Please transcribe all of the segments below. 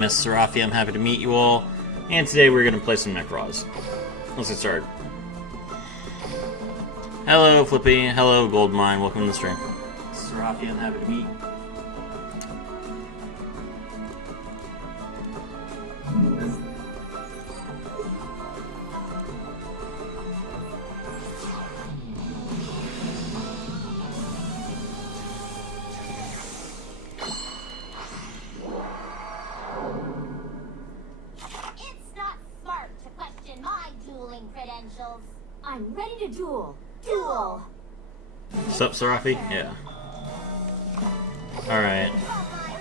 Miss Serafi, I'm happy to meet you all, and today we're going to play some Nekroz. Let's get started. Hello, Flippy. Hello, Goldmine. Welcome to the stream. Serafi, I'm happy to meet you. I'm ready to duel. Duel! Sup, Serafi? Yeah. Alright.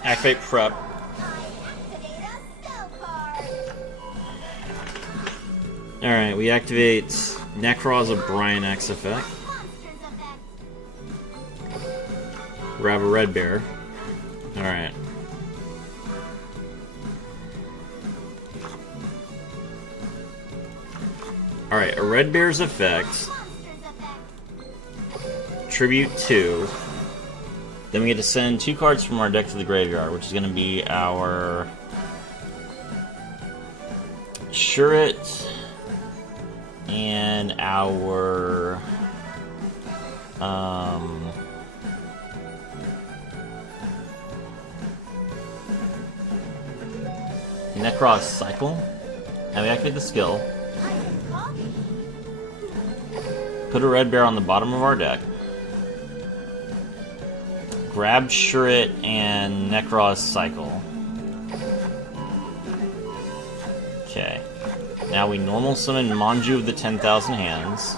Activate prep. Alright, we activate Nekroz of Brian X effect. Grab a red bear. Alright. Alright, a red bear's effect. Tribute 2. Then we get to send 2 cards from our deck to the graveyard, which is going to be our Shuret and our Necroz cycle. And we activate the skill. Put a red bear on the bottom of our deck. Grab Shuret and Necroz cycle. Okay. Now we normal summon Manju of the 10,000 Hands.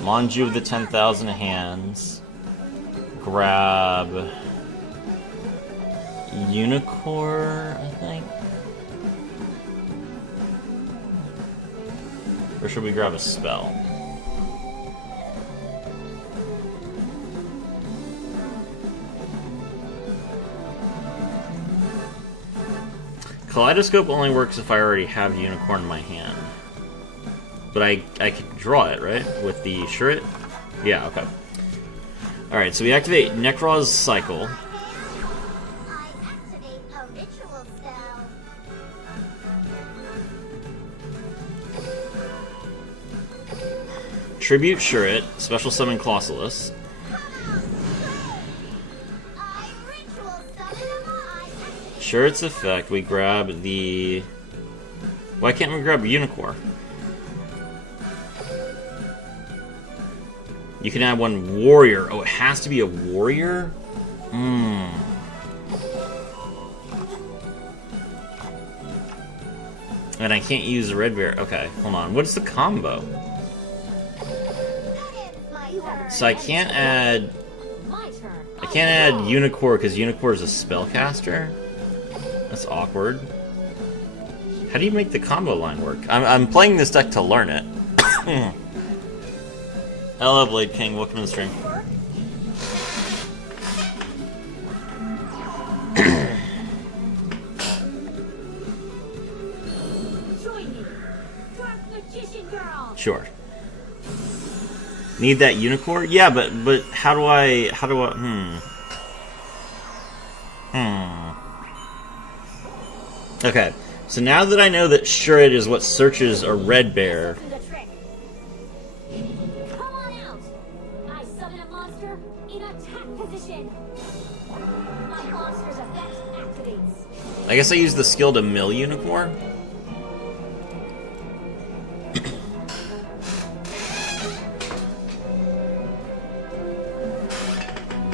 Manju of the 10,000 Hands. Grab Unicorn, I think. Or should we grab a spell? Kaleidoscope only works if I already have Unicorn in my hand. But I can draw it, right? With the Shuret? Yeah, okay. Alright, so we activate Necroz cycle. I activate a ritual spell. Tribute Shuret, special summon Colossalus. Shuret's effect, we grab the... Why can't we grab Unicorn? You can add one warrior. Oh, it has to be a warrior? And I can't use the red bear. Okay, hold on. What's the combo? So I can't add... I can't add Unicorn because Unicorn is a spellcaster? That's awkward. How do you make the combo line work? I'm playing this deck to learn it. Hello, Blade King. Welcome to the stream. Sure. Need that Unicorn? Yeah, but how do I Okay, so now that I know that Shuret is what searches a red bear. Come on out. I summon a monster in attack position. My monster's effect activates. I guess I use the skill to mill Unicorn.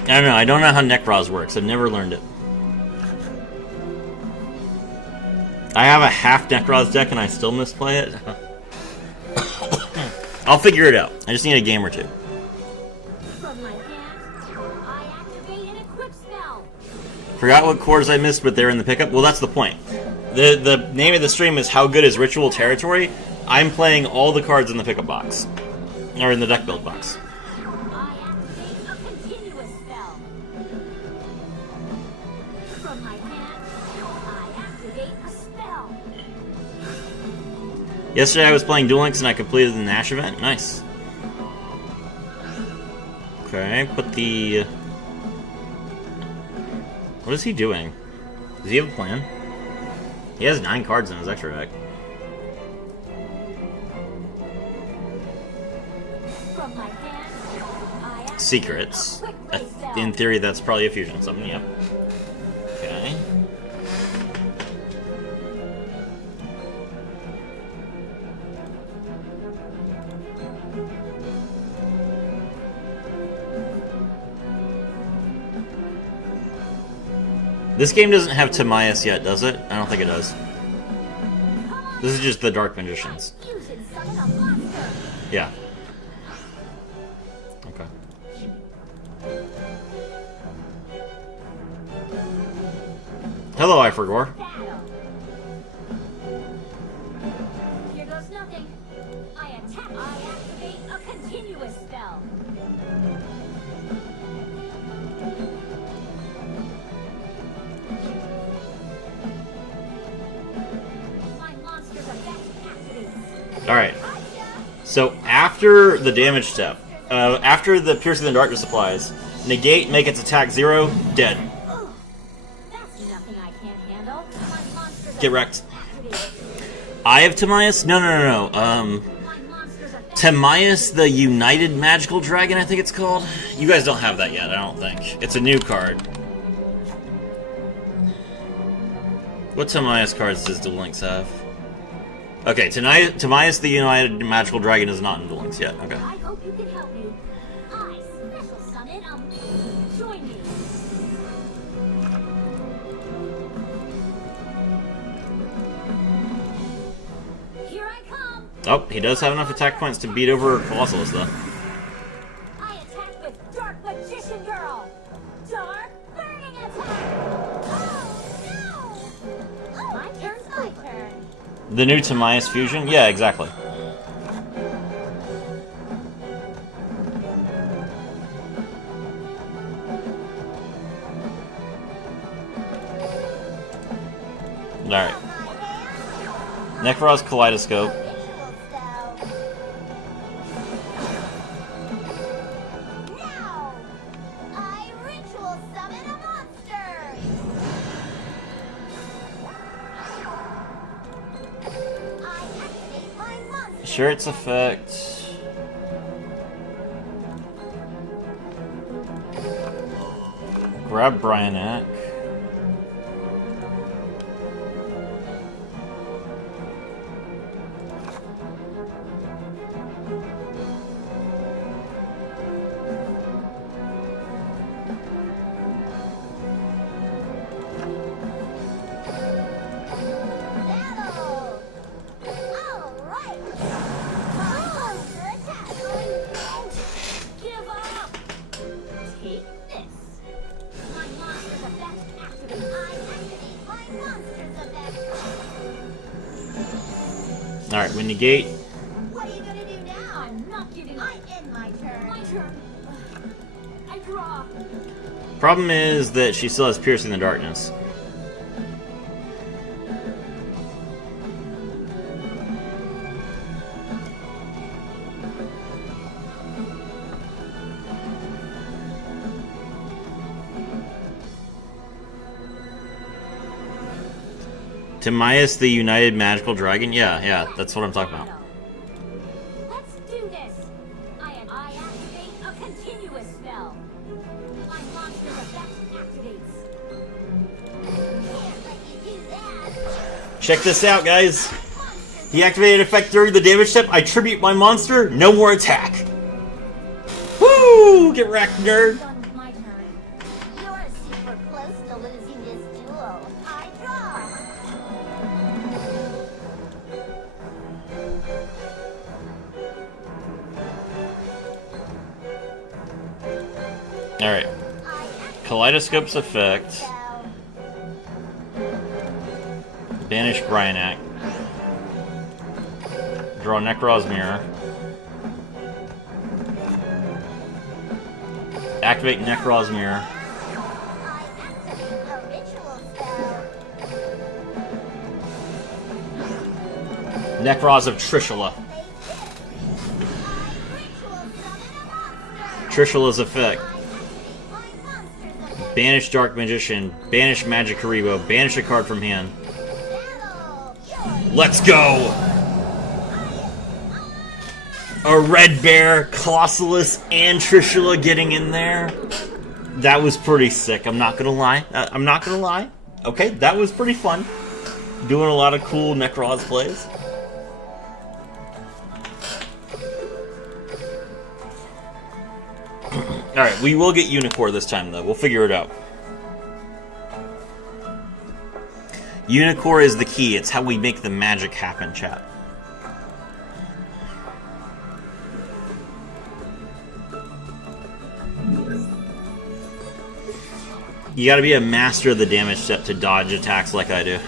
I don't know. I don't know how Nekroz works. I've never learned it. I have a half Nekroz deck and I still misplay it. I'll figure it out. I just need a game or two. From my hand, I activate an equip spell. Forgot what cores I missed, but they're in the pickup. Well, that's the point. The name of the stream is How Good is Ritual Territory? I'm playing all the cards in the pickup box. Or in the deck build box. I activate a continuous spell. From my hand, I activate a spell. Yesterday I was playing Duel and I completed the Nash event. Nice. Okay, put the... What is he doing? Does he have a plan? He has 9 cards in his extra deck. From my hand, I activate Secrets. a quick ray spell. In theory, that's probably a fusion summon, yep. Okay. This game doesn't have Timaeus yet, does it? I don't think it does. This is just the Dark Magicians. Fusion summon a monster. Yeah. Okay. Hello, Ifrigor. Battle. Here goes nothing. I attack. I activate a continuous spell. My monster's effect activates. Alright. So, after the damage step, after the Piercing the Darkness applies, negate, make its attack 0, dead. Ugh. That's nothing I can't handle. My monster's Get wrecked. effect activates. I have Timaeus? No. My monster's effect Timaeus the United Magical Dragon, I think it's called. You guys don't have that yet, I don't think. It's a new card. What Timaeus cards does Duel Links have? Okay, Timaeus the United Magical Dragon is not in Duel Links yet. Okay. I hope you can help me. I special summon join me. Here I come. Oh, he does have enough attack points to beat over Colossus, though. I attack with Dark Magician Girl. Dark Burning Attack. Oh no! Oh, my turn. The new Timaeus fusion? Yeah, exactly. Alright. Nekroz Kaleidoscope. Now, I ritual summon a monster. I activate my monster. Sure, its effect. Grab Bryanek. Battle. All right. My monster attack. Don't give up. Take this. My monster's effect activates. I activate my monster's effect. Alright, we negate. What are you gonna do now? I'm not giving up. I end my turn. My turn. I draw. Problem is that she still has Piercing the Darkness. Timaeus the United Magical Dragon? Yeah, that's what I'm talking about. Let's do this. I activate a continuous spell. My monster's effect activates. Can't let you do that. Check this out, guys. He activated effect during the damage step. I tribute my monster. No more attack. Woo! Get wrecked, nerd. Done with my turn. You're super close to losing this duel. I draw. Alright. Kaleidoscope's effect. Banish Bryanek. Draw Necroz Mirror. Activate Necroz Mirror. I activate a ritual spell. Necroz of Trishula. Trishula's effect. Banish Dark Magician. Banish Magic Karibo. Banish a card from hand. Let's go! A red bear, Colossalus, and Trishula getting in there. That was pretty sick, I'm not gonna lie. Okay, that was pretty fun. Doing a lot of cool Nekroz plays. Alright, we will get Unicorn this time, though. We'll figure it out. Unicorn is the key. It's how we make the magic happen, chat. You gotta be a master of the damage step to dodge attacks like I do.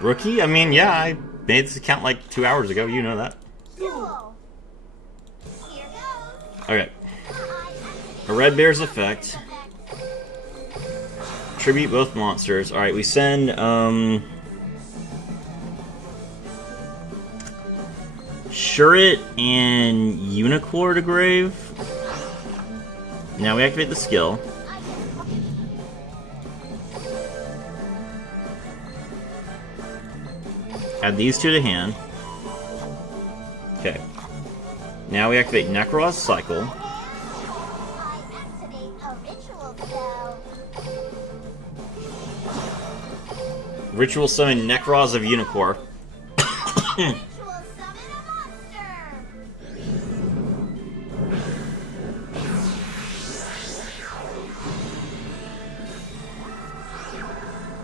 Rookie? I mean, yeah, I made this account like 2 hours ago. You know that. Okay. A red bear's effect. Tribute both monsters. Alright, we send, Shurit and Unicorn to grave. Now we activate the skill. Add these two to hand. Okay. Now we activate Necroz cycle. Ritual summon Nekroz of Unicorn.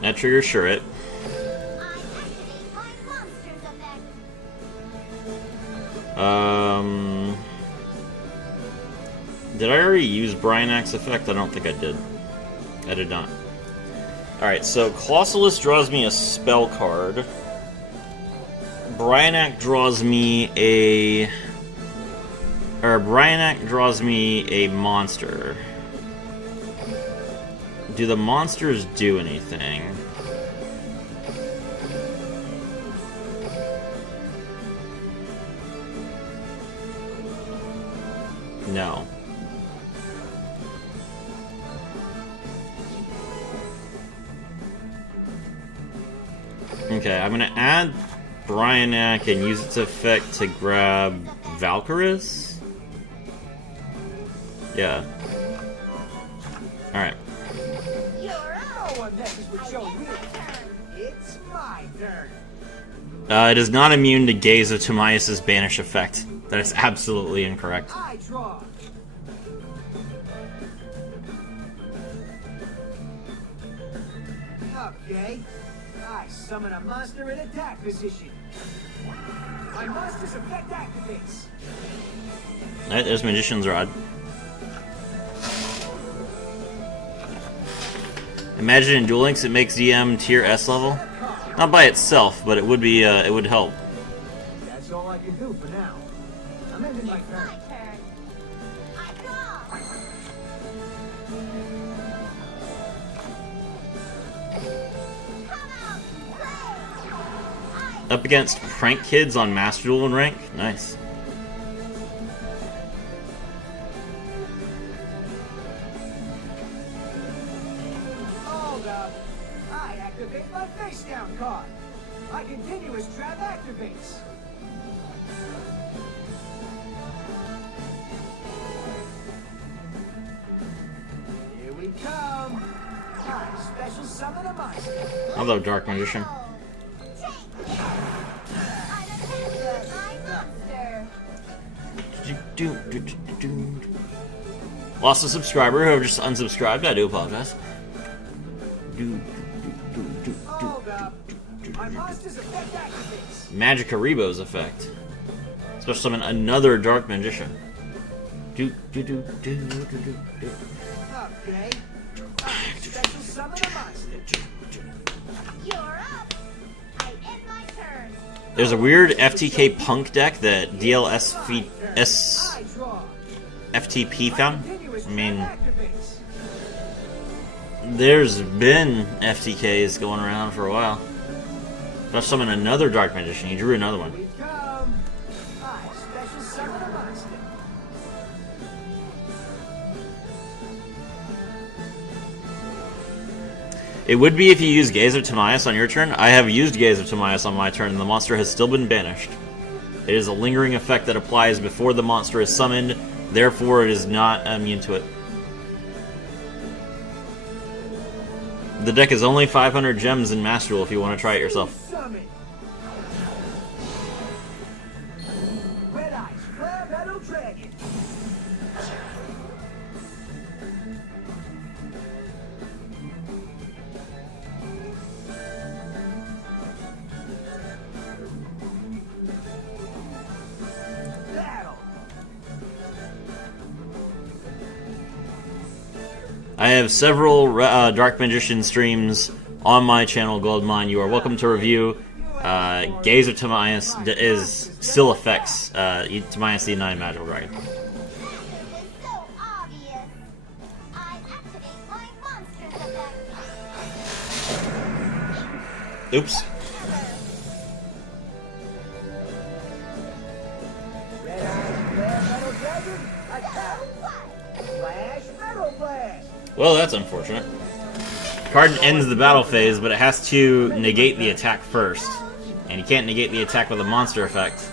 That triggers Shurit. Did I already use Bryanac's effect? I don't think I did. I did not. Alright, so Colossalus draws me a spell card. Bryanak draws me a... Bryanak draws me a monster. Do the monsters do anything? No. Okay, I'm gonna add Bryanak and use its effect to grab Valkyris? Yeah. Alright. It is not immune to Gaze of Timaeus' Banish effect. That is absolutely incorrect. Okay. I summon a monster in attack position. My monster's effect activates. Alright, there's Magician's Rod. Imagine in Duel Links it makes DM tier S level. Not by itself, but it would be it would help. That's all I can do for now. I'm ending my turn. Up against Prank Kids on Master Duel and rank? Nice. Hold up. I activate my face down card. My continuous trap activates. Here we come. I special summon a monster. Hello, Dark Magician. Lost a subscriber who just unsubscribed. I do apologize. Magic Haribo's effect. Special summon another Dark Magician. Okay. Special summon a monster. You're up. I end my turn. There's a weird FTK Punk deck that FTP found. I mean, there's been FTKs going around for a while. Let's summon another Dark Magician. He drew another one. It would be if you use Gaze of Timaeus on your turn. I have used Gaze of Timaeus on my turn, and the monster has still been banished. It is a lingering effect that applies before the monster is summoned, therefore it is not immune to it. The deck is only 500 gems in Master Duel if you want to try it yourself. Summon. Red Eyes, Flare Metal Dragon. Battle. I have several Dark Magician streams on my channel, Goldmine. You are welcome to review. Gaze of Timaeus is still affects Timaeus the Nine Magical Dragon. It's so obvious. I activate my monster's effect. Oops. Red Eyes, Flare Metal Dragon. Attack. Flash Metal Blast. Well, that's unfortunate. Card ends the battle phase, but it has to negate the attack first. And you can't negate the attack with a monster effect.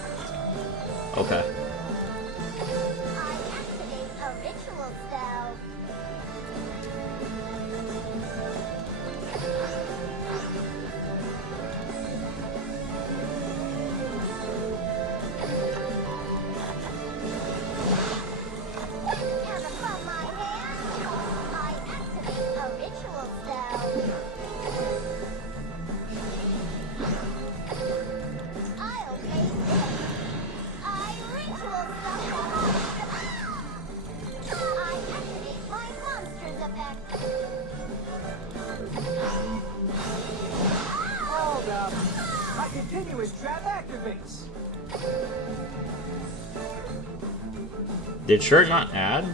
Okay. I activate a ritual spell. And from my hand, I activate a ritual spell. I'll face it. I ritual spell. I activate my monster's effect. Hold up. My continuous trap activates. Did shirt not add?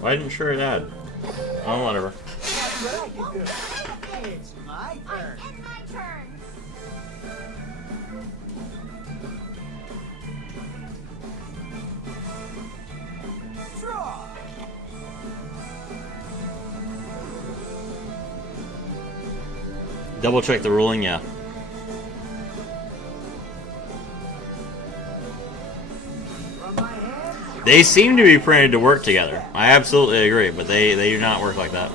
Why didn't shirt add? Oh, whatever. That's what I can do. It's my turn. I end my turn. Draw. Double check the ruling, yeah. From my hand. They seem to be printed to work together. I absolutely agree, but they do not work like that.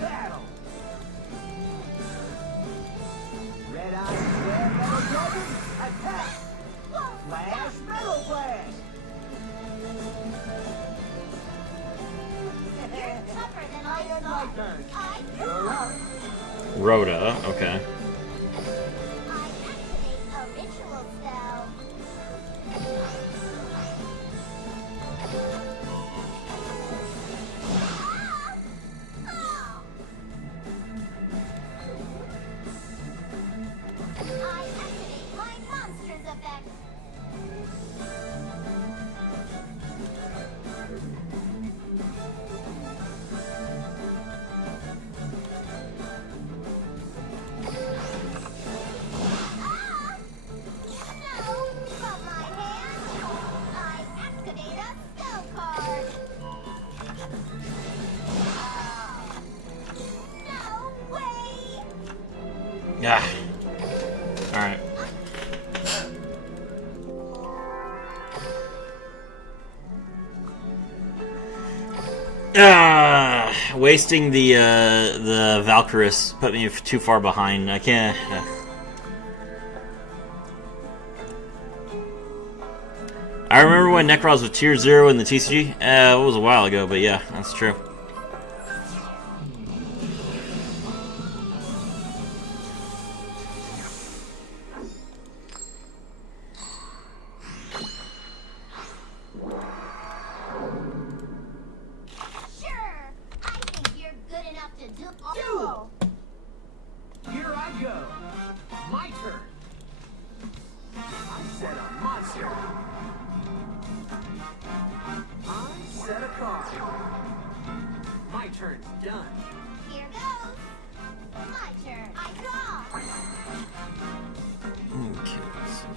Battle. Red Eyes, Flare Metal Dragon. Attack. Flash Metal Blast. You're tougher than I I end my thought. turn. I You're up. Rhoda, okay. I activate a ritual spell. I activate my monster's effect. No, from my hand, I activate a spell card. No way! Yeah. Alright. Wasting the Valkyris put me too far behind. I can't. I remember when Necroz was tier 0 in the TCG. It was a while ago, but yeah, that's true. Sure, I think you're good enough to do all. Here I go. My turn. I set a monster. I set a card. My turn's done. Here goes. My turn. I draw. Okay, let's see.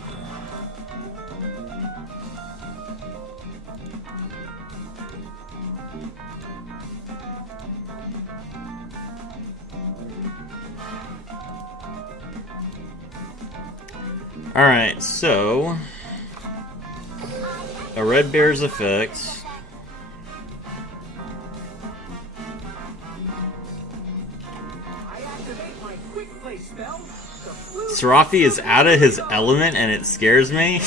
Alright, so... a red bear's effect. I activate my quick play spell. The blue Serafi is out of his element and it scares me.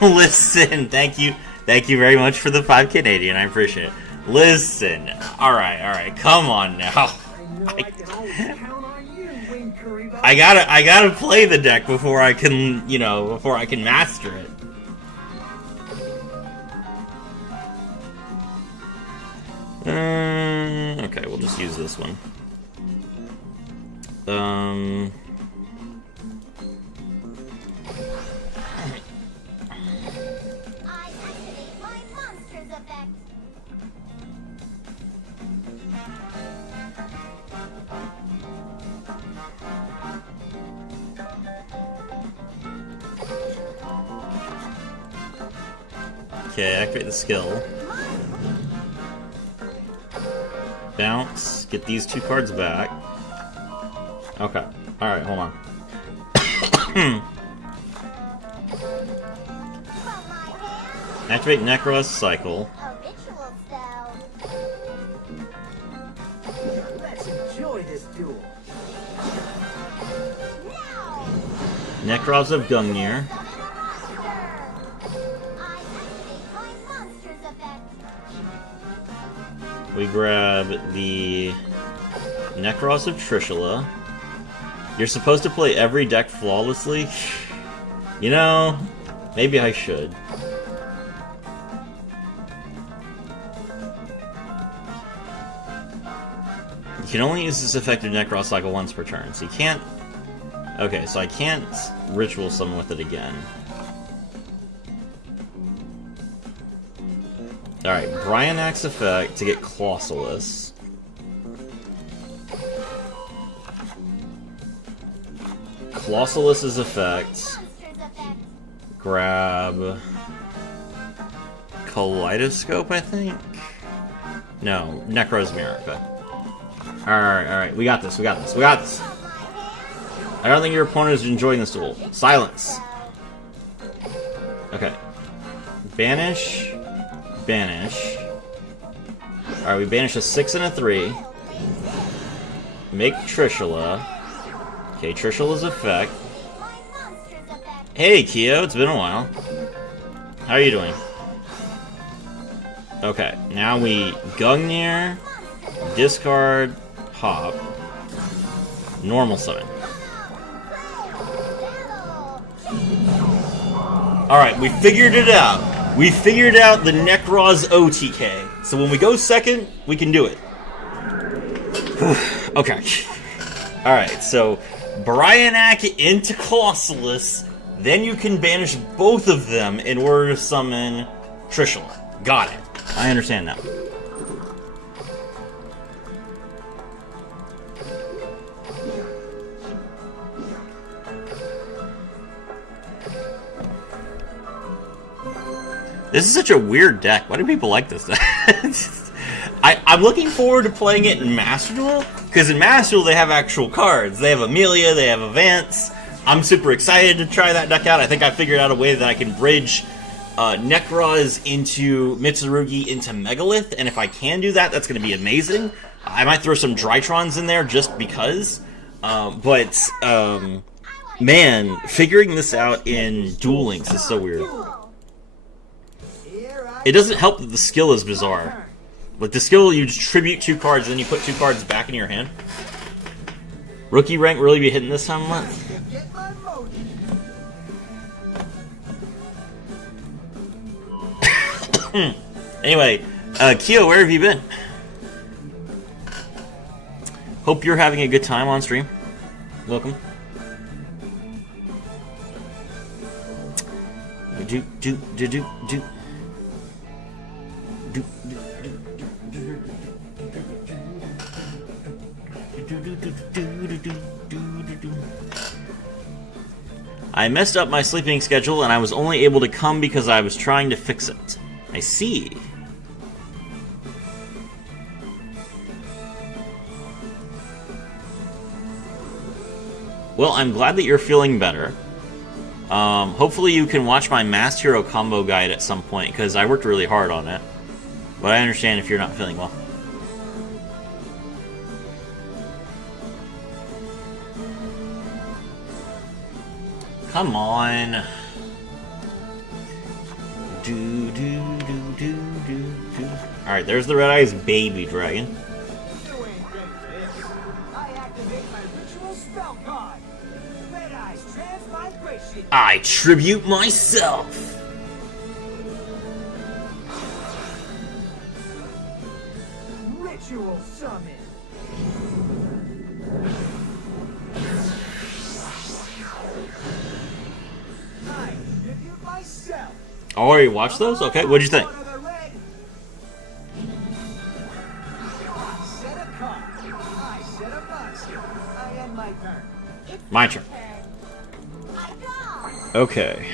Listen, thank you very much for the 5 Canadian, I appreciate it. Listen, alright, come on now. I know I can always count on you, Wing Curry. I gotta play the deck before I can, before I can master it. Okay, we'll just use this one. I activate my monster's effect. Okay, activate the skill. Bounce, get these 2 cards back. Okay, alright, hold on. From my hand, Activate Necroz cycle. a ritual spell. Let's enjoy this duel. Now, Necroz of Gungnir. summon a monster. I activate my monster's effect. We grab the Necros of Trishula. You're supposed to play every deck flawlessly? You know, maybe I should. You can only use this effective Necros cycle once per turn, so you can't... Okay, so I can't ritual summon with it again. Alright, Bryanac's effect to get Clausulus. Clausulus's effect. Monster's effect. Grab... Kaleidoscope, I think? No, Necro's Mirror. Okay. Alright, we got this. From my hand, I don't think your opponent is enjoying this duel. Silence! Okay. Banish. Alright, we banish a 6 and a 3. Make Trishula. Okay, Trishula's effect. my monster's effect. Hey, Kyo, it's been a while. How are you doing? Okay, now we Gungnir, discard, hop, normal summon. Alright, we figured it out. We figured out the Nekroz OTK. So when we go second, we can do it. Okay. Alright, so Bryanac into Clausulus, then you can banish both of them in order to summon Trishula. Got it. I understand now. This is such a weird deck. Why do people like this deck? I'm looking forward to playing it in Master Duel, because in Master Duel they have actual cards. They have Amelia, they have Advance. I'm super excited to try that deck out. I think I figured out a way that I can bridge Nekroz into Mitsurugi into Megalith, and if I can do that, that's going to be amazing. I might throw some Drytrons in there just because. Man, figuring this out in Duel Links is so weird. Here I It doesn't help that the skill is bizarre. Like, the skill, you distribute 2 cards, and then you put 2 cards back in your hand. Rookie rank really be hitting this time of month? get my mojo. Anyway, Kyo, where have you been? Hope you're having a good time on stream. Welcome. I messed up my sleeping schedule and I was only able to come because I was trying to fix it. I see. Well, I'm glad that you're feeling better. Hopefully you can watch my Masked Hero combo guide at some point, because I worked really hard on it. But I understand if you're not feeling well. Come on. Alright, there's the Red Eyes baby dragon. You ain't ready for this. I activate my ritual spell card. Red Eyes Transmigration. I tribute myself. Ritual summon. I tribute myself. Oh, already watched those? Okay, what'd you think? Set a card. I set a monster. I end my turn. My turn. I draw. Okay.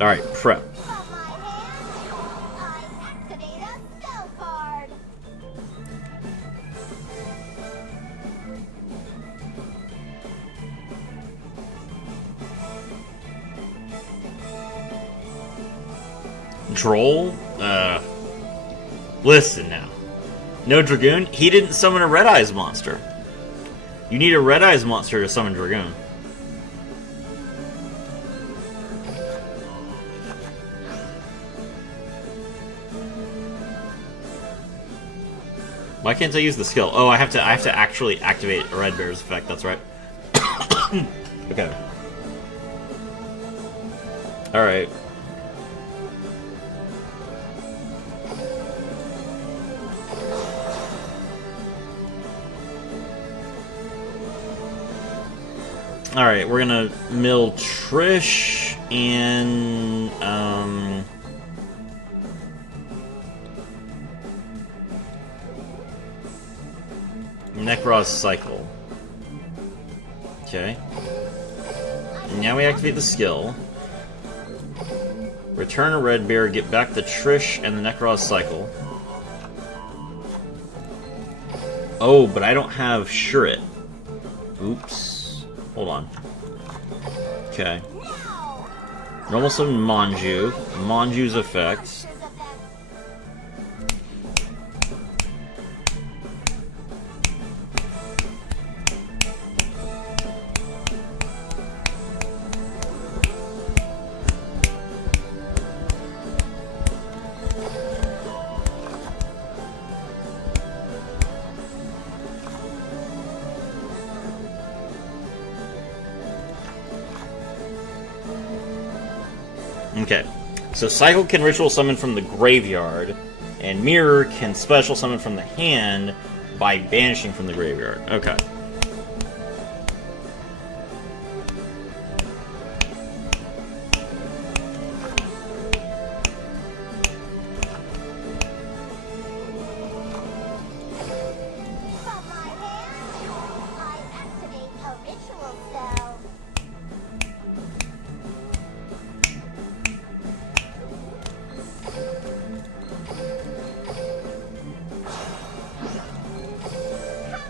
Alright, prep. From my hand, I activate a spell card. Droll? Listen now. No Dragoon? He didn't summon a Red Eyes monster. You need a Red Eyes monster to summon Dragoon. Why can't I use the skill? Oh, I have to actually activate a Red Bear's effect, that's right. Okay. Alright. Alright, we're gonna mill Trish and Nekroz cycle. Okay. And now we activate the skill. Return a red bear, get back the Trish and the Nekroz cycle. Oh, but I don't have Shurit. Oops. Hold on. Okay. Normal summon Manju. Manju's effect. Okay, so Cycle can ritual summon from the graveyard, and Mirror can special summon from the hand by banishing from the graveyard. Okay. From my hand, I activate a ritual spell.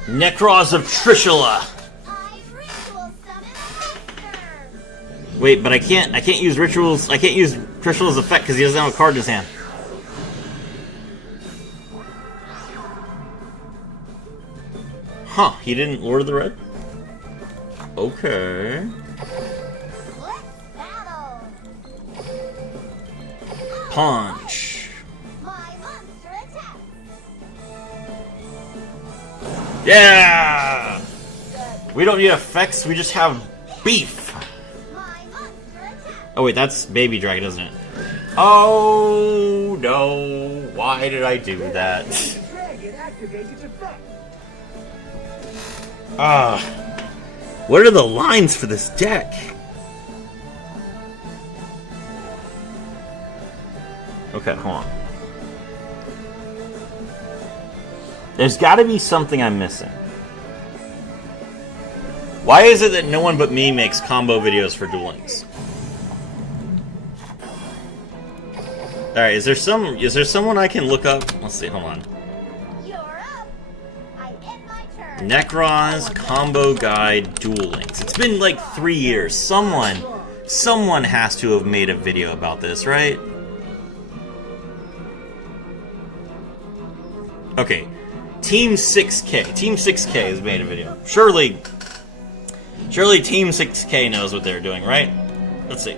Nekroz of Trishula. I ritual summon monster. Wait, but I can't use rituals. I can't use Trishula's effect because he doesn't have a card in his hand. Huh? He didn't Lord of the Red. Okay. Let's battle. Punch. My monster attack. Yeah. We don't need effects. We just have beef. My monster attack. Oh wait, that's Baby Dragon, isn't it? Oh no! Why did I do that? Dragon activates its effect. Ah, what are the lines for this deck? Okay, hold on. There's got to be something I'm missing. Why is it that no one but me makes combo videos for Duelings? All right, is there someone I can look up? Let's see. Hold on. You're up. Nekroz combo guide Duel Links. It's been like 3 years. Someone has to have made a video about this, right? Okay, Team 6K. Team 6K has made a video. Surely Team 6K knows what they're doing, right? Let's see.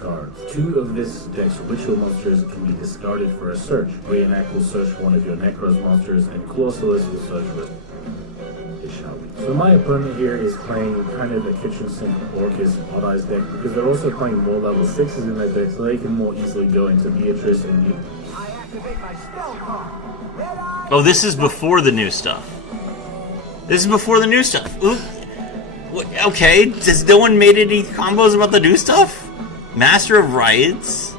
Cards. 2 of this deck's ritual monsters can be discarded for a search. Reenact will search for one of your Necros monsters, and Colossus will search for it shall be. So my opponent here is playing kind of a kitchen sink Orcust Odd Eyes deck because they're also playing more level 6s in their deck, so they can more easily go into Beatrice and you. I activate my spell card. Red eye. Oh, this is before the new stuff. This is before the new stuff. Ooh. Okay, has no one made any combos about the new stuff? Master of Riots?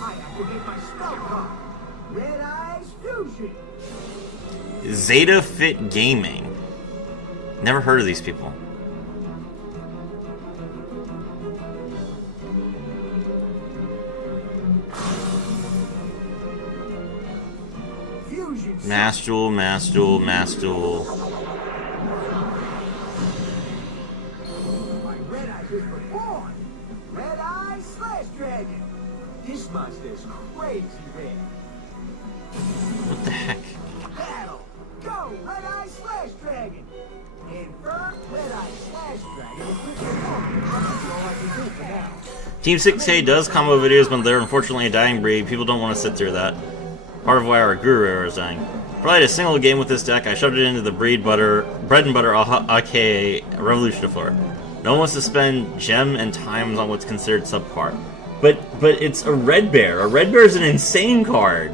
I activate my spell card. Red Eyes Fusion. Zeta Fit Gaming. Never heard of these people. Fusion. Mass Duel, Mass Duel, Mass Duel. My Red Eyes is reborn. Red Eye Slash Dragon. This monster's crazy red. What the heck? Battle. Go, Red Eye Slash Dragon. Infirm Red Eye Slash Dragon. That's all I can do for now. Team 6K does combo videos, but they're unfortunately a dying breed. People don't want to sit through that. Part of why our guru era is dying. Played a single game with this deck. I shoved it into the bread and butter, aka Revolution floor. No one wants to spend gem and times on what's considered subpar. But it's a red bear. A red bear is an insane card.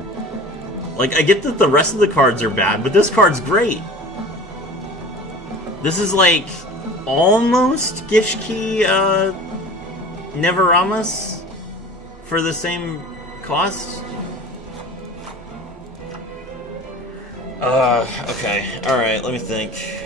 Like, I get that the rest of the cards are bad, but this card's great. This is like almost Gishki Neveramas for the same cost. Okay. Alright, let me think.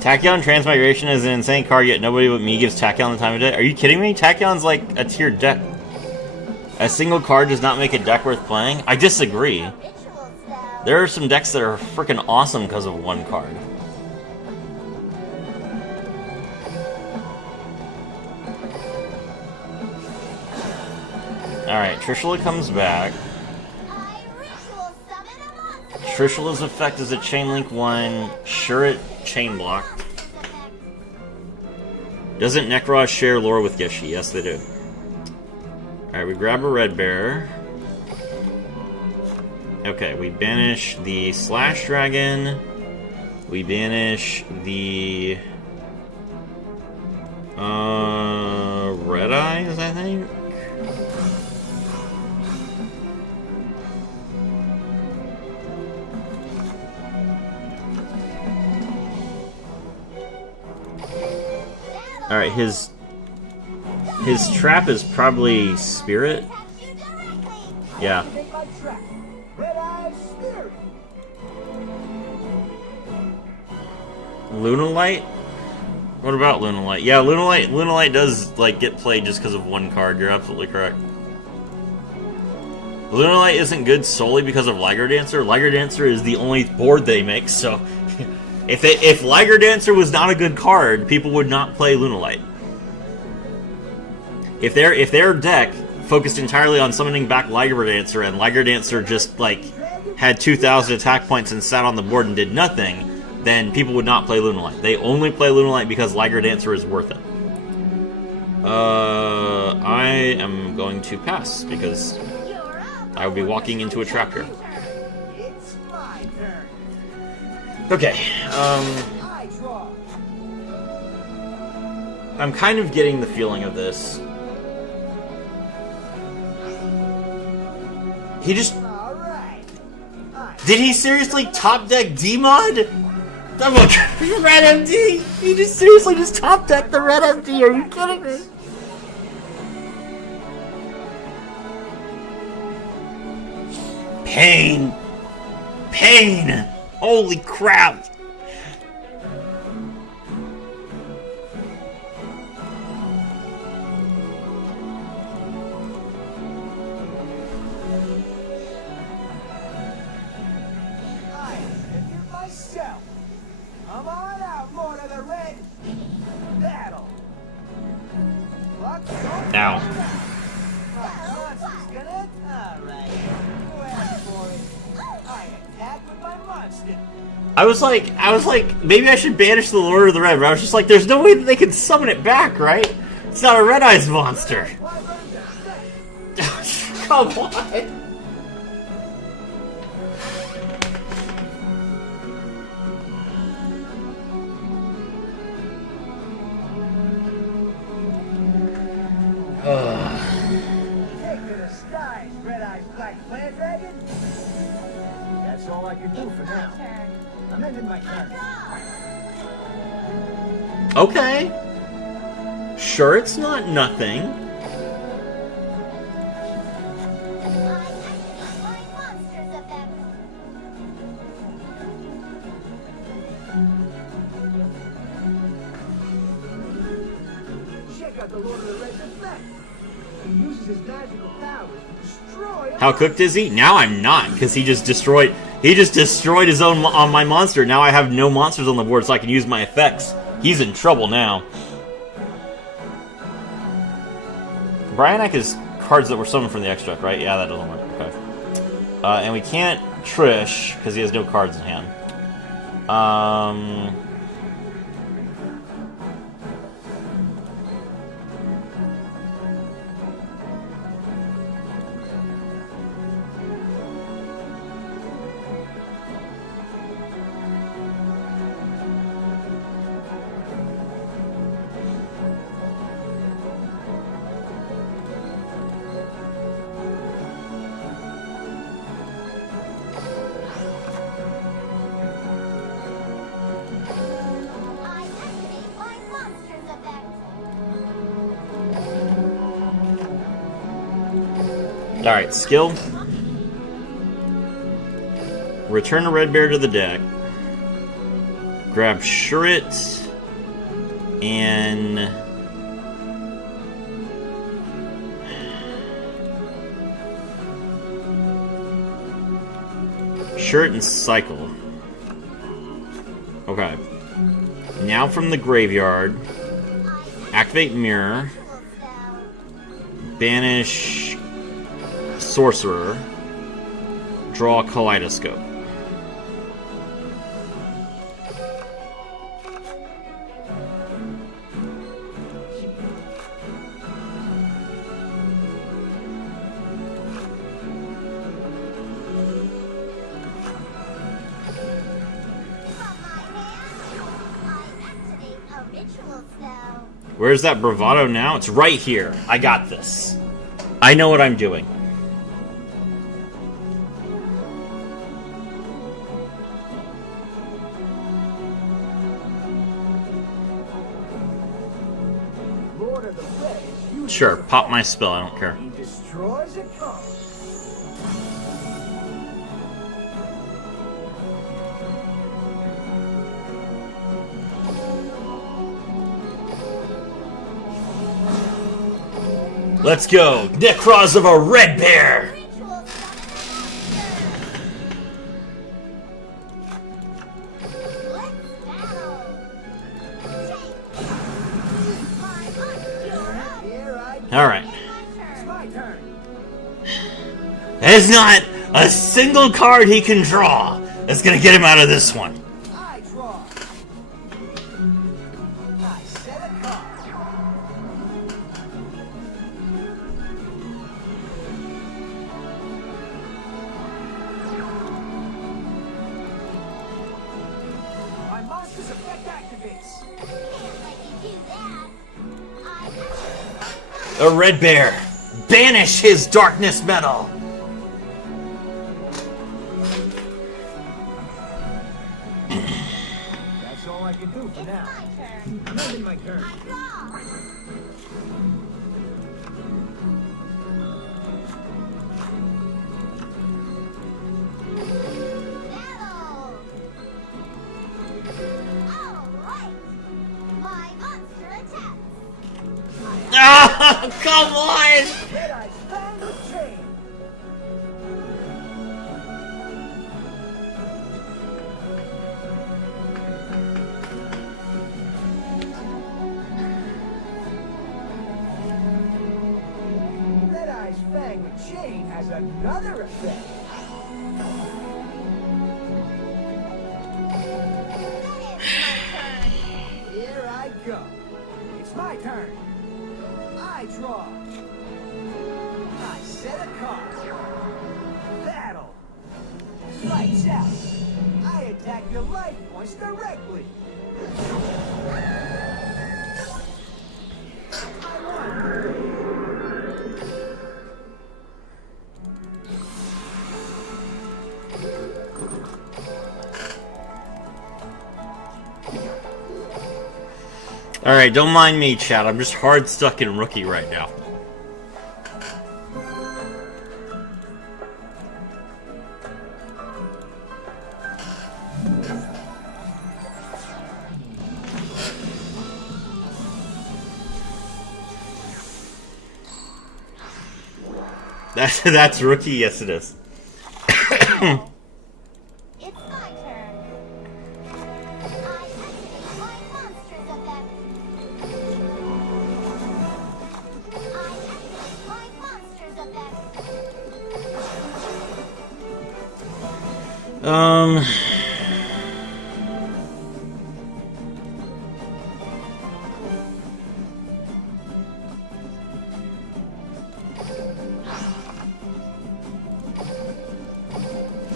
Tachyon Transmigration is an insane card, yet nobody but me gives Tachyon the time of day. Are you kidding me? Tachyon's like a tiered deck. A single card does not make a deck worth playing? I disagree. There are some decks that are freaking awesome because of one card. Alright, Trishula comes back. Trishula's effect is a Chain Link 1. Shuret Chain Block. Doesn't Nekroz share lore with Gishi? Yes, they do. Alright, we grab a red bear. Okay, we banish the Slash Dragon. We banish the Red Eyes, I think. Alright, his trap is probably Spirit. Yeah. Activate my trap. Red Eye Spirit. Lunalight? What about Lunalight? Yeah, Lunalight does like get played just because of one card. You're absolutely correct. Lunalight isn't good solely because of Liger Dancer. Liger Dancer is the only board they make, so if Liger Dancer was not a good card, people would not play Lunalight. If their deck focused entirely on summoning back Liger Dancer and Liger Dancer just like had 2,000 attack points and sat on the board and did nothing, then people would not play Lunalight. They only play Lunalight because Liger Dancer is worth it. I am going to pass because I would be walking into a trap here. It's my turn. Okay, I draw. I'm kind of getting the feeling of this. He just... All right. Did he seriously top deck D-Mod? I'm like, Red MD! He just seriously just top decked the Red MD, are you kidding me? Pain! Pain! Holy crap! I figure myself. Come on out, Lord of the Red. Battle. Luck's over. Ow. My monster's gonna. All right. Go ask for it. I attack with my monster. I was like, maybe I should banish the Lord of the Red, but I was just like, there's no way that they can summon it back, right? It's not a Red Eyes monster. Come on. Take to the skies, red-eyed black plant dragon. That's all I can do for now. I'm ending my turn. Okay. Sure, it's not nothing. Check out the Lord of the Red's effect. He uses his magical powers to destroy. How cooked is he? Now I'm not, because he just destroyed his own on my monster. Now I have no monsters on the board, so I can use my effects. He's in trouble now. Bryanak is cards that were summoned from the extract, right? Yeah, that doesn't work. Okay. And we can't Trish, because he has no cards in hand. Alright, skill. Return a red bear to the deck. Grab Shurit. And... Shurit and cycle. Okay. Now from the graveyard. Activate Mirror. Banish Sorcerer. Draw Kaleidoscope. Where's that bravado now? It's right here. I got this. I know what I'm doing. Lord of the Red is used Sure, pop my spell. I don't care. He destroys a card. Let's go! Nekroz of a red bear! Alright. It's my turn. There's not a single card he can draw that's gonna get him out of this one. I draw. I set a card. A red bear! Banish his darkness metal! That's all I can do for now. I'm ending my turn. Ah, come on! Red Eye Fang with chain. Red Eye's Fang with chain has another effect. Here I go. It's my turn. I draw. I set a card. Battle. Lights out. I attack your life points directly. I won. Alright, don't mind me, chat. I'm just hard stuck in rookie right now. That's rookie, yes it is. It's my turn. I activate my monster's effect. I activate my monster's effect.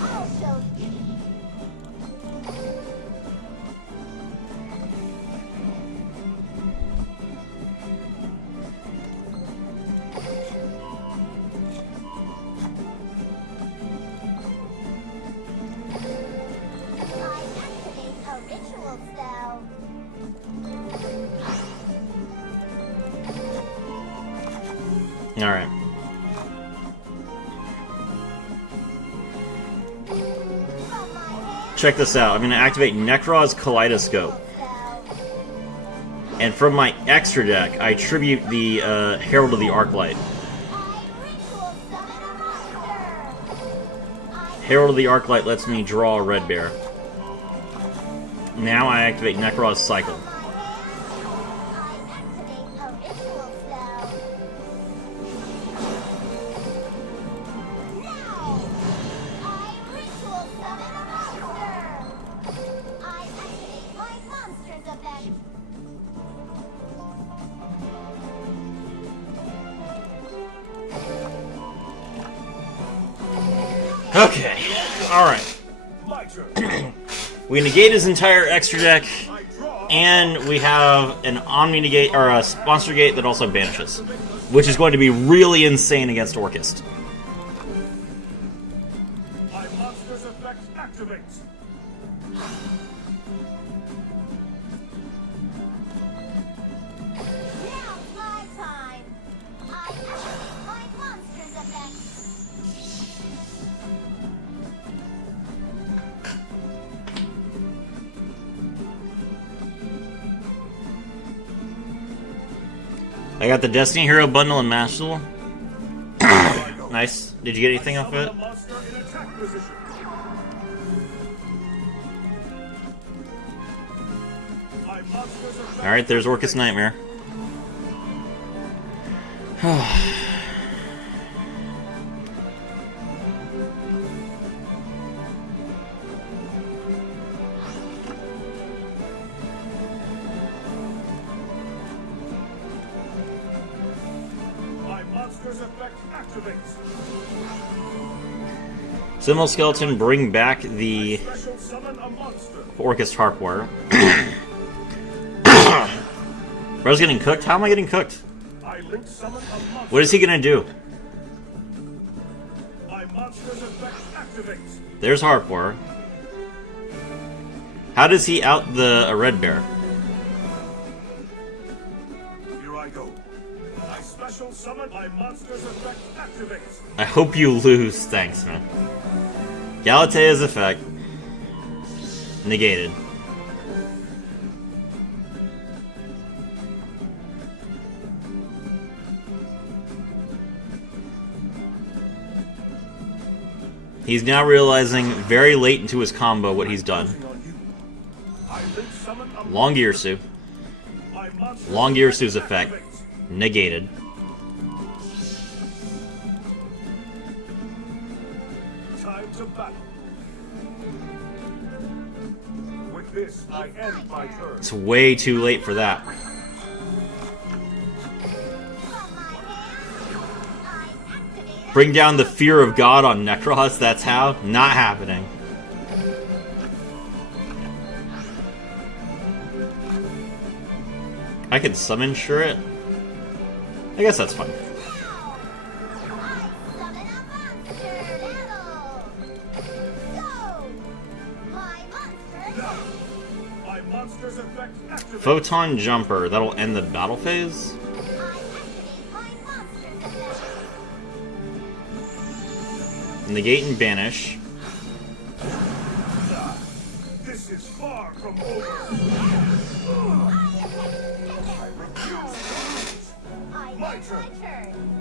I'll show you. I activate a ritual spell. Alright. From my hand, Check this out. I'm going to activate Nekroz Kaleidoscope. spell. And from my extra deck, I tribute the Herald of the Arclight. I ritual summon a monster. Herald of the Arclight lets me draw a red bear. Now I activate Nekroz Cycle. I activate a ritual spell. Now, I ritual summon a monster. I activate my monster's effect. Okay. Alright. My turn. We negate his entire extra deck, I draw. and we have an Omni negate, or a Monster Gate that also banishes. Which is going to be really insane against Orcust. My monster's effect activates. Now's my time. I activate my monster's effect. I got the Destiny Hero bundle and Master Duel. Nice. Did you get anything off of it? Summon a monster in attack position. My monster's effect. Alright, there's Orcust Nightmare. My monster's effect activates. Symbol Skeleton, bring back the Special summon a monster. Orcust Harpware. Bro's getting cooked? How am I getting cooked? I I link summon a monster. What is he gonna do? My monster's effect activates. There's Harpor. How does he out the Red Bear? Here I go. I special summon my monster's effect activates. I hope you lose. Thanks, man. Galatea's effect. Negated. He's now realizing very late into his combo what he's done. I link summon a Long Gearsu. my monster's Long Gearsu's effect effect. activates. Negated. Time to battle. With this, I end my turn. It's way too late for that. Bring down the fear of God on Nekroz, that's how? Not happening. I can summon Shurret? I guess that's fine. My monster's effect activates. Photon Jumper, that'll end the battle phase? Negate and banish. This is far from over. I refuse. My turn.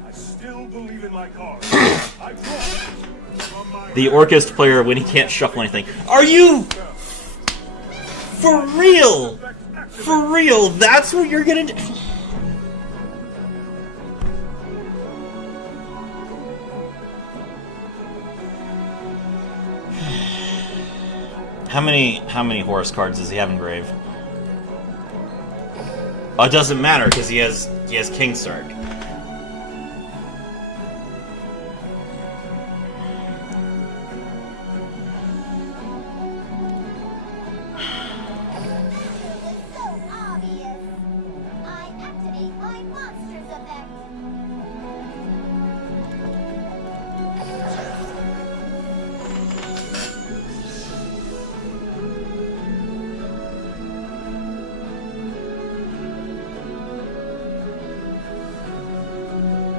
I still believe in my cards. I draw from my The Orcust player when he can't shuffle anything. Are you for real? effect activates. For real? That's what you're gonna do? How many horse cards does he have in grave? Oh, it doesn't matter because he has King Sark.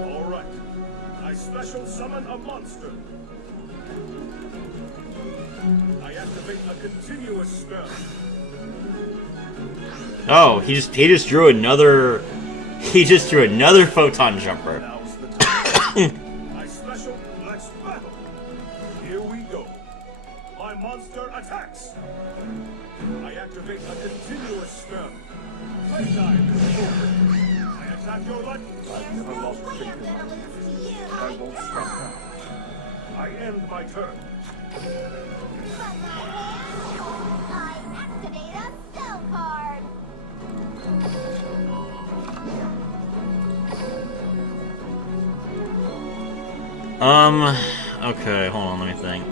All right. I special summon a monster. I activate a continuous spell. Oh, he just drew another photon jumper. Now's the time. I special. Let's battle. Here we go. My monster attacks. I activate a continuous spell. Playtime is over. I attack your light. I've never lost faith in my I won't stop now. I end my turn. I activate a spell card. Okay, hold on, let me think.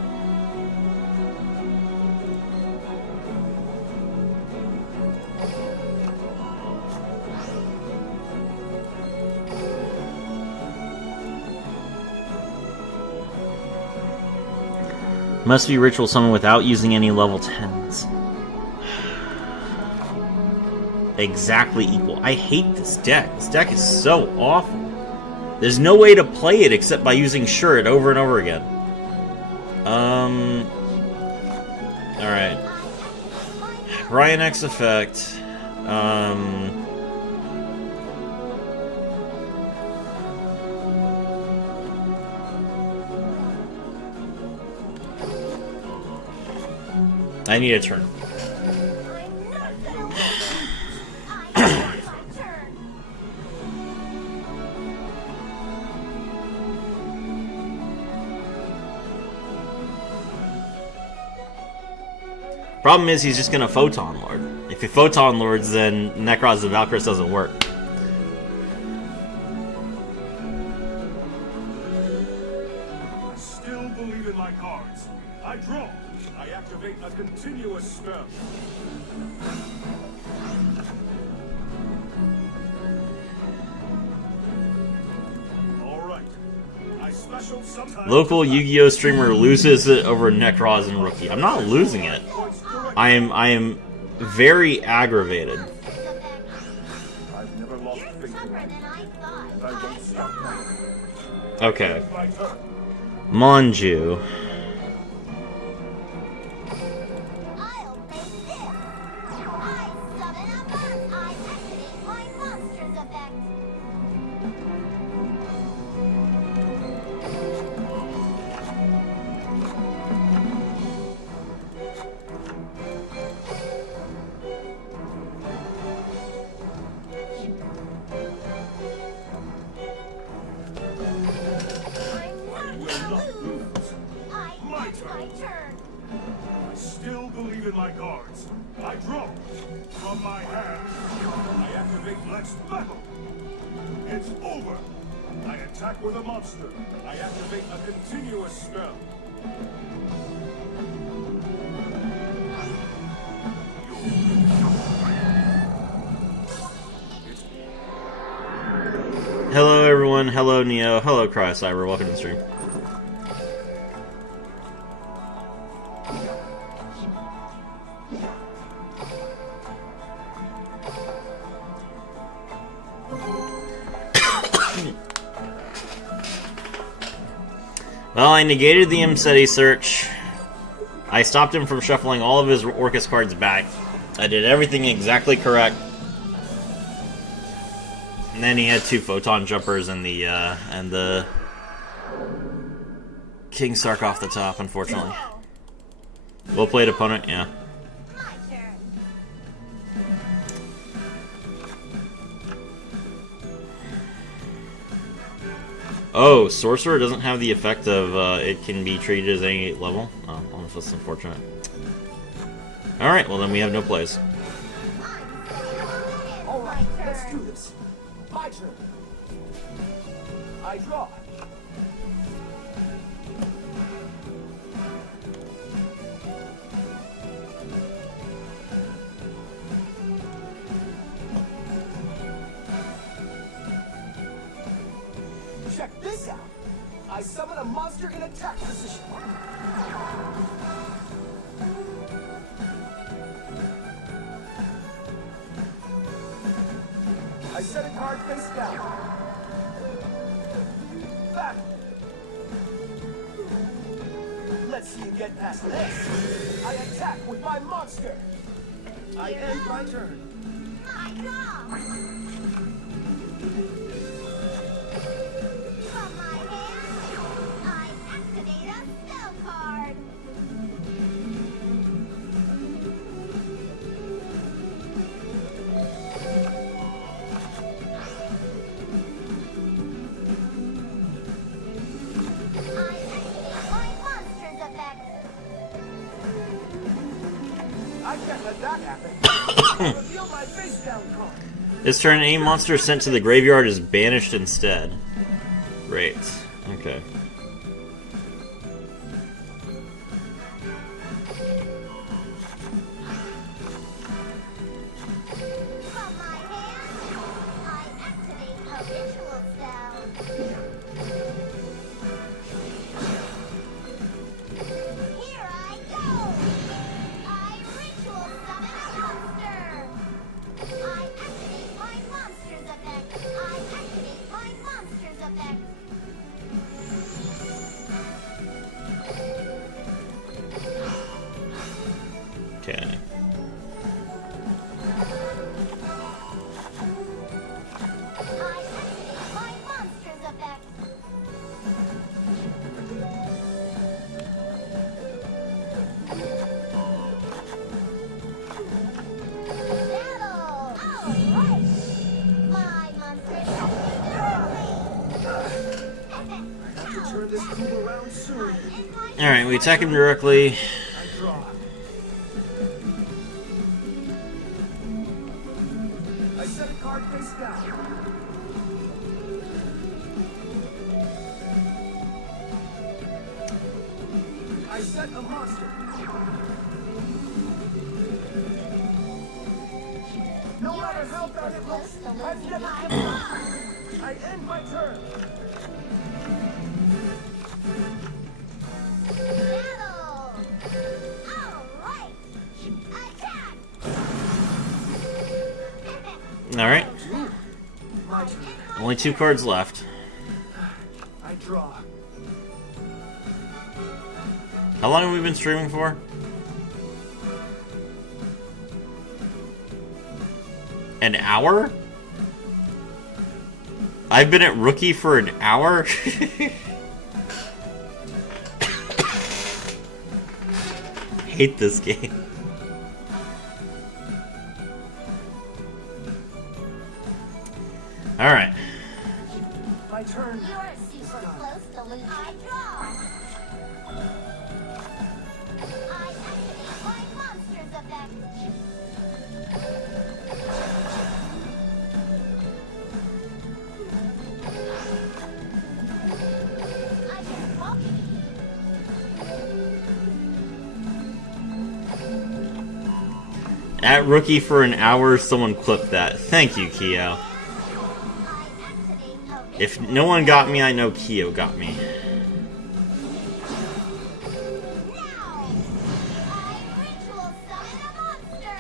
Must be ritual summon without using any level 10s. Exactly equal. I hate this deck. This deck is so awful. There's no way to play it except by using Shurret over and over again. Alright. Ryan X effect. I need a turn. I'm not gonna win. I end my turn. Problem is, he's just gonna Photon Lord. If he Photon Lords, then Nekroz and Valkyris doesn't work. I still believe in my cards. I draw. I activate a continuous spell. special sometimes. Local Yu-Gi-Oh streamer loses it over Nekroz and Rookie. I'm not losing it. I am very aggravated. I've never lost You're faith in tougher you. than I thought. I won't stop now. Okay. My turn. Manju. I'll face this. I summon a monster. I activate my monster's effect. I'm Will not not gonna lose. lose. My turn. I still believe in my cards. I draw. From my hand, I activate Let's Battle. It's over. I attack with a monster. I activate a continuous spell. Hello everyone, hello Neo, hello CryCyber, welcome to the stream. Well, I negated the Imseti search. I stopped him from shuffling all of his Orcust cards back. I did everything exactly correct. And then he had 2 photon jumpers and the King Sark off the top, unfortunately. Well played, opponent, yeah. My turn. Oh, Sorcerer doesn't have the effect of it can be treated as any level? Oh, almost that's unfortunate. Alright, well then we have no plays. All right, let's do this. My turn. I draw. Check this out. I summon a monster in attack position. I set a card face down. Back. Let's see you get past this. I attack with my monster. I end my turn. My draw. From my hand, I activate a spell card. I activate my monster's effect. I can't let that happen. I reveal my face down card. This turn, any monster sent to the graveyard is banished instead. Great. Okay. From my hand, I activate a ritual spell. Here I go! I ritual summon a monster! I activate my monster's effect! I activate my monster's effect! Okay. I activate my monster's effect! Battle! Alright! My monster's Have to turn this move around soon. Alright, we attack him directly. I draw. I set a card face down. I set a monster. No matter how bad it looks, I've never given up. I end my turn. Alright. My turn. Only 2 cards left. I draw. How long have we been streaming for? An hour? I've been at Rookie for an hour? Hate this game. Alright. My turn. You're super close to when I draw. I activate my monster's effect. I can walk. At Rookie for an hour, someone clipped that. Thank you, Keo. I activate a If no one got me, I know Keo got me. now. I ritual summon a monster.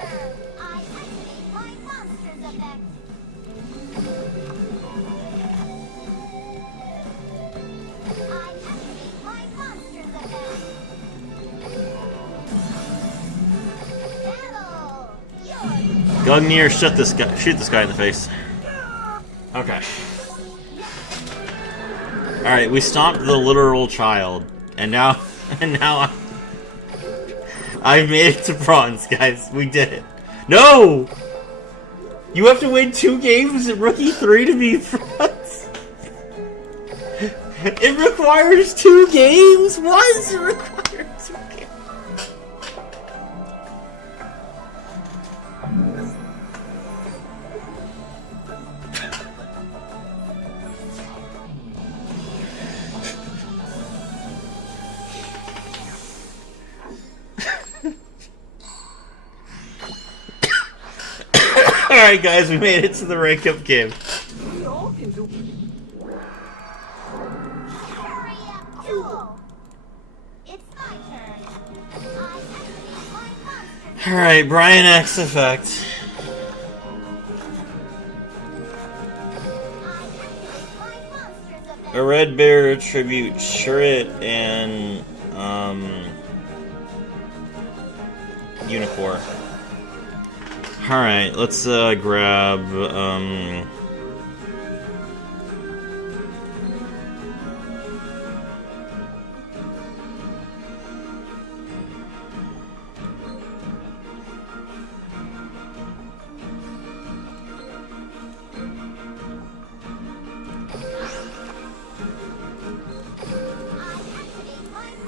I activate my monster's effect. I activate my monster's effect. Battle. Gugnir, shoot this guy in the face. Okay. Alright, we stopped the literal child. And now I've made it to bronze, guys. We did it. No! You have to win 2 games at Rookie 3 to be bronze? It requires 2 games? Why does it require 2 games? Alright guys, we made it to the rank up game. We all can do. Hurry up, duel. It's my turn. I activate my monster's Alright, Brian X effect. A red bear tribute Shurrit and Unicorn. Alright, let's grab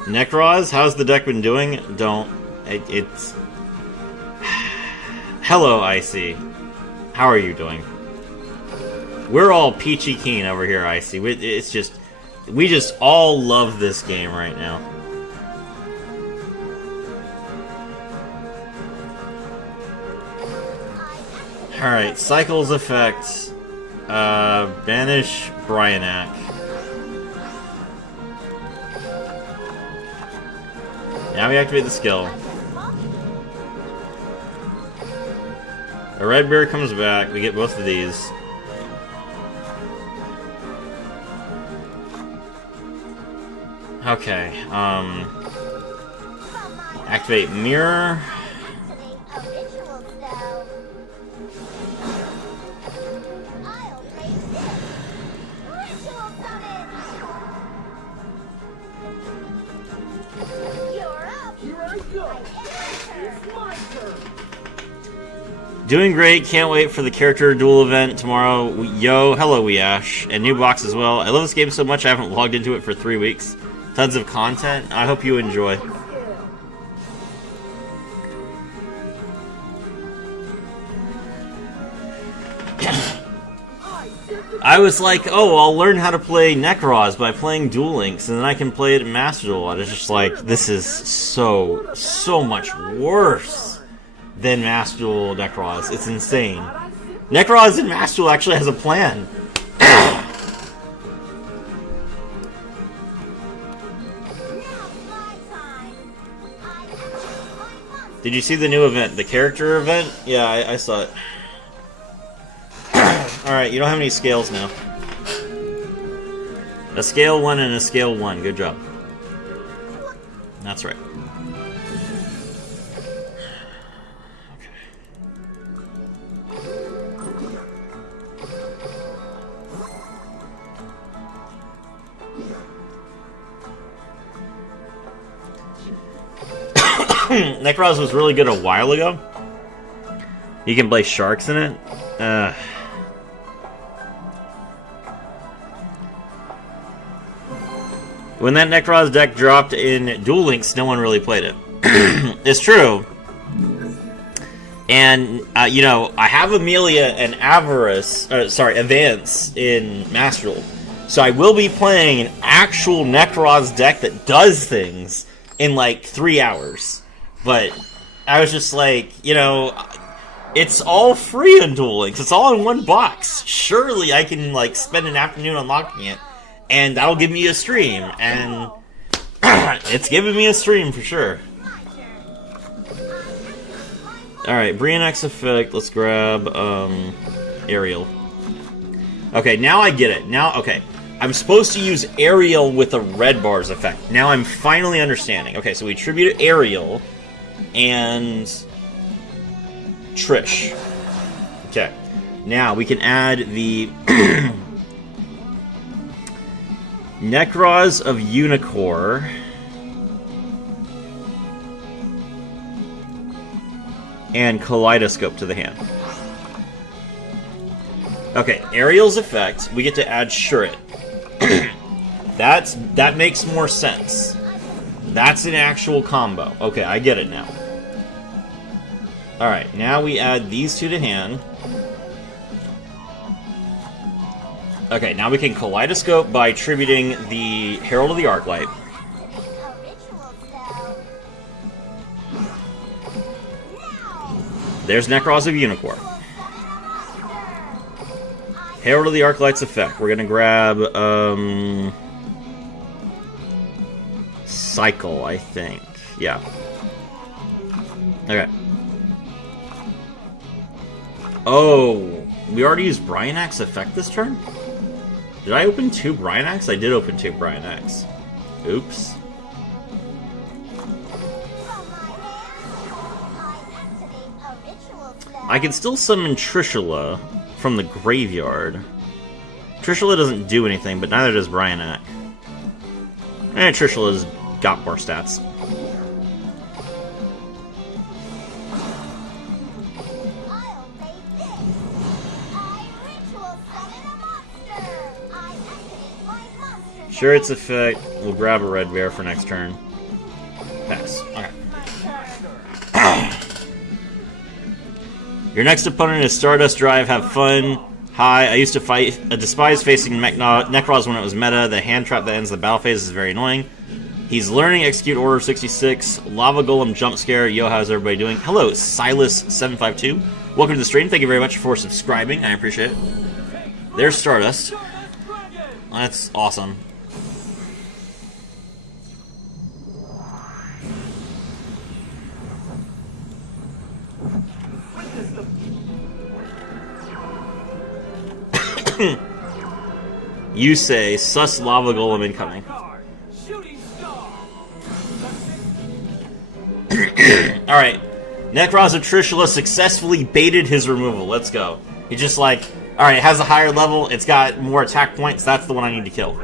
Nekroz. How's the deck been doing? It's hello, Icy. How are you doing? We're all peachy keen over here, Icy. It's just, we just all love this game right now. Alright, Cycles effect. Banish Bryanak. Now we activate the skill. A red bear comes back. We get both of these. Okay. Activate mirror. Doing great, can't wait for the character duel event tomorrow. Yo, hello Weash, and new box as well. I love this game so much I haven't logged into it for 3 weeks. Tons of content. I hope you enjoy. I was like, oh, I'll learn how to play Nekroz by playing Duel Links, and then I can play it in Master Duel. And it's just like, this is so much worse than Master Duel Nekroz. It's insane. Nekroz in Master Duel actually has a plan. Did you see the new event? The character event? Yeah, I saw it. Alright, you don't have any scales now. A scale 1 and a scale 1. Good job. That's right. Nekroz was really good a while ago. You can play sharks in it. When that Nekroz deck dropped in Duel Links, no one really played it. It's true. And, you know, I have Amelia and Advance in Master Duel. So I will be playing an actual Nekroz deck that does things in, like, 3 hours. But I was just like, you know, it's all free in Duel Links. It's all in one box. Surely I can, like, spend an afternoon unlocking it. And that'll give me a stream, and it's giving me a stream for sure. Alright, Briannex effect, let's grab, Ariel. Okay, now I get it. Now, okay, I'm supposed to use Ariel with a red bars effect. Now I'm finally understanding. Okay, so we tribute Ariel and Trish. Okay, now we can add the Nekroz of Unicorn and Kaleidoscope to the hand. Okay, Ariel's effect, we get to add Shuret. That makes more sense. That's an actual combo. Okay, I get it now. Alright, now we add these two to hand. Okay, now we can Kaleidoscope by tributing the Herald of the Arclight. There's Nekroz of Unicorn. Herald of the Arclight's effect. We're gonna grab, Cycle, I think. Yeah. Okay. Oh, we already used Briannex effect this turn? Did I open 2 Briannex? I did open 2 Briannex. Oops. I can still summon Trishula from the graveyard. Trishula doesn't do anything, but neither does Briannex. And Trishula's got more stats. Sure, its effect. We'll grab a red bear for next turn. Pass. Okay. Your next opponent is Stardust Drive. Have fun. Hi, I used to despise facing Nekroz when it was meta. The hand trap that ends the battle phase is very annoying. He's learning Execute Order 66. Lava Golem Jump Scare. Yo, how's everybody doing? Hello, Silas752. Welcome to the stream. Thank you very much for subscribing. I appreciate it. There's Stardust. That's awesome. You say, sus Lava Golem incoming. Alright. Nekroz of Trishula successfully baited his removal. Let's go. He's just like, alright, it has a higher level, it's got more attack points, that's the one I need to kill.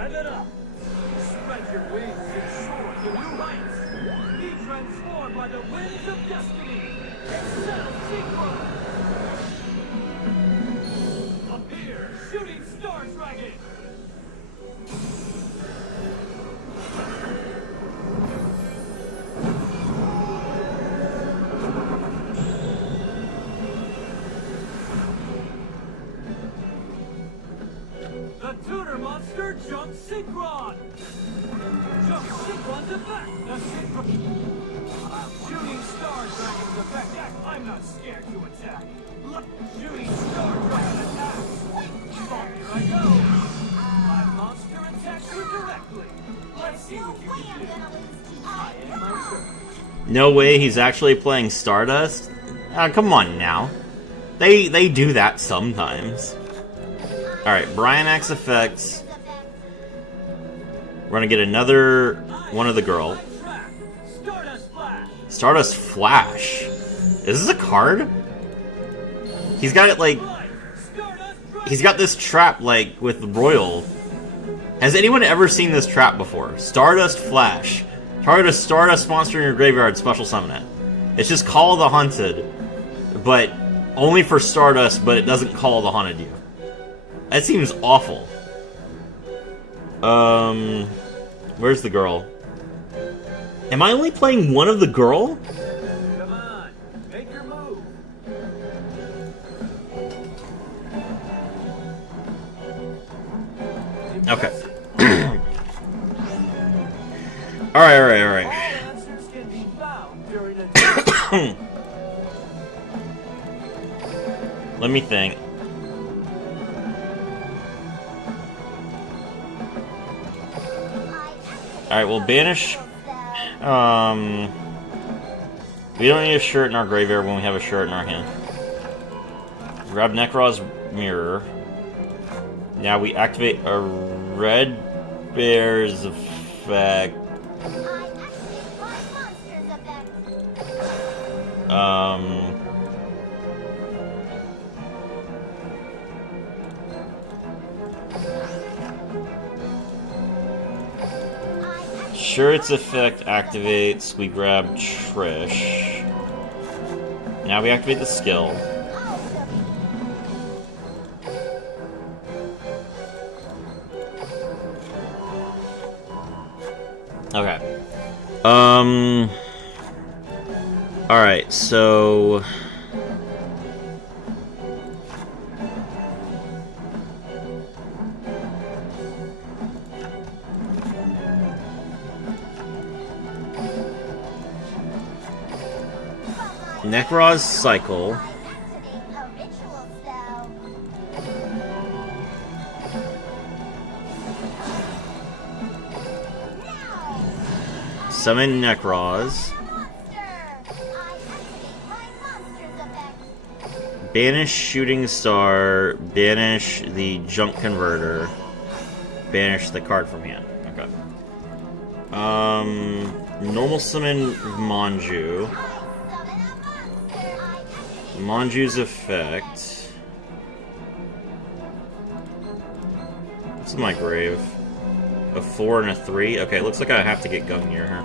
No way he's actually playing Stardust? Come on now. They do that sometimes. Alright, Brian Axe effects. We're gonna get another one of the girl. Stardust Flash. Is this a card? He's got it like... He's got this trap like with Royal. Has anyone ever seen this trap before? Stardust Flash. Target a Stardust monster in your graveyard, special summon it. It's just Call the Haunted, but only for Stardust, but it doesn't call the Haunted you. That seems awful. Where's the girl? Am I only playing one of the girl? Come on, make your move. Okay. Alright. All answers can be found during a Let me think. Alright, we'll banish... We don't need a shirt in our graveyard when we have a shirt in our hand. Grab Nekroz Mirror. Now we activate a Red Bear's effect. Sure, its effect activates. We grab Trish. Now we activate the skill. Okay. Alright, so... Nekroz Cycle. Summon Nekroz. Banish Shooting Star. Banish the Junk Converter. Banish the card from hand. Okay. Normal summon Manju. Manju's effect. What's in my grave? A 4 and a 3? Okay, looks like I have to get Gungnir here.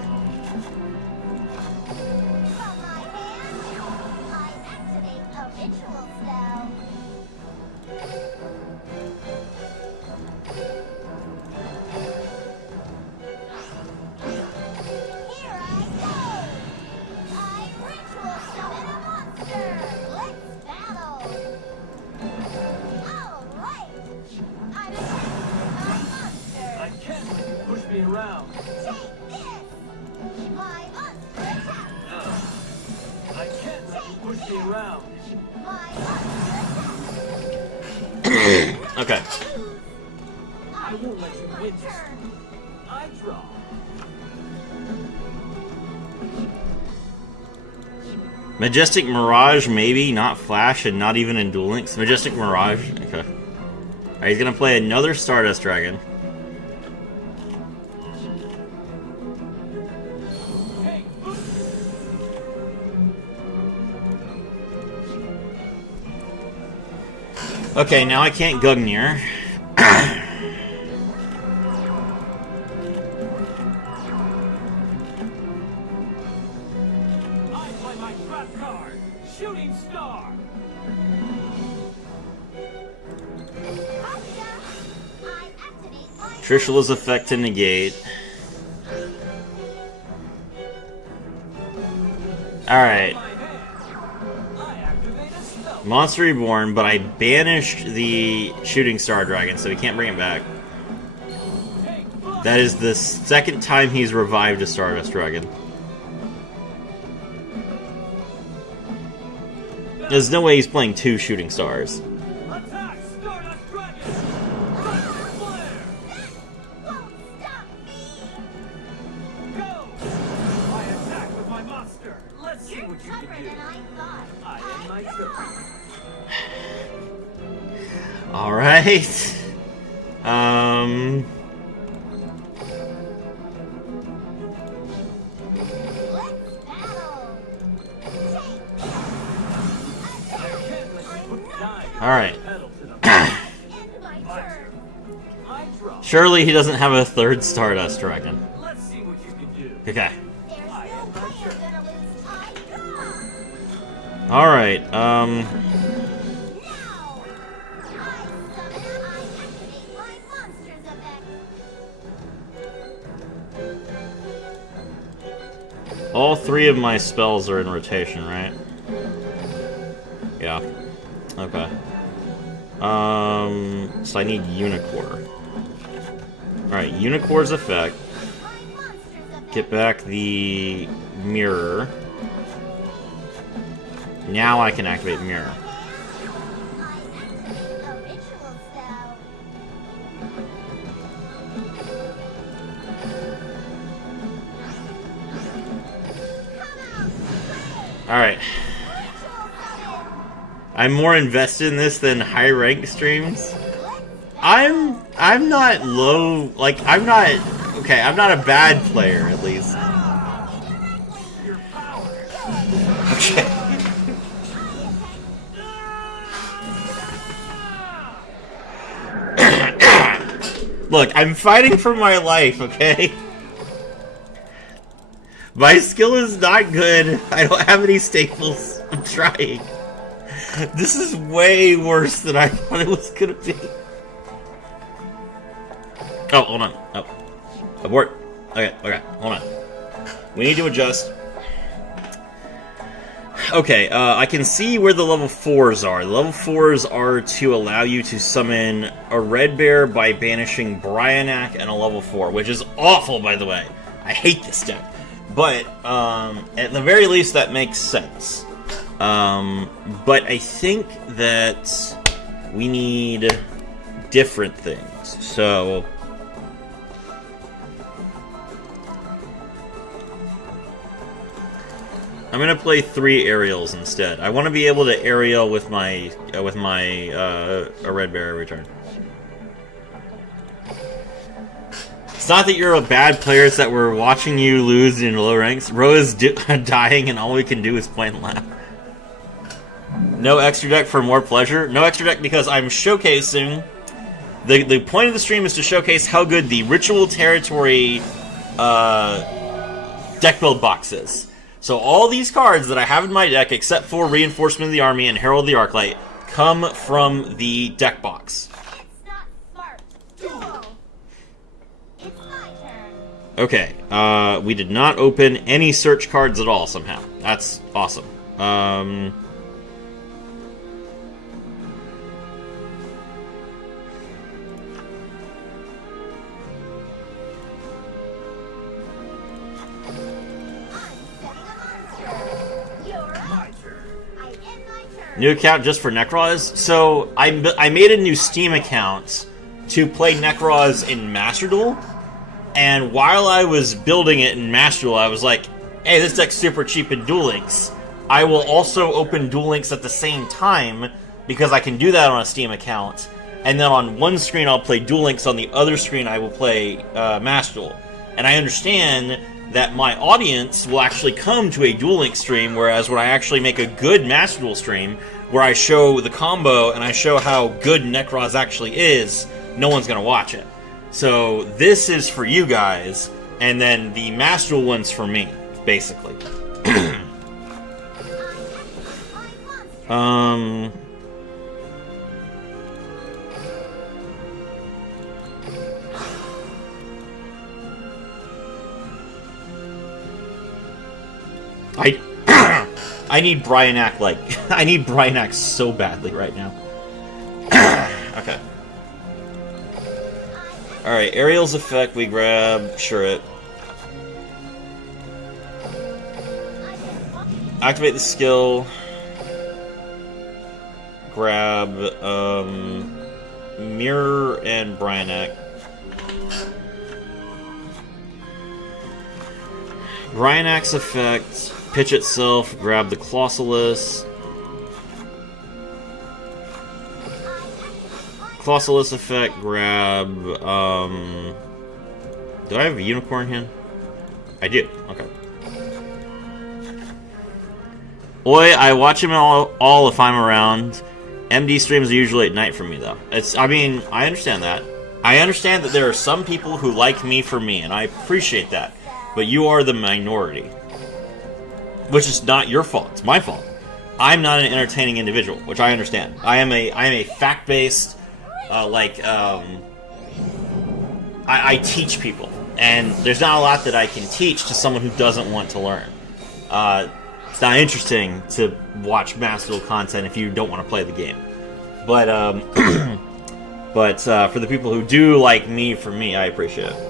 Okay. I won't let you win this. I draw. Majestic Mirage, maybe, not Flash, and not even in Duel Links. Majestic Mirage, okay. Alright, he's gonna play another Stardust Dragon. Okay, now I can't Gungnir. I play my trap card, Shooting Star. Trishula's effect to negate. Alright. Monster Reborn, but I banished the Shooting Star Dragon, so he can't bring it back. That is the second time he's revived a Stardust Dragon. There's no way he's playing 2 Shooting Stars. Attack, Stardust Dragon! Flare! Won't stop me! Go! I attack with my monster. Let's see You're what you tougher can do. than I thought. I am my turn. Alright. Let's battle. Alright. End my turn. I draw. Surely he doesn't have a third Stardust Dragon. Let's see what you can do. Okay. There's no way I'm gonna lose. I draw. Alright, Now, I activate my monster's effect. all three of my spells are in rotation, right? Yeah. Okay. So I need Unicore. Alright, Unicore's effect. My monster's effect. Get back the mirror. Now I can activate mirror. I activate a ritual spell. Alright. I'm more invested in this than high rank streams. I'm not low, like, I'm not, okay, I'm not a bad player, at least. Okay. Look, I'm fighting for my life, okay? My skill is not good. I don't have any staples. I'm trying. This is way worse than I thought it was gonna be. Oh, hold on. Oh. Abort. Okay, hold on. We need to adjust. Okay, I can see where the level 4s are. The level 4s are to allow you to summon a red bear by banishing Bryanak and a level 4, which is awful, by the way. I hate this deck. But, at the very least, that makes sense. But I think that we need different things. So, I'm gonna play 3 aerials instead. I want to be able to aerial with my a red bear every turn. It's not that you're a bad player; it's that we're watching you lose in low ranks. Ro is dying, and all we can do is play and laugh. No extra deck for more pleasure. No extra deck because I'm showcasing. The point of the stream is to showcase how good the Ritual Territory deck build box is. So all these cards that I have in my deck, except for Reinforcement of the Army and Herald of the Arclight, come from the deck box. It's not smart. Duel. It's my turn. Okay, we did not open any search cards at all somehow. That's awesome. New account just for Nekroz. So I made a new Steam account to play Nekroz in Master Duel, and while I was building it in Master Duel, I was like, "Hey, this deck's super cheap in Duel Links. I will also open Duel Links at the same time because I can do that on a Steam account. And then on one screen I'll play Duel Links, on the other screen I will play Master Duel." And I understand that my audience will actually come to a Duel Link stream, whereas when I actually make a good Master Duel stream, where I show the combo and I show how good Nekroz actually is, no one's going to watch it. So this is for you guys, and then the Master Duel one's for me, basically. I need Bryanak, like, I need Bryanak so badly right now. Okay. Alright, Ariel's effect, we grab Shuret. Activate the skill. Grab, Mirror and Bryanak. Bryanak's effect. Pitch itself, grab the Colossalus. Colossalist effect, grab, do I have a unicorn hand? I do, okay. Oi, I watch him all if I'm around. MD streams are usually at night for me, though. I mean, I understand that. I understand that there are some people who like me for me, and I appreciate that. But you are the minority. Which is not your fault, it's my fault. I'm not an entertaining individual, which I understand. I am a fact-based, I teach people. And there's not a lot that I can teach to someone who doesn't want to learn. It's not interesting to watch Master Duel content if you don't want to play the game. But, for the people who do like me for me, I appreciate it.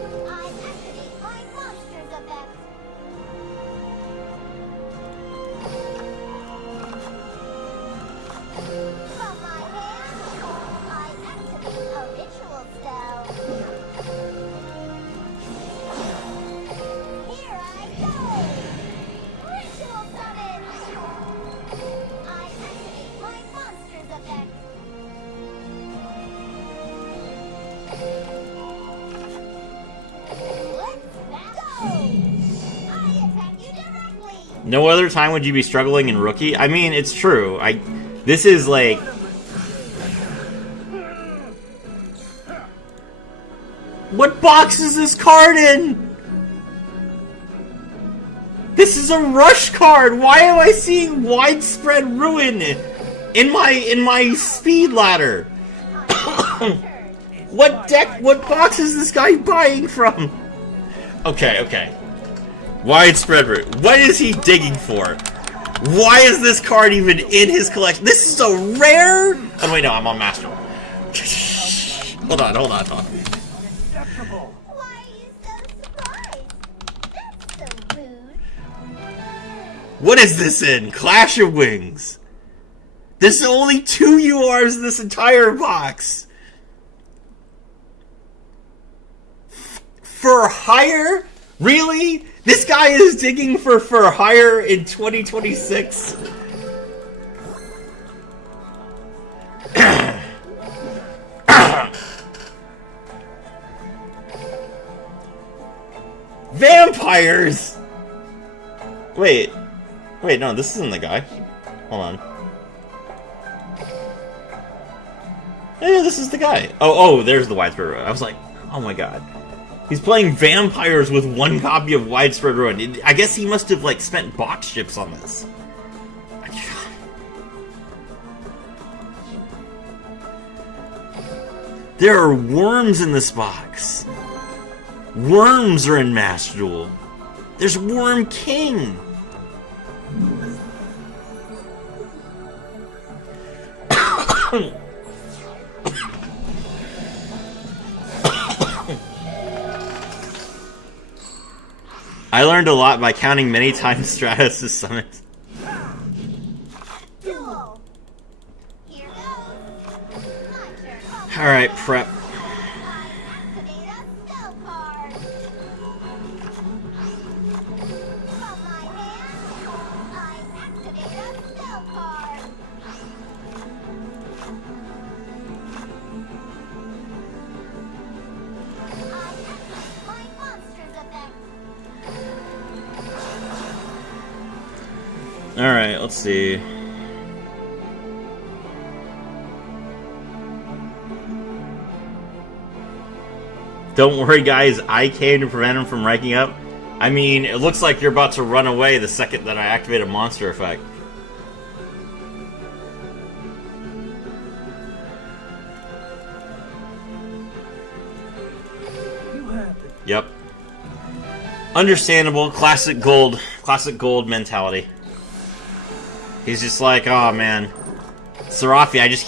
No other time would you be struggling in Rookie? I mean, it's true. This is like... What box is this card in? This is a rush card! Why am I seeing widespread ruin in my speed ladder? What box is this guy buying from? Okay. Widespread root. What is he digging for? Why is this card even in his collection? This is a rare... Oh, wait, no, I'm on Master. Hold on. Why are you so surprised? That's so rude. What is this in? Clash of Wings. There's only 2 URs in this entire box. For hire? Really? This guy is digging for hire in 2026? Vampires! Wait, no, this isn't the guy. Hold on. Yeah, this is the guy. Oh, there's the widespread road. I was like, oh my god. He's playing vampires with 1 copy of Widespread Ruin. I guess he must have, like, spent box chips on this. There are worms in this box. Worms are in Master Duel. There's Worm King. I learned a lot by counting many times Stardust summons. Duel. Here goes. My turn. Alright, prep. I activate a spell card. From my hand, I activate a spell card. I activate my monster's effect. Alright, let's see. Don't worry, guys. I came to prevent him from ranking up. I mean, it looks like you're about to run away the second that I activate a monster effect. Yep. Understandable. Classic gold mentality. He's just like, oh man, Serafi, I just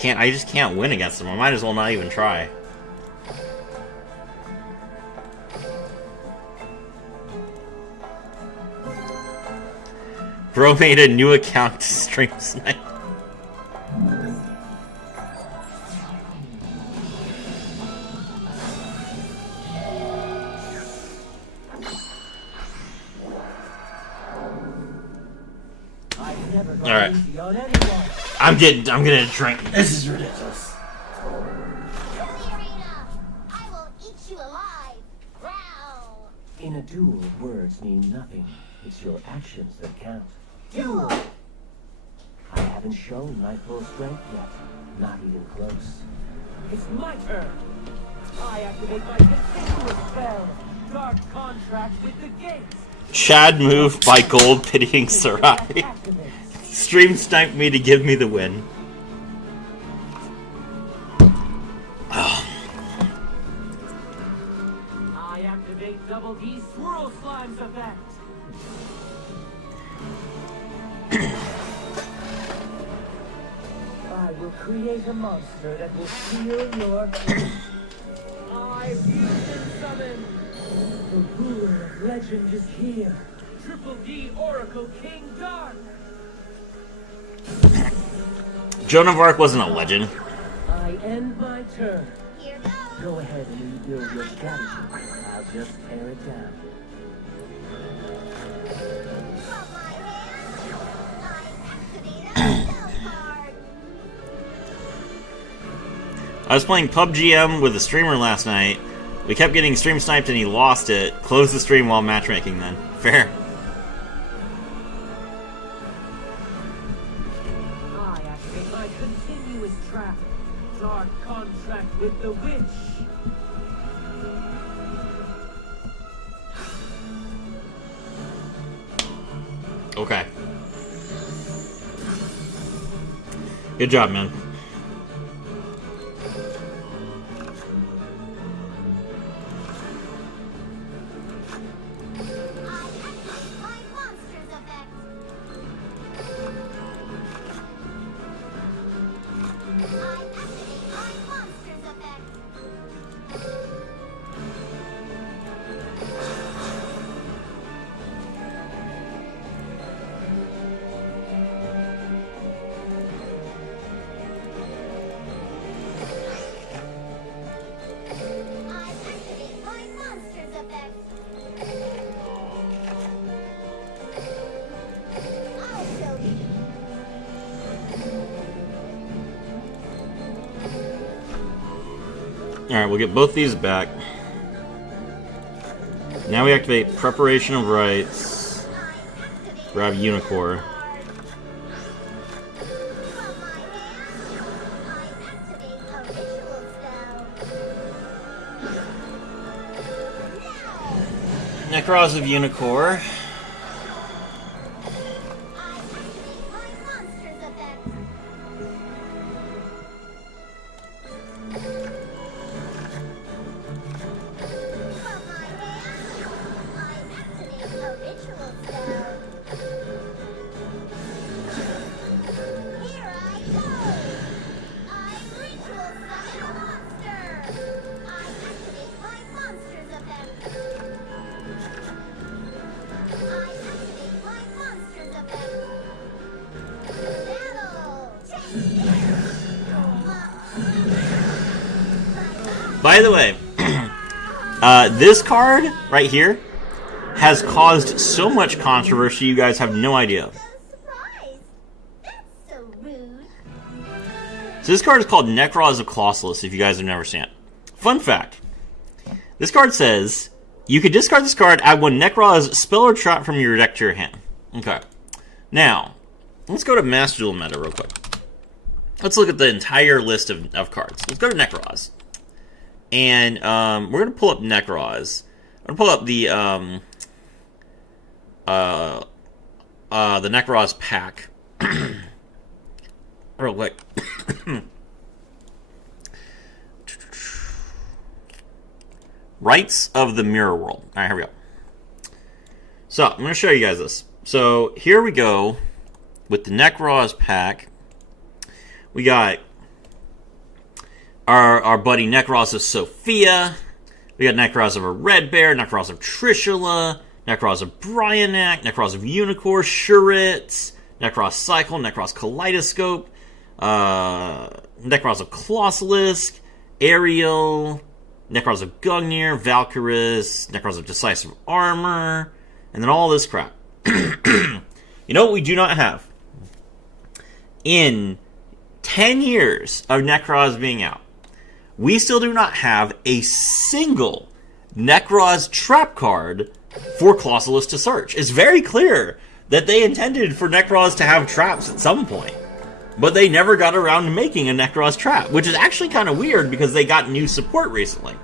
can't win against him. I might as well not even try. Bro made a new account to stream snipe. Alright. I'm gonna drink. This is ridiculous. you alive. Growl. In a duel, words mean nothing. It's your actions that count. Duel! I haven't shown my full strength yet. Not even close. It's my turn. I activate my continuous spell. Dark contract with the gates. Chad moved by gold pitying Sarai. Stream sniped me to give me the win. I activate Double D Swirl Slime's effect. I will create a monster that will seal your fate. I fusion summon. The ruler of legend is here. Triple D Oracle King Dark. Joan of Arc wasn't a legend. I end my turn. Here goes. Go ahead and rebuild your strategy. I'll just tear it down. From my hand, I activate a spell card. I was playing PUBG with a streamer last night. We kept getting stream sniped and he lost it. Closed the stream while matchmaking then. Fair. I activate my continuous trap. Dark contract with the witch. Okay. Good job, man. My monster's effect. I activate my monster's effect. I activate my monster's effect. I'll show you. Alright, we'll get both these back. Now we activate Preparation of Rites. Grab Unicorn. From my hand, I activate a ritual spell. Now, Necroz of Unicorn. I activate my monster's effect. From my hand, I activate a ritual spell. Here I go! I ritual summon a monster! I activate my monster's effect. I activate my monster's effect. Battle! By the way, this card right here has caused so much controversy you guys have no idea. So surprised. That's so rude. So this card is called Nekroz of Colossus, if you guys have never seen it. Fun fact. This card says, you can discard this card, add one Nekroz spell or trap from your deck to your hand. Okay. Now, let's go to Master Duel meta real quick. Let's look at the entire list of cards. Let's go to Nekroz. And we're going to pull up Nekroz. I'm going to pull up the Nekroz pack. Real quick. Rights of the Mirror World. Alright, here we go. So, I'm going to show you guys this. So, here we go with the Nekroz pack. We got our buddy Nekroz of Sophia. We got Nekroz of a Red Bear, Nekroz of Trishula, Nekroz of Bryanak, Nekroz of Unicorn, Shurit, Nekroz Cycle, Nekroz Kaleidoscope, Nekroz of Colossus, Ariel, Nekroz of Gungnir, Valkyris, Nekroz of Decisive Armor, and then all this crap. You know what we do not have? In 10 years of Nekroz being out, we still do not have a single Nekroz trap card for Colossalus to search. It's very clear that they intended for Nekroz to have traps at some point, but they never got around to making a Nekroz trap, which is actually kind of weird because they got new support recently.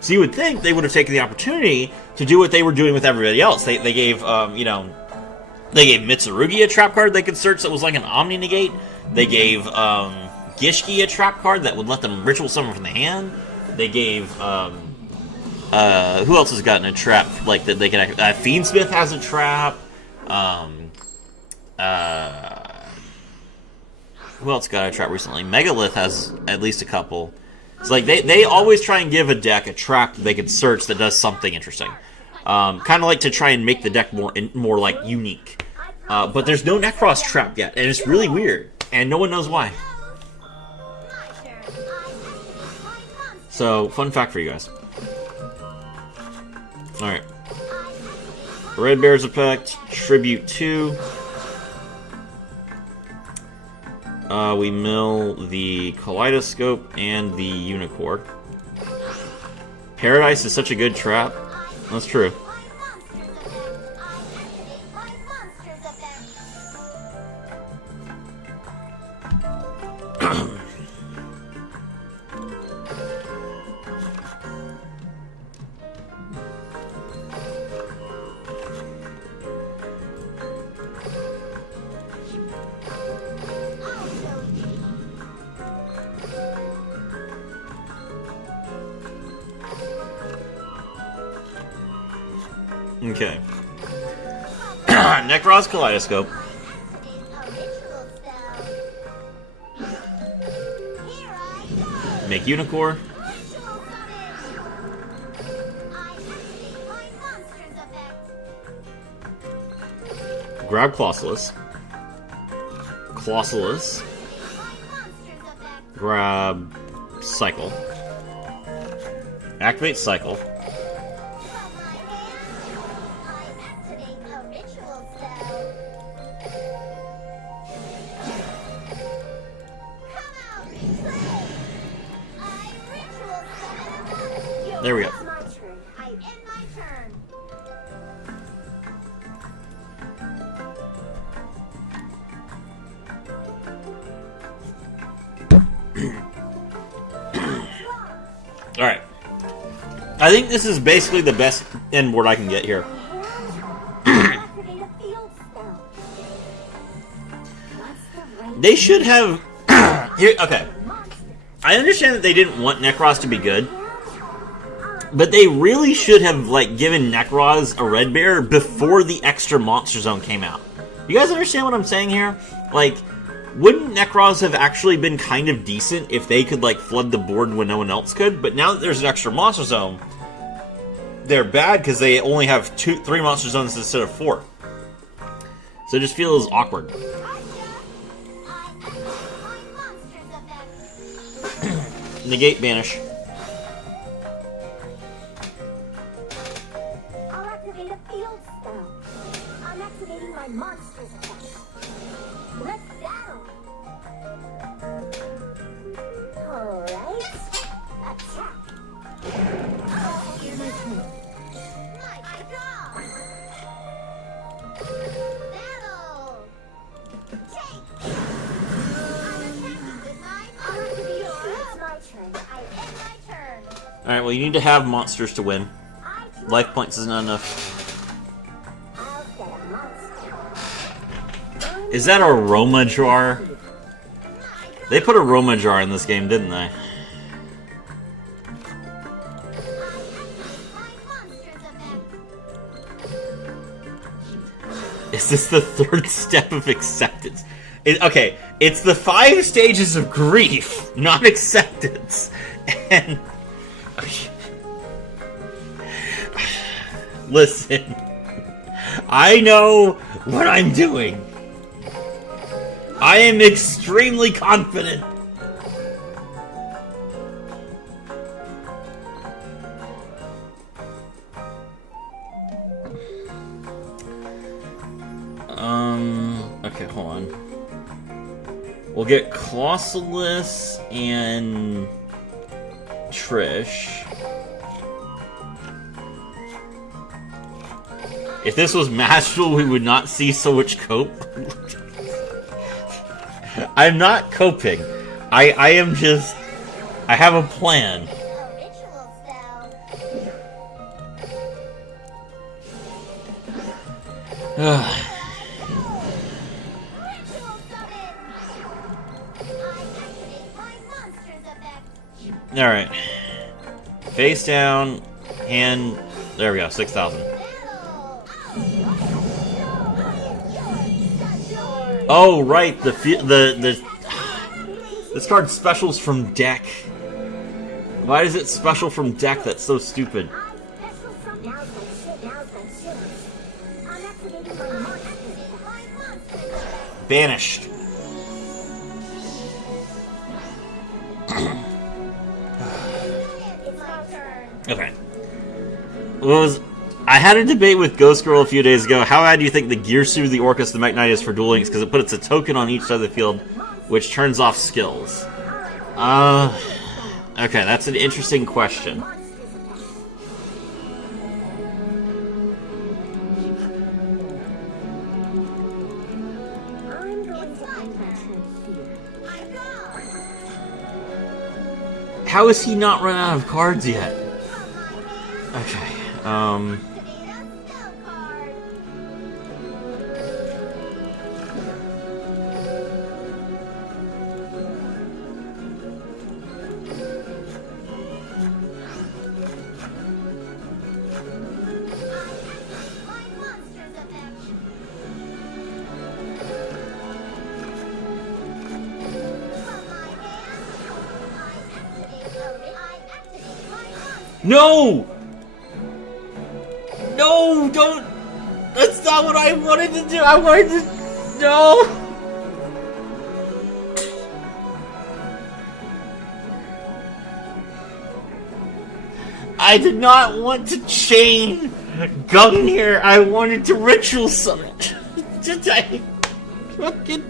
So you would think they would have taken the opportunity to do what they were doing with everybody else. They gave, they gave Mitsurugi a trap card they could search that was like an Omni Negate. They gave Gishki a trap card that would let them ritual summon from the hand. They gave, who else has gotten a trap like that they can, Fiendsmith has a trap. Who else got a trap recently? Megalith has at least a couple. It's like they always try and give a deck a trap that they can search that does something interesting. Kind of like to try and make the deck more like unique. But there's no Nekroz trap yet, and it's really weird, and no one knows why. So, fun fact for you guys. Alright. Red Bear's effect, Tribute 2. We mill the Kaleidoscope and the Unicorn. Paradise is such a good trap. That's true. Okay. Nekroz Kaleidoscope. Make Unicorn. Grab Colossalus. Colossalus. Grab Cycle. Activate Cycle. There we go. Alright. I think this is basically the best end board I can get here. They should have... okay. I understand that they didn't want Nekroz to be good, but they really should have, like, given Nekroz a red bear before the extra Monster Zone came out. You guys understand what I'm saying here? Like, wouldn't Nekroz have actually been kind of decent if they could, like, flood the board when no one else could? But now that there's an extra Monster Zone, they're bad because they only have 3 Monster Zones instead of 4. So it just feels awkward. Negate, banish. I'll activate a field spell. I'm activating my monster's attack. Let's battle. Alright. Attack. Here's my turn. Nice draw. Battle. Take. I'm attacking with my turn. I end my turn. Alright, well, you need to have monsters to win. Life points is not enough. I'll get a monster. Is that a Roma jar? They put a Roma jar in this game, didn't they? Is this the 3rd step of acceptance? Okay, it's the 5 stages of grief, not acceptance. And... listen, I know what I'm doing. I am extremely confident. Okay, hold on. We'll get Colossalus and Trish. If this was Masterful, we would not see so much cope. I'm not coping. I am just... I have a plan. A ritual spell. Ritual summon. I activate my monster's effect. Alright. Face down, hand... There we go, 6,000. Battle. Oh, right, this card specials from deck. Why is it special from deck? That's so stupid. Banished. It's my turn. Okay. I had a debate with Ghost Girl a few days ago. How bad do you think the Gearsu, the Orcust, the Meknight is for dueling? Because it puts a token on each side of the field, which turns off skills. Okay, that's an interesting question. How is he not run out of cards yet? Okay, Activate a spell card. My monster's effect. From my hand, I activate my monster. No! No, don't! That's not what I wanted to do! I wanted to... No! I did not want to chain Gungnir. I wanted to ritual summon. Did I fucking...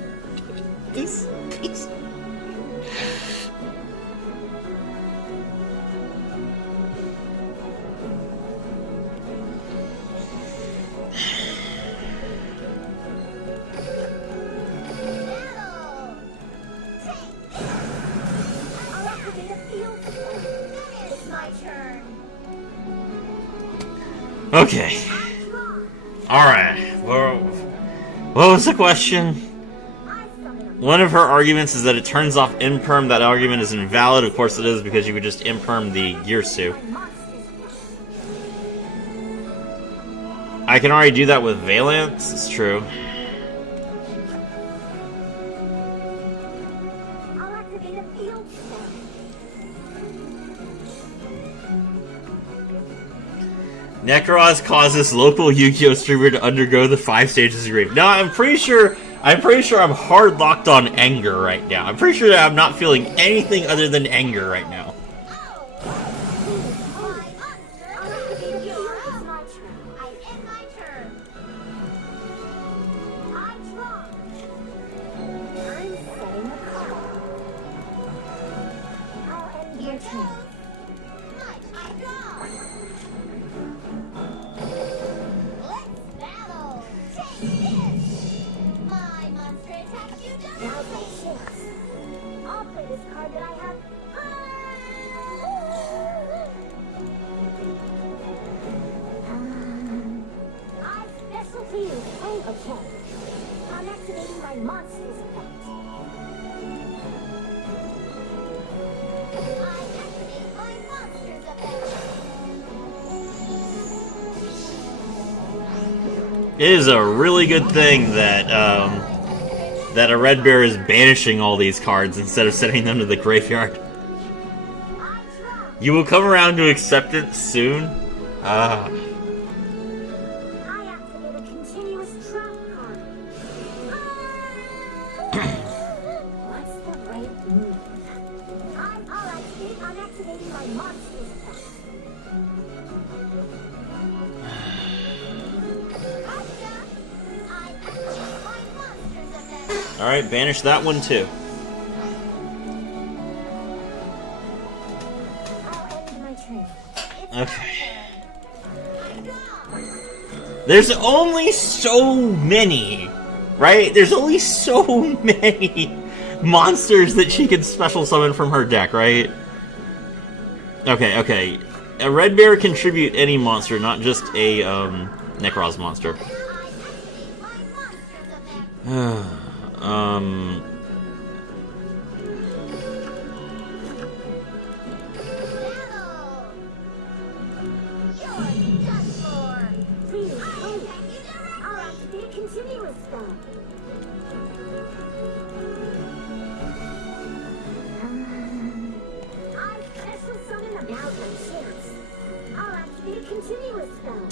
This piece... Battle. I'll activate a field spell. It's my turn. Okay. Alright. Well, what was the question? I summon One of her arguments is that it turns off imperm. That argument is invalid. Of course it is, because you could just imperm the Gearsu. a monster's effect. I can already do that with Valance. It's true. I'll activate a field spell. Nekroz causes local Yu-Gi-Oh streamer to undergo the 5 stages of grief. No, I'm pretty sure I'm hard locked on anger right now. I'm pretty sure that I'm not feeling anything other than anger right now. I'll play this card that I have. I special to you. Oh, okay. I'm activating my monster's effect. I activate my monster's effect. It is a really good thing that that a red bear is banishing all these cards instead of sending them to the graveyard. You will come around to acceptance soon. I activate a continuous trap card. What's the right move? I'm activating my monster's effect. I activate my monster's effect. Alright, banish that one too. I'll There's only so many, right? There's only so many monsters that she can special summon from her deck, right? Okay. A red bear can tribute any monster, not just a Nekroz monster.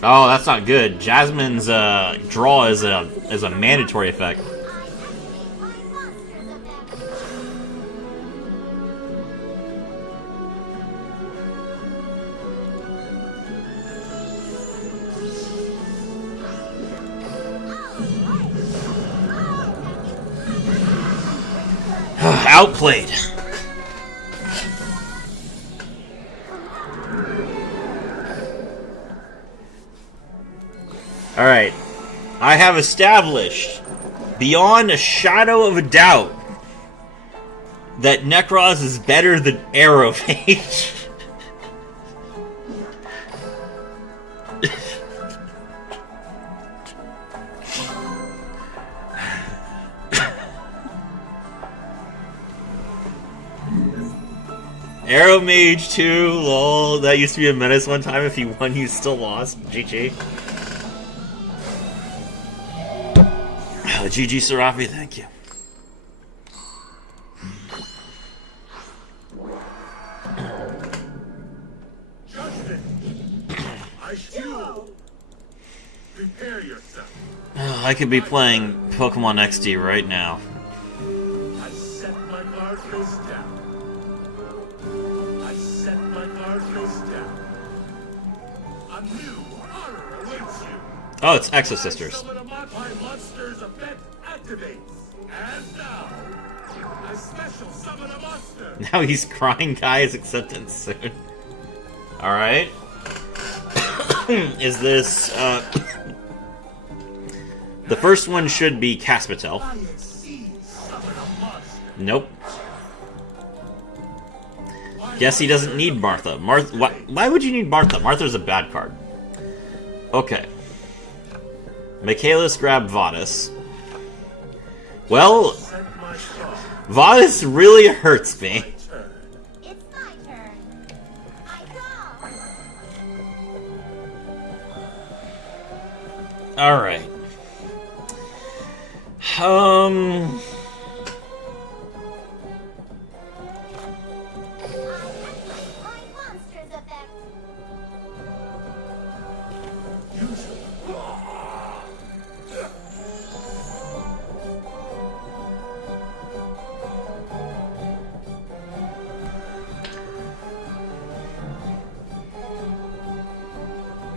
Oh, that's not good. Jasmine's draw is a mandatory effect. Outplayed. Alright. I have established, beyond a shadow of a doubt, that Nekroz is better than Arrow Mage. Arrow Mage 2, lol. That used to be a menace one time. If you won, you still lost. GG. GG Serafi, thank you. Judgment. I duel. Prepare yourself. I could be playing Pokemon XD right now. I set my card face down. I set my card face down. A new horror awaits you. Oh, it's Exosisters. Summon a my monster's effect activates. And now, I special summon a monster. Now he's crying guy's acceptance soon. Alright. Is this, the first one should be Caspitel. Nope. Guess he doesn't need Martha. Why would you need Martha? Martha's a bad card. Okay. Michaelis grabbed Vadis. Well, Vadis really hurts me. It's my turn. I draw. Alright. My monster's effect.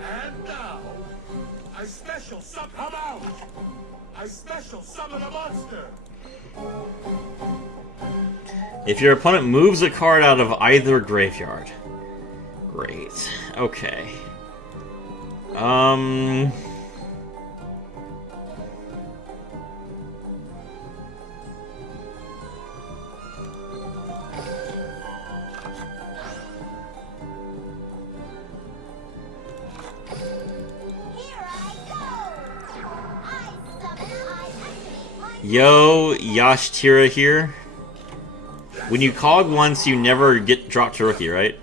And now, I special summon come out. I special summon a monster. If your opponent moves a card out of either graveyard. Great. Okay. Here I go. I activate my Yo, Kashtira here. When you cog once, you never get dropped to rookie, right?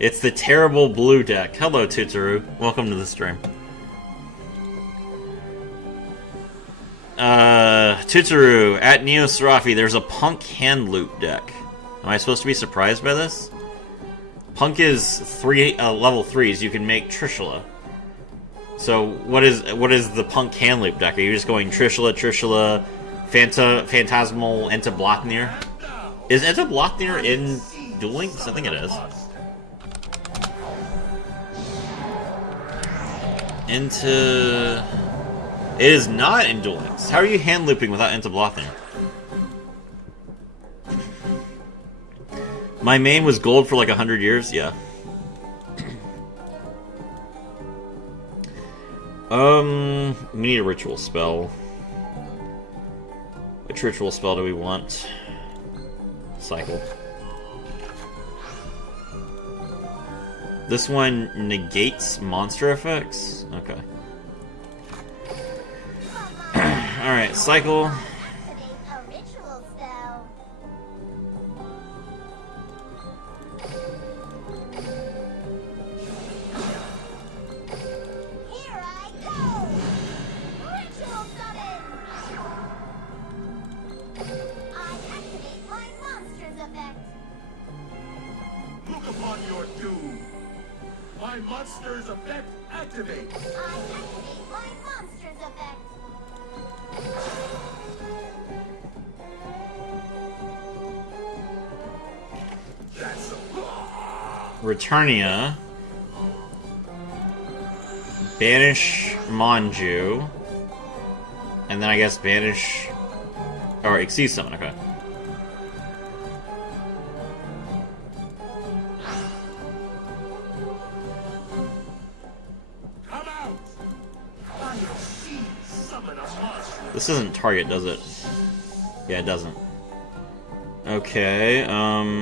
It's the terrible blue deck. Hello, Tuturu. Welcome to the stream. Tuturu, at Neo Serafi, there's a Punk hand loop deck. Am I supposed to be surprised by this? Punk is level 3s. You can make Trishula. So what is the Punk hand loop deck? Are you just going Trishula, Phantasmal, Entablothnir? Is Entablothnir in Dueling? I think it is. It is not in Dueling. How are you hand looping without Entablothnir? My main was gold for like 100 years. Yeah. We need a ritual spell. Which ritual spell do we want? Cycle. This one negates monster effects? Okay. Alright, cycle. Activate a ritual spell. Here I go! Ritual summon! I activate my monster's effect. Look upon your doom. My monster's effect activates. I activate my monster's effect. That's a Returnia. Banish Manju. And then I guess banish... Or Exceed Summon, okay. come out. I see summon a monster. This doesn't target, does it? Yeah, it doesn't. Okay, I'll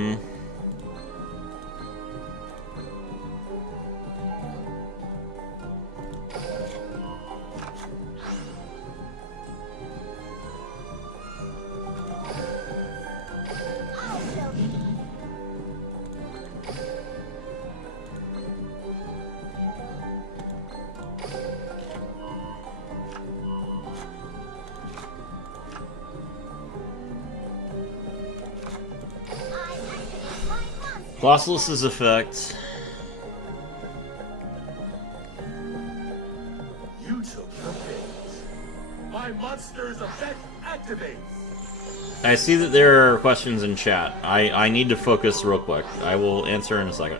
show you. I activate my monster. Glossalus's effect. You took the bait. My monster's effect activates. I see that there are questions in chat. I need to focus real quick. I will answer in a second.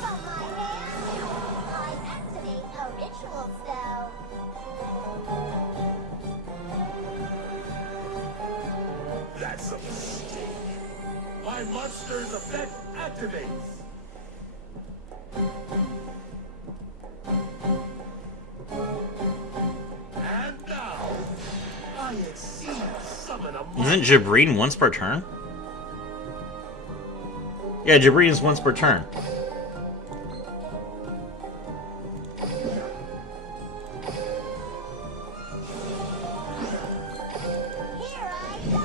From my hand, I activate a ritual spell. That's a mistake. My monster's effect activates. And now, I exceed summon a monster. Isn't Jabreen once per turn? Yeah, Jabreen's once per turn. Here I go.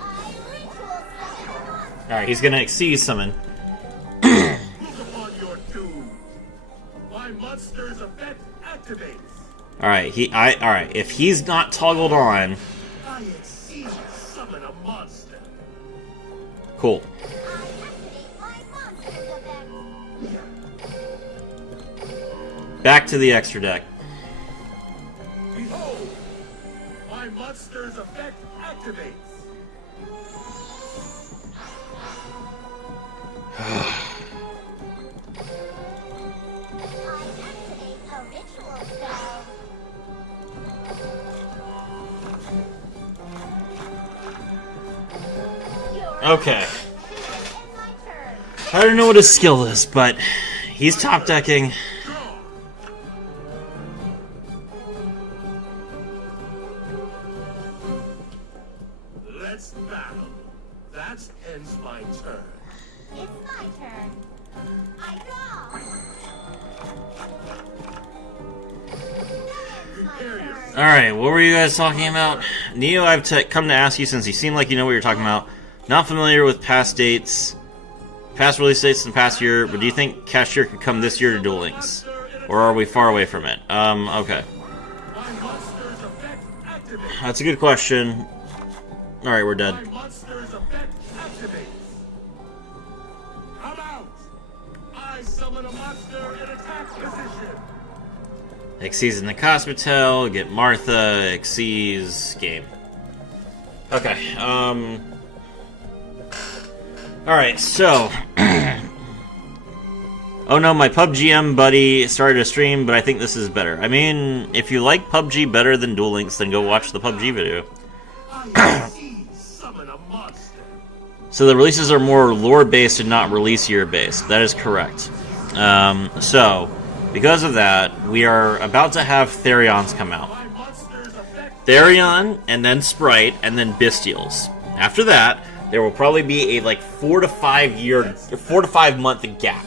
I ritual summon a monster. Alright, he's gonna Exceed Summon. Look upon your doom. My monster's effect activates. Alright, if he's not toggled on, I exceed summon a monster. cool. I activate my monster's effect. Back to the extra deck. Behold, my monster's effect activates. I activate a ritual spell. Okay. It's my turn. I don't know what his skill is, but he's top decking. Draw. Let's battle. That ends my turn. It's my turn. I draw. That ends my Prepare turn. yourself. Alright, what were you guys talking about? Neo, I've come to ask you since you seem like you know what you're talking about. Not familiar with past dates, past release dates in the past year, but do you think Kashtira could come this year to Duelings? Or are we far away from it? Okay. My monster's effect activates. That's a good question. Alright, we're dead. My monster's effect activates. Come out. I summon a monster in attack position. Exceeds in the Cosmotel, get Martha, Exceeds, game. Okay, Alright, so... Oh no, my PUBGM buddy started a stream, but I think this is better. I mean, if you like PUBG better than Duel Links, then go watch the PUBG video. So the releases are more lore-based and not release year-based. That is correct. So, because of that, we are about to have Therions come out. Therion, and then Sprite, and then Bestials. After that, there will probably be a like 4 to 5 month gap.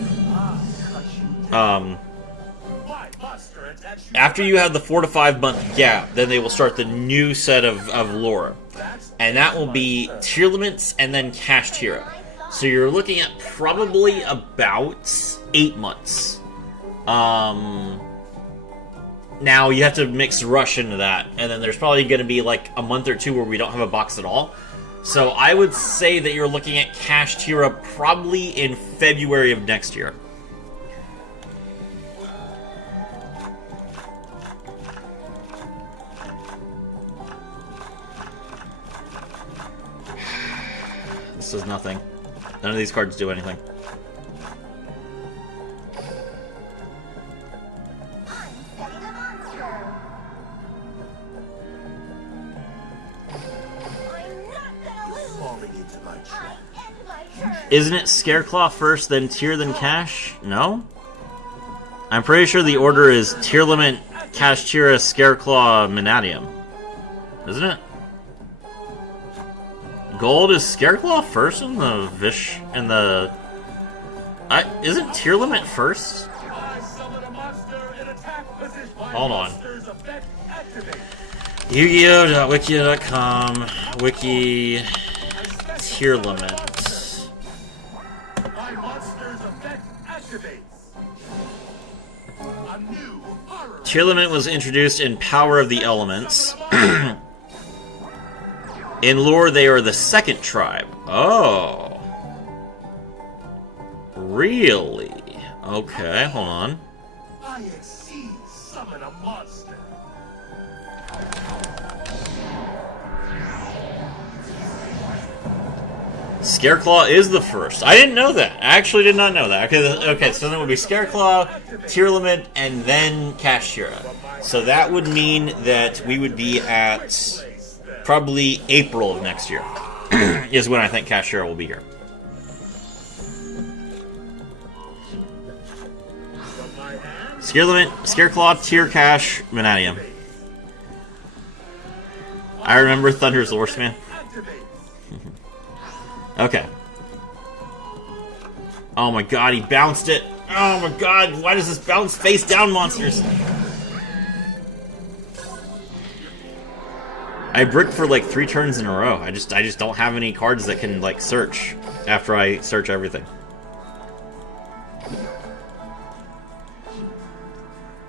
After you have the 4 to 5 month gap, then they will start the new set of lore. And that will be tier limits and then Kashtira. So you're looking at probably about 8 months. Now you have to mix Rush into that, and then there's probably going to be like a month or two where we don't have a box at all. So I would say that you're looking at Kashtira probably in February of next year. This does nothing. None of these cards do anything. Isn't it Scareclaw first, then Tier, then Cash? No? I'm pretty sure the order is Tier Limit, Kashtira, Scareclaw, Manatium. Isn't it? Gold is Scareclaw first in the Vish and the... isn't Tier Limit first? Hold on. Yu-Gi-Oh.wiki.com Wiki Tier Limit. Tier Limit was introduced in Power of the Elements. In lore, they are the second tribe. Oh. Really? Okay, hold on. I exceed summon a monster. Scareclaw is the first. I didn't know that. I actually did not know that. Okay, so then it would be Scareclaw, Tier Limit, and then Kashtira. So that would mean that we would be at probably April of next year is when I think Kashtira will be here. Scare Limit, Scareclaw, Tier Cash, Manatium. I remember Thunder's Horseman. Okay. Oh my god, he bounced it. Oh my god, why does this bounce face down monsters? I bricked for like 3 turns in a row. I just don't have any cards that can like search after I search everything.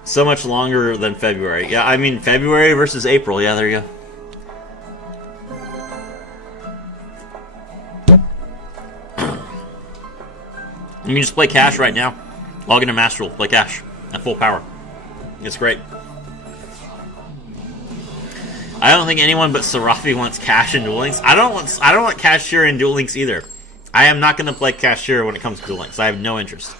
So much longer than February. Yeah, I mean February versus April. Yeah, there you go. You can just play Cash right now. Log into Master Duel, play Cash at full power. It's great. I don't think anyone but Serafi wants Cash in Duel Links. I don't want Kashtira in Duel Links either. I am not going to play Kashtira when it comes to Duel Links. I have no interest.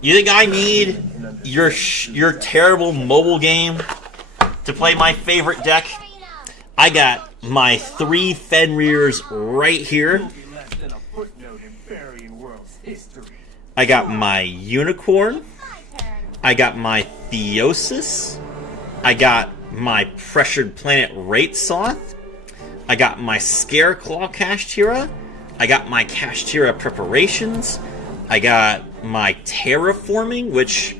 You think I need your terrible mobile game to play my favorite deck? I got my 3 Fenrirs right here. I got my Unicorn. I got my Theosis. I got my Pressured Planet Raitsoth. I got my Scareclaw Kashtira. I got my Kashtira Preparations. I got my Terraforming, which...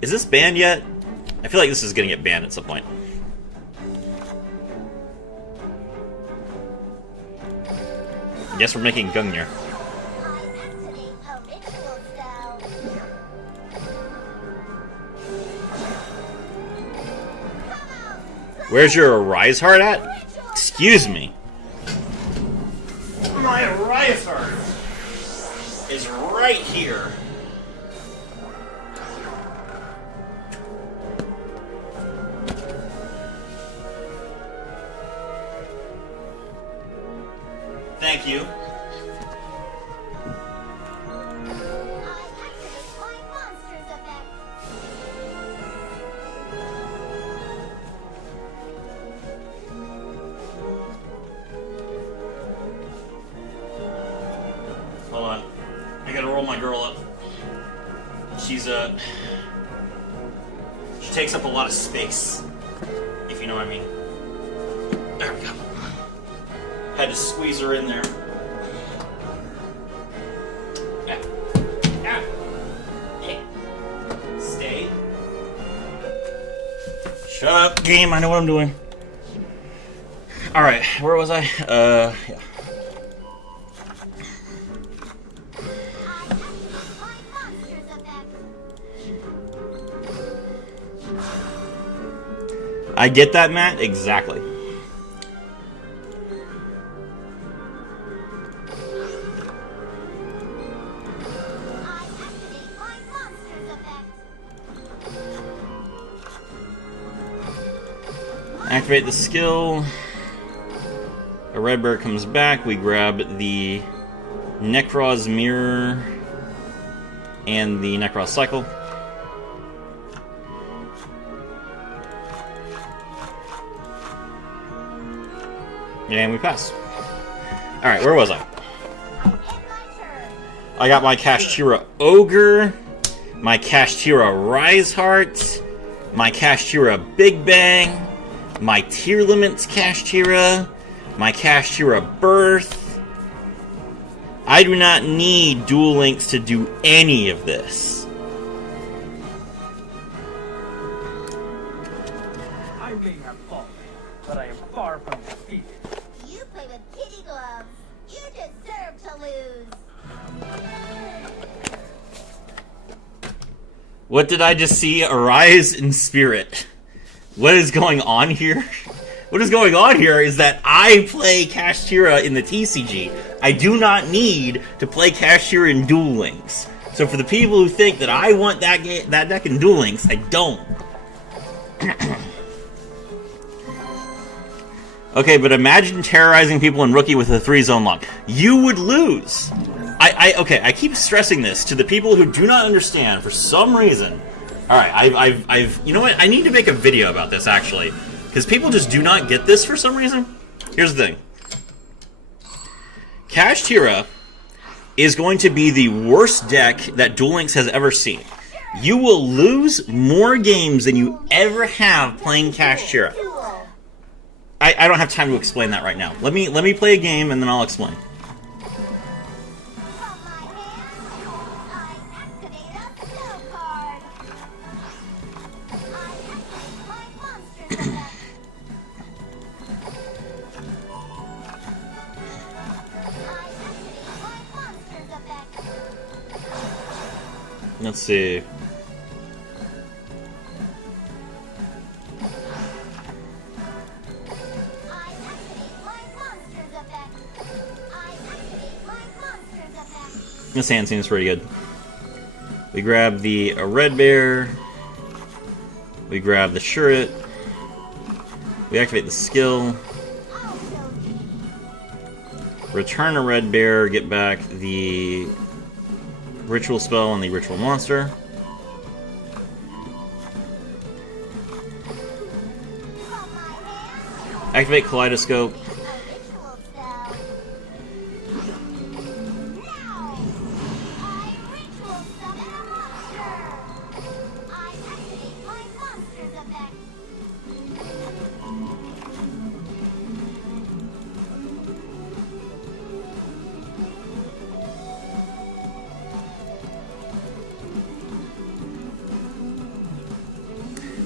Is this banned yet? I feel like this is going to get banned at some point. I guess we're making Gungnir. Where's your Arise Heart at? Excuse me. My Arise Heart is right here. Thank you. Hold on. I gotta roll my girl up. She's she takes up a lot of space, if you know what I mean. There we go. Had to squeeze her in there. Yeah. Stay. Shut up, game. I know what I'm doing. All right, where was I? Yeah. I get that, Matt. Exactly. Activate the skill. A red bear comes back. We grab the Nekroz mirror and the Nekroz cycle. And we pass. Alright, where was I? I got my Kashtira Ogre, my Kashtira Riseheart, my Kashtira Big Bang, my Tier Limits Kashtira, my Kashtira Birth. I do not need Duel Links to do any of this. I may have fallen, but I am far from defeated. You play with kitty gloves. You deserve to lose. What did I just see? Arise in spirit. What is going on here? What is going on here is that I play Kashtira in the TCG. I do not need to play Kashtira in Duel Links. So for the people who think that I want that deck in Duel Links, I don't. Okay, but imagine terrorizing people in Rookie with a 3-zone lock. You would lose. Okay, I keep stressing this to the people who do not understand for some reason. Alright, I've you know what? I need to make a video about this, actually. Because people just do not get this for some reason. Here's the thing. Kashtira is going to be the worst deck that Duel Links has ever seen. You will lose more games than you ever have playing Kashtira. I don't have time to explain that right now. Let me play a game and then I'll explain. From my hand, I activate a spell card. I activate my monster's effect. Let's see. This hand seems pretty good. We grab the red bear. We grab the Shuret. We activate the skill. Return a red bear, get back the ritual spell and the ritual monster. Activate Kaleidoscope.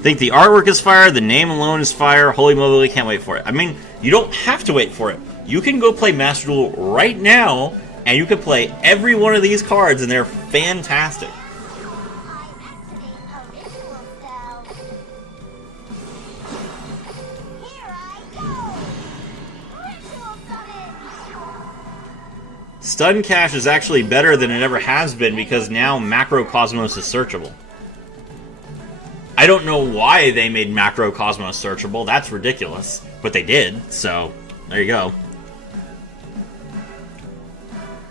Think the artwork is fire, the name alone is fire, holy moly, can't wait for it. I mean, you don't have to wait for it. You can go play Master Duel right now, and you can play every one of these cards, and they're fantastic. Stun Cache is actually better than it ever has been because now Macro Cosmos is searchable. I don't know why they made Macro Cosmos searchable. That's ridiculous. But they did, so there you go.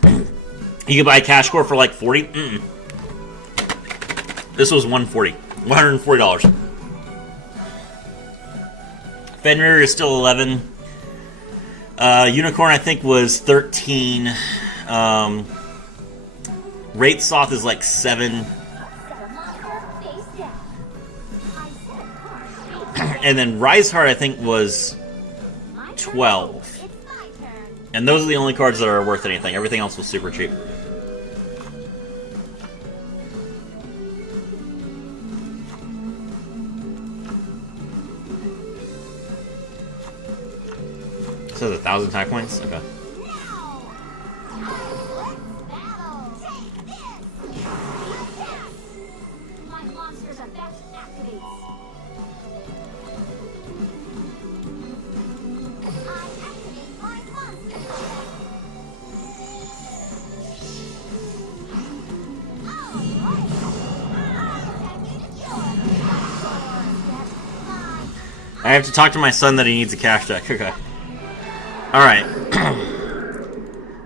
You can buy a Cash Core for like 40. This was $140. $140. Fenrir is still 11. Unicorn, I think, was 13. Rate Soth is like 7, Set a monster face down. I set a card face down. and then Rise Heart I think was My turn. 12. It's my turn. And those are the only cards that are worth anything. Everything else was super cheap. So 1,000 attack points? Okay. Now! Let's battle! Take this! Attack! My monster's effect activates. I activate my monster's effect. Alright! I activated yours. I have to talk to my son that he needs a cash deck. Okay. Alright.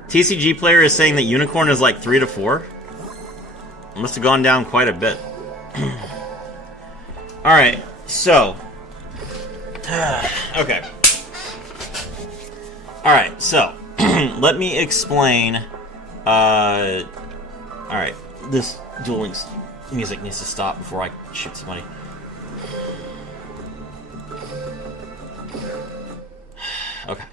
TCG player is saying that Unicorn is like 3 to 4. Must have gone down quite a bit. Alright, so. Okay. Alright, so. Let me explain. Alright. This dueling music needs to stop before I shoot somebody. Okay.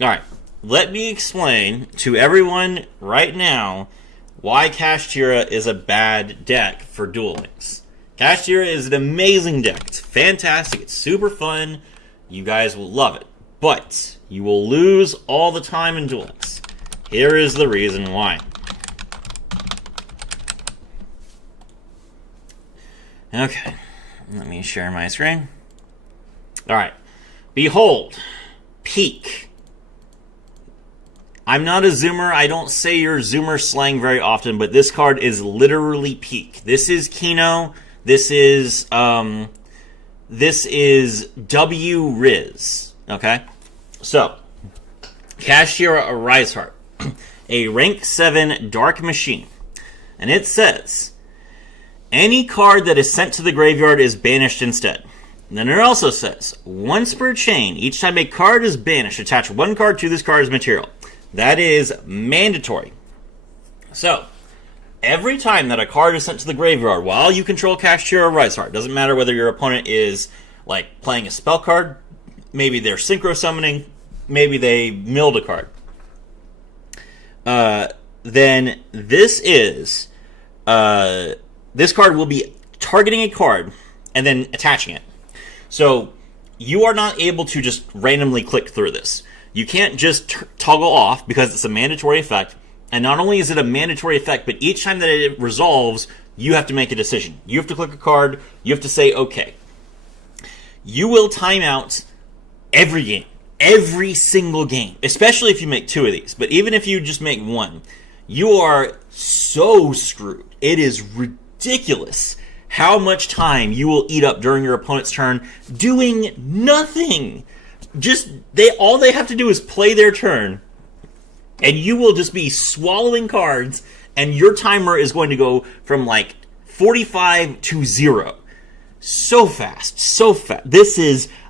Alright, let me explain to everyone right now why Kashtira is a bad deck for Duel Links. Kashtira is an amazing deck. It's fantastic. It's super fun. You guys will love it. But you will lose all the time in Duel Links. Here is the reason why. Okay, let me share my screen. Alright, behold, Peak. I'm not a zoomer. I don't say your zoomer slang very often, but this card is literally Peak. This is Kino. This is W Riz. Okay? So, Kashtira, a Rise Heart. A rank 7 Dark Machine. And it says, any card that is sent to the graveyard is banished instead. And then it also says, once per chain, each time a card is banished, attach one card to this card's material. That is mandatory. So, every time that a card is sent to the graveyard while you control Kashtira or Rise Heart, doesn't matter whether your opponent is like playing a spell card, maybe they're synchro summoning, maybe they milled a card. Then this is this card will be targeting a card and then attaching it. So you are not able to just randomly click through this. You can't just toggle off because it's a mandatory effect. And not only is it a mandatory effect, but each time that it resolves, you have to make a decision. You have to click a card. You have to say, okay. You will time out every game. Every single game. Especially if you make 2 of these. But even if you just make 1, you are so screwed. It is ridiculous how much time you will eat up during your opponent's turn doing nothing. Just all they have to do is play their turn, and you will just be swallowing cards, and your timer is going to go from like 45 to 0. So fast, so fast.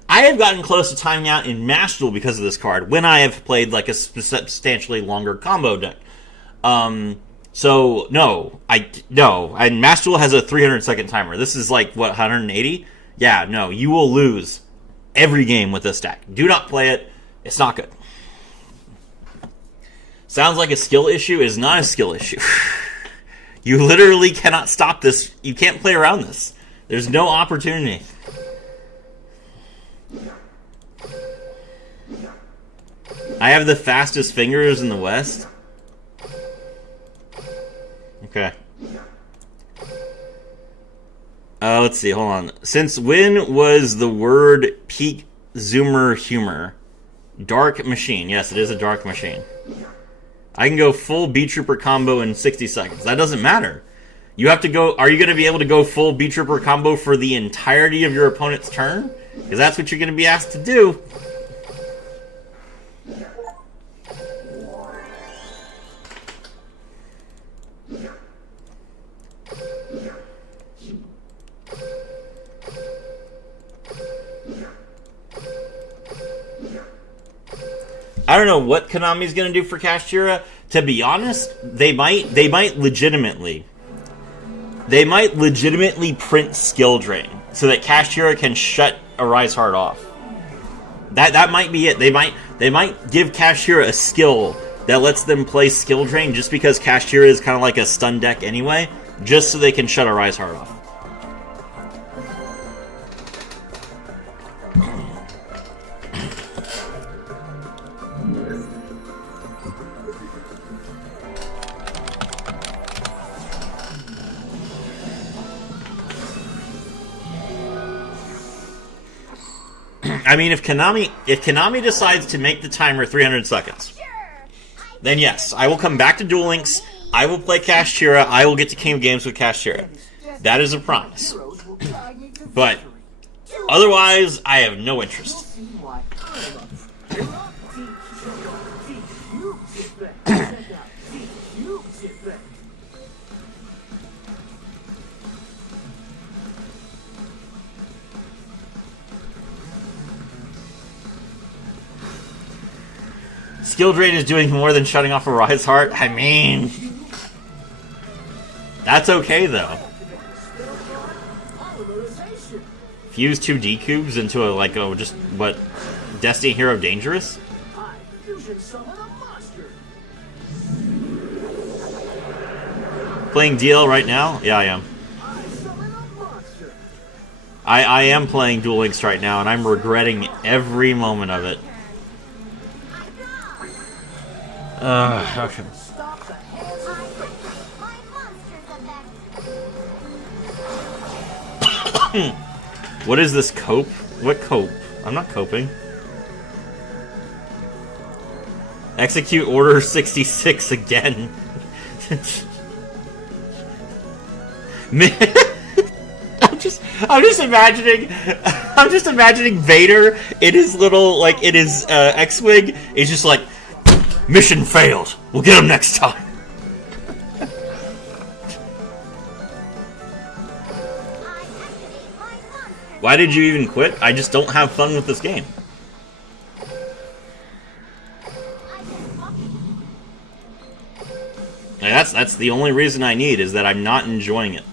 I have gotten close to timing out in Master Duel because of this card when I have played like a substantially longer combo deck. So no, and Master Duel has a 300-second timer. This is like what, 180? Yeah, no, you will lose every game with this deck. Do not play it. It's not good. Sounds like a skill issue. It is not a skill issue. You literally cannot stop this. You can't play around this. There's no opportunity. I have the fastest fingers in the West. Okay. Let's see, hold on. Since when was the word peak zoomer humor? Dark machine. Yes, it is a dark machine. I can go full B-Trooper combo in 60 seconds. That doesn't matter. You have to go... Are you going to be able to go full B-Trooper combo for the entirety of your opponent's turn? Because that's what you're going to be asked to do. I don't know what Konami's gonna do for Kashtira. To be honest, they might legitimately print skill drain so that Kashtira can shut Arise Heart off. That might be it. They might give Kashtira a skill that lets them play skill drain just because Kashtira is kind of like a stun deck anyway, just so they can shut Arise Heart off. I mean, if Konami decides to make the timer 300 seconds, then yes, I will come back to Duel Links, I will play Kashtira, I will get to King of Games with Kashtira. That is a promise. But otherwise, I have no interest. Skill Drain is doing more than shutting off a Rise Heart. I mean, that's okay though. Fuse 2 D-Cubes into just what? Destiny Hero Dangerous? Playing DL right now? Yeah, I am. I am playing Duel Links right now, and I'm regretting every moment of it. Okay. What is this cope? What cope? I'm not coping. Execute Order 66 again. Man, I'm just imagining Vader in his little X-Wing. He's just like, mission failed. We'll get him next time. Why did you even quit? I just don't have fun with this game. That's the only reason I need, is that I'm not enjoying it.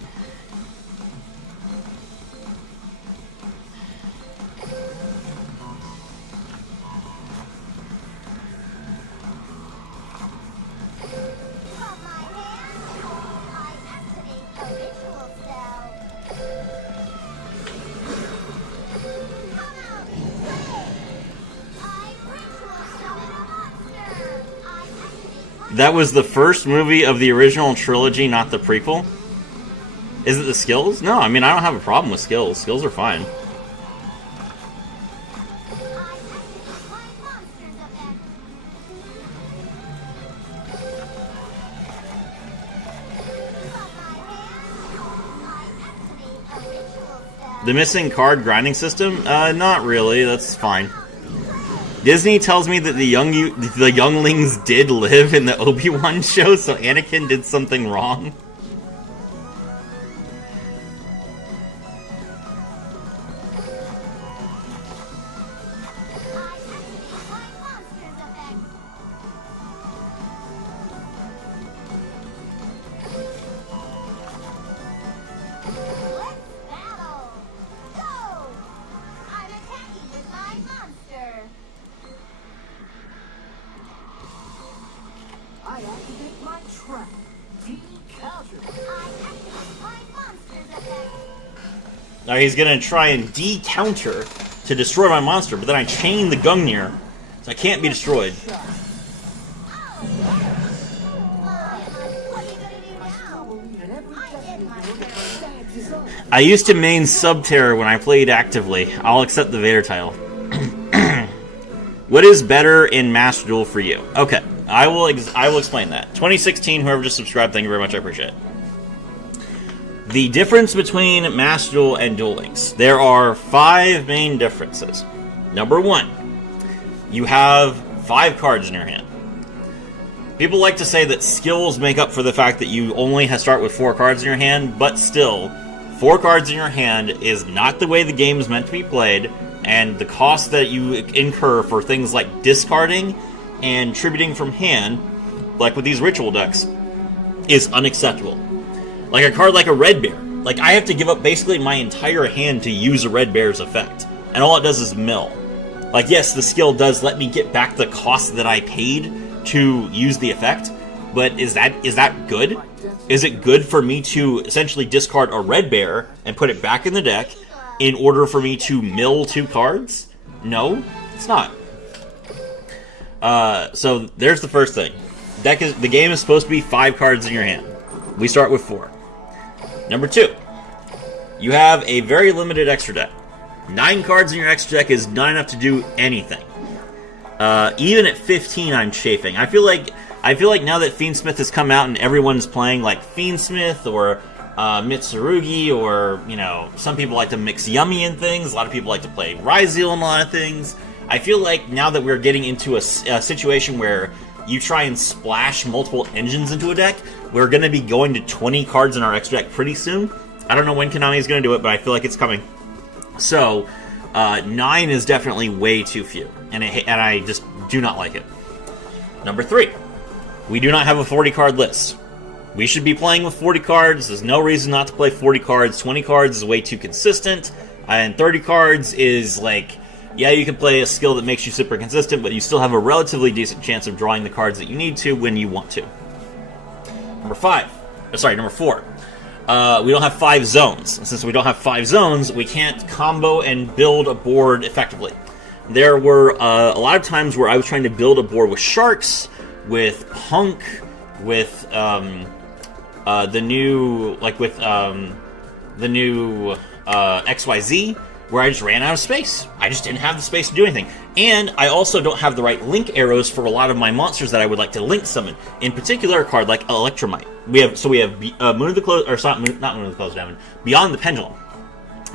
That was the first movie of the original trilogy, not the prequel? Is it the skills? No, I mean, I don't have a problem with skills. Skills are fine. The missing card grinding system? Not really. That's fine. Disney tells me that the younglings did live in the Obi-Wan show, so Anakin did something wrong. Now he's gonna try and de-counter to destroy my monster, but then I chain the Gungnir, so I can't be destroyed. I used to main Subterror when I played actively. I'll accept the Vader title. What is better in Master Duel for you? Okay, I will explain that. 2016, whoever just subscribed, thank you very much, I appreciate it. The difference between Master Duel and Duel Links. There are 5 main differences. Number 1, you have 5 cards in your hand. People like to say that skills make up for the fact that you only start with 4 cards in your hand, but still, 4 cards in your hand is not the way the game is meant to be played, and the cost that you incur for things like discarding and tributing from hand, like with these ritual decks, is unacceptable. Like a card like a Red Bear. Like, I have to give up basically my entire hand to use a Red Bear's effect. And all it does is mill. Like, yes, the skill does let me get back the cost that I paid to use the effect, but is that good? Is it good for me to essentially discard a Red Bear and put it back in the deck in order for me to mill 2 cards? No, it's not. So there's the first thing. The game is supposed to be 5 cards in your hand. We start with 4. Number 2, you have a very limited extra deck. 9 cards in your extra deck is not enough to do anything. Even at 15, I'm chafing. I feel like now that Fiendsmith has come out and everyone's playing like Fiendsmith or Mitsurugi, or, you know, some people like to mix Yummy in things. A lot of people like to play Ryzeal in a lot of things. I feel like now that we're getting into a situation where you try and splash multiple engines into a deck, we're going to be going to 20 cards in our extra deck pretty soon. I don't know when Konami is going to do it, but I feel like it's coming. So, 9 is definitely way too few, and I just do not like it. Number 3, we do not have a 40-card list. We should be playing with 40 cards. There's no reason not to play 40 cards. 20 cards is way too consistent, and 30 cards is like, yeah, you can play a skill that makes you super consistent, but you still have a relatively decent chance of drawing the cards that you need to when you want to. Number 4. We don't have 5 zones. And since we don't have 5 zones, we can't combo and build a board effectively. There were a lot of times where I was trying to build a board with Sharks, with Punk, with the new XYZ, where I just ran out of space. I just didn't have the space to do anything. And I also don't have the right link arrows for a lot of my monsters that I would like to link summon. In particular, a card like Electromite. We have Moon of the Closed, or not Moon of the Closed Diamond, Beyond the Pendulum.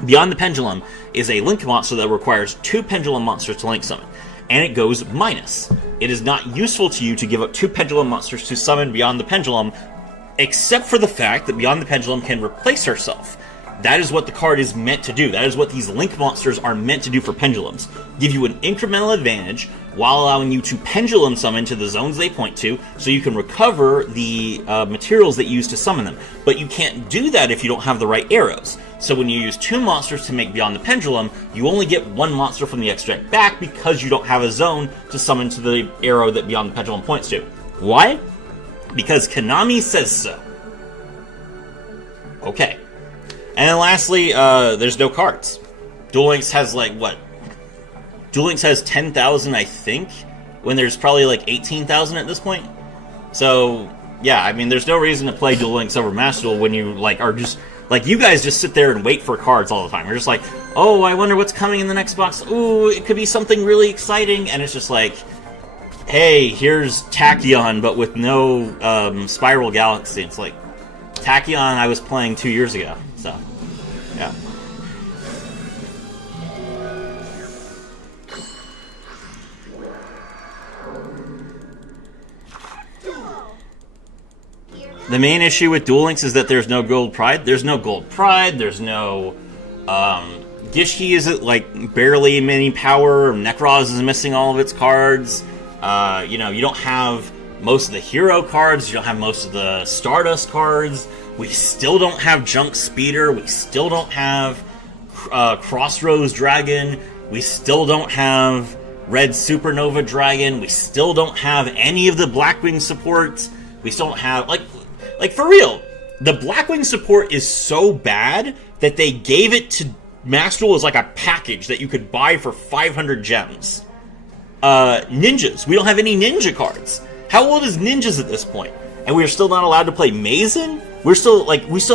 Beyond the Pendulum is a link monster that requires 2 Pendulum monsters to link summon, and it goes minus. It is not useful to you to give up 2 Pendulum monsters to summon Beyond the Pendulum, except for the fact that Beyond the Pendulum can replace herself. That is what the card is meant to do. That is what these link monsters are meant to do for pendulums. Give you an incremental advantage while allowing you to pendulum summon to the zones they point to, so you can recover the materials that you use to summon them. But you can't do that if you don't have the right arrows. So when you use 2 monsters to make Beyond the Pendulum, you only get 1 monster from the extract back because you don't have a zone to summon to the arrow that Beyond the Pendulum points to. Why? Because Konami says so. Okay. And then lastly, there's no cards. Duel Links has Duel Links has 10,000, I think, when there's probably like 18,000 at this point. So, yeah, I mean, there's no reason to play Duel Links over Master Duel when you, are just, you guys just sit there and wait for cards all the time. You're just like, oh, I wonder what's coming in the next box. Ooh, it could be something really exciting. And it's just like, hey, here's Tachyon, but with no Spiral Galaxy. It's like, Tachyon I was playing 2 years ago. So, yeah. The main issue with Duel Links is that there's no Gold Pride. There's no Gold Pride. There's no Gishki is barely any power. Nekroz is missing all of its cards. You don't have most of the hero cards. You don't have most of the Stardust cards. We still don't have Junk Speeder. We still don't have Crossroads Dragon. We still don't have Red Supernova Dragon. We still don't have any of the Blackwing supports. We still don't have, for real, the Blackwing support is so bad that they gave it to Master Duel as a package that you could buy for 500 gems. Ninjas. We don't have any ninja cards. How old is Ninjas at this point? And we are still not allowed to play Mazen? We still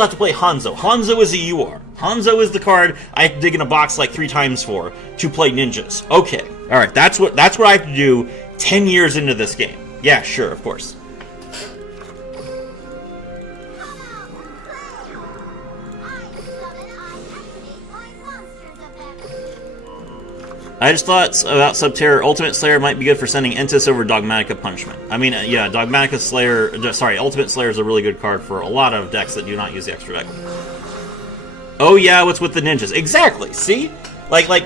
have to play Hanzo. Hanzo is a UR. Hanzo is the card I have to dig in a box 3 times for to play Ninjas. Okay. Alright, that's what I have to do 10 years into this game. Yeah, sure, of course. I just thought about Subterror. Ultimate Slayer might be good for sending Entis over Dogmatica Punishment. I mean, yeah, Dogmatica Slayer... Ultimate Slayer is a really good card for a lot of decks that do not use the extra deck. Oh yeah, what's with the ninjas? Exactly, see?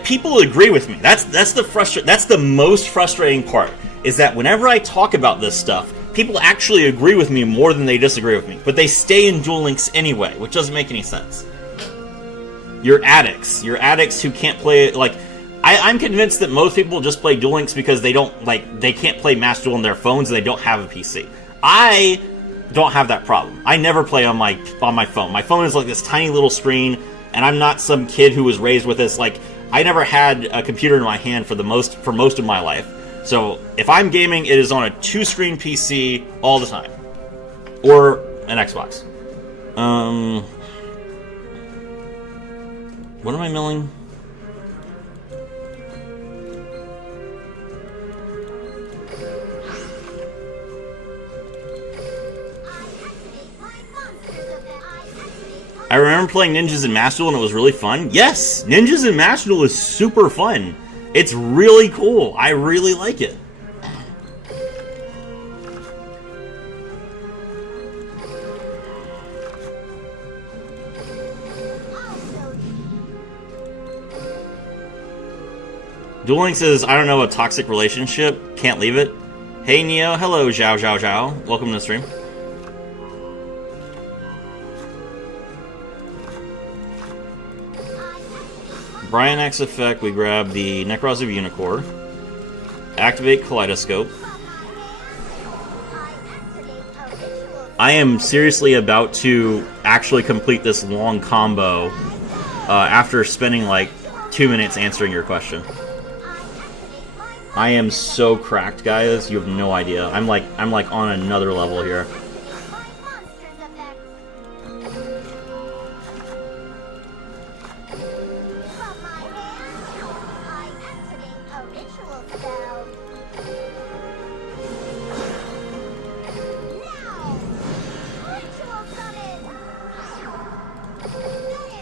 People agree with me. That's the most frustrating part, is that whenever I talk about this stuff, people actually agree with me more than they disagree with me. But they stay in Duel Links anyway, which doesn't make any sense. You're addicts. You're addicts who can't play, like... I'm convinced that most people just play Duel Links because they don't, like, they can't play Master Duel on their phones and they don't have a PC. I don't have that problem. I never play on my phone. My phone is like this tiny little screen, and I'm not some kid who was raised with this. Like, I never had a computer in my hand for most of my life. So if I'm gaming, it is on a 2-screen PC all the time, or an Xbox. What am I milling? I remember playing Ninjas in Master Duel and it was really fun. Yes! Ninjas in Master Duel is super fun. It's really cool. I really like it. Duel Links says, I don't know, a toxic relationship. Can't leave it. Hey Neo, hello Zhao Zhao Zhao. Welcome to the stream. Brian X effect, we grab the Necroz of Unicorn. Activate Kaleidoscope. I am seriously about to actually complete this long combo after spending like 2 minutes answering your question. I am so cracked, guys. You have no idea. I'm like on another level here.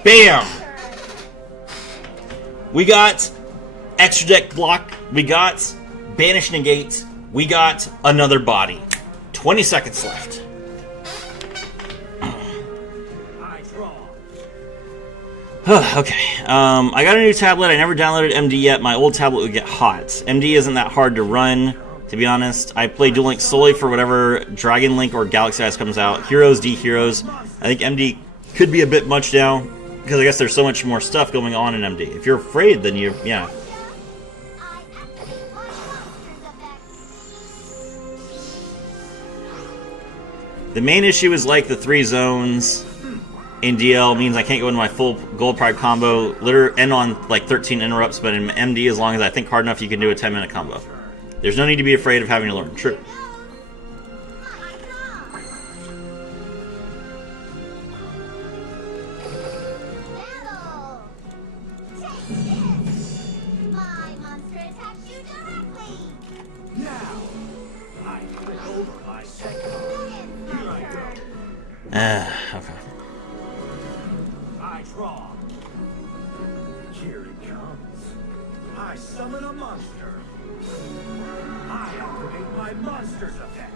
Bam! We got extra deck block. We got banish negate. We got another body. 20 seconds left. Okay. I got a new tablet. I never downloaded MD yet. My old tablet would get hot. MD isn't that hard to run, to be honest. I play Duel Links solely for whatever Dragon Link or Galaxy Eyes comes out. Heroes, D Heroes. I think MD could be a bit much now, because I guess there's so much more stuff going on in MD. If you're afraid, then yeah. The main issue is like the 3 zones in DL means I can't go into my full gold pride combo, end on like 13 interrupts, but in MD, as long as I think hard enough, you can do a 10-minute combo. There's no need to be afraid of having to learn. True. Okay. I draw. Here it comes. I summon a monster. I activate my monster's effect.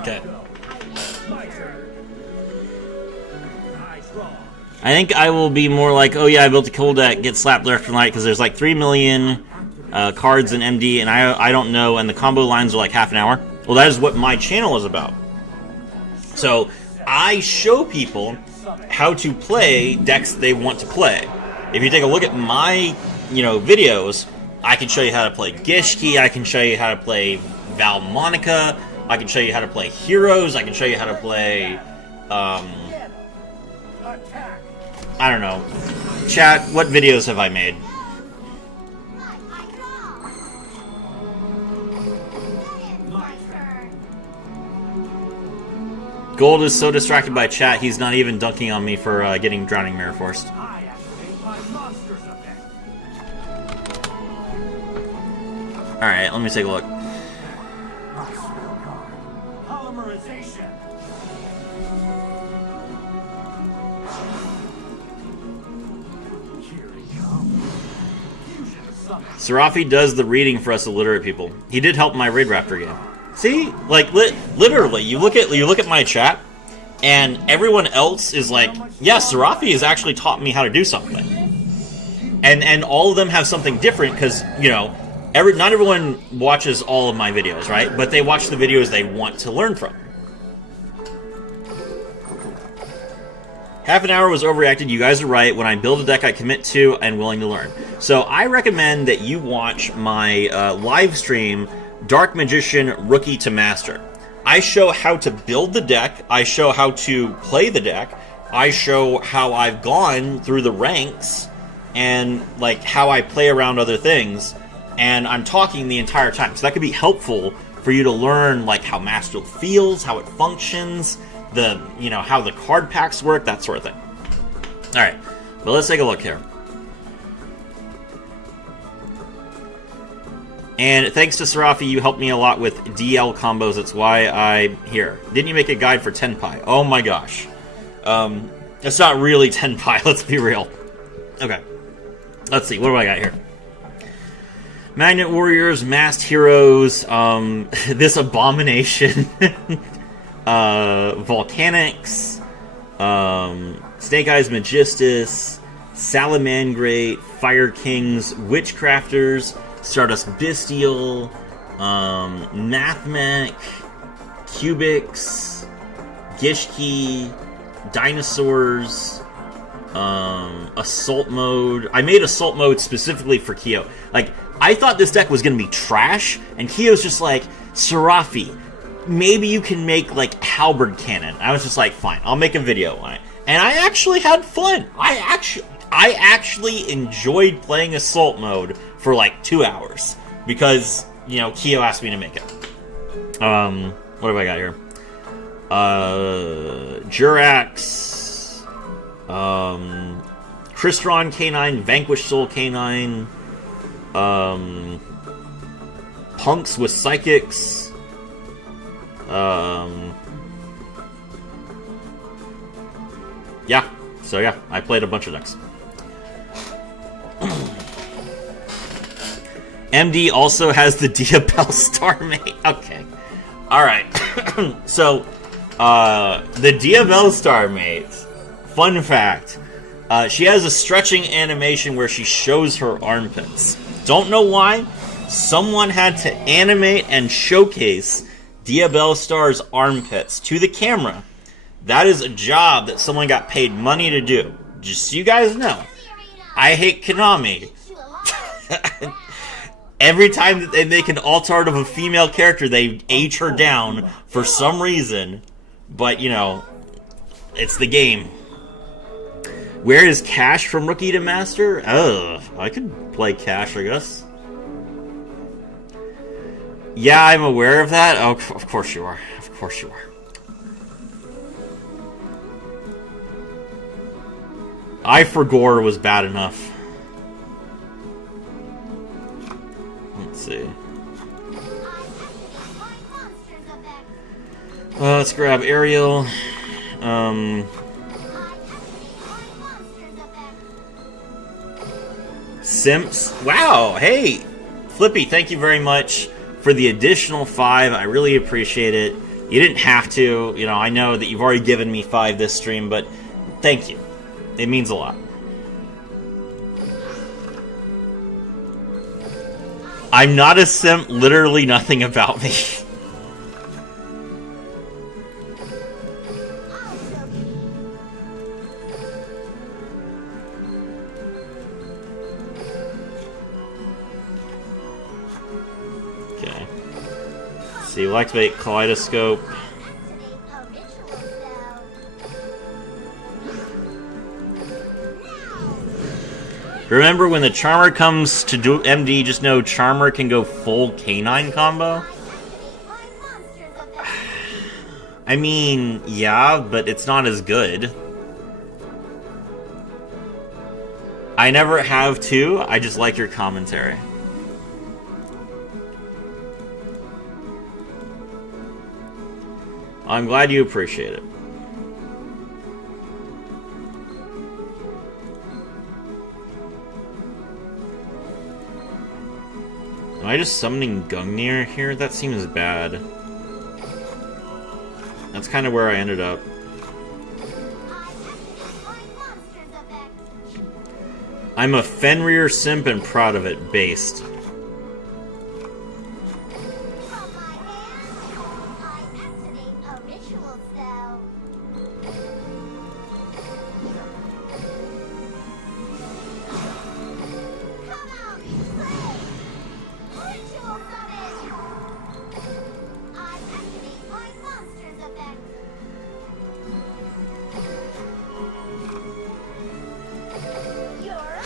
Okay. I think I will be more like, oh yeah, I built a cool deck, get slapped left and right, because there's like 3 million cards in MD, and I don't know, and the combo lines are like half an hour. Well, that is what my channel is about. So, I show people how to play decks they want to play. If you take a look at my, videos, I can show you how to play Gishki, I can show you how to play Valmonica, I can show you how to play Heroes, I can show you how to play, I don't know. Chat, what videos have I made? Gold is so distracted by chat, he's not even dunking on me for getting Drowning Mirror forced. Alright, let me take a look. Serafi does the reading for us illiterate people. He did help my Raid Raptor game. See, like literally, you look at my chat, and everyone else is like, yeah, Serafi has actually taught me how to do something, and all of them have something different because not everyone watches all of my videos, right? But they watch the videos they want to learn from. Half an hour was overreacted. You guys are right. When I build a deck, I commit to and willing to learn. So I recommend that you watch my live stream, Dark Magician Rookie to Master. I show how to build the deck. I show how to play the deck. I show how I've gone through the ranks and like how I play around other things. And I'm talking the entire time. So that could be helpful for you to learn like how Master feels, how it functions, how the card packs work, that sort of thing. Alright, but let's take a look here. And thanks to Serafi, you helped me a lot with DL combos. That's why I'm here. Didn't you make a guide for Tenpai? Oh my gosh. It's not really Tenpai, let's be real. Okay. Let's see, what do I got here? Magnet Warriors, Masked Heroes, this abomination, Volcanics, Snake Eyes Magistus, Salamangrate, Fire Kings, Witchcrafters, Stardust Bestial, Mathmech, Cubics, Gishki, Dinosaurs, Assault Mode. I made Assault Mode specifically for Kyo. Like, I thought this deck was going to be trash, and Kyo's just like, Serafi, maybe you can make, like, Halberd Cannon. I was just like, fine, I'll make a video on it. And I actually had fun. I actually enjoyed playing Assault Mode for, like, 2 hours. Because, Kyo asked me to make it. What have I got here? Jurax, Crystron K9, Vanquish Soul K9, Punks with Psychics, yeah, I played a bunch of decks. MD also has the Diabell Starmate. Okay. Alright. So, the Diabell Starmate, fun fact, she has a stretching animation where she shows her armpits. Don't know why. Someone had to animate and showcase Diabell Star's armpits to the camera. That is a job that someone got paid money to do. Just so you guys know. I hate Konami. Every time that they make an alt art of a female character, they age her down for some reason. But, it's the game. Where is Cash from Rookie to Master? Ugh, I could play Cash, I guess. Yeah, I'm aware of that. Oh, of course you are. Of course you are. I for Gore was bad enough. Let's see. Let's grab Ariel. Simps. Wow, hey! Flippy, thank you very much for the additional 5. I really appreciate it. You didn't have to. I know that you've already given me 5 this stream, but thank you. It means a lot. I'm not a simp, literally nothing about me. So you activate Kaleidoscope. Activate a ritual spell. Remember, when the Charmer comes to do MD, just know Charmer can go full canine combo. Activate my monster's effect. I mean, yeah, but it's not as good. I never have to, I just like your commentary. I'm glad you appreciate it. Am I just summoning Gungnir here? That seems bad. That's kind of where I ended up. I'm a Fenrir simp and proud of it, based.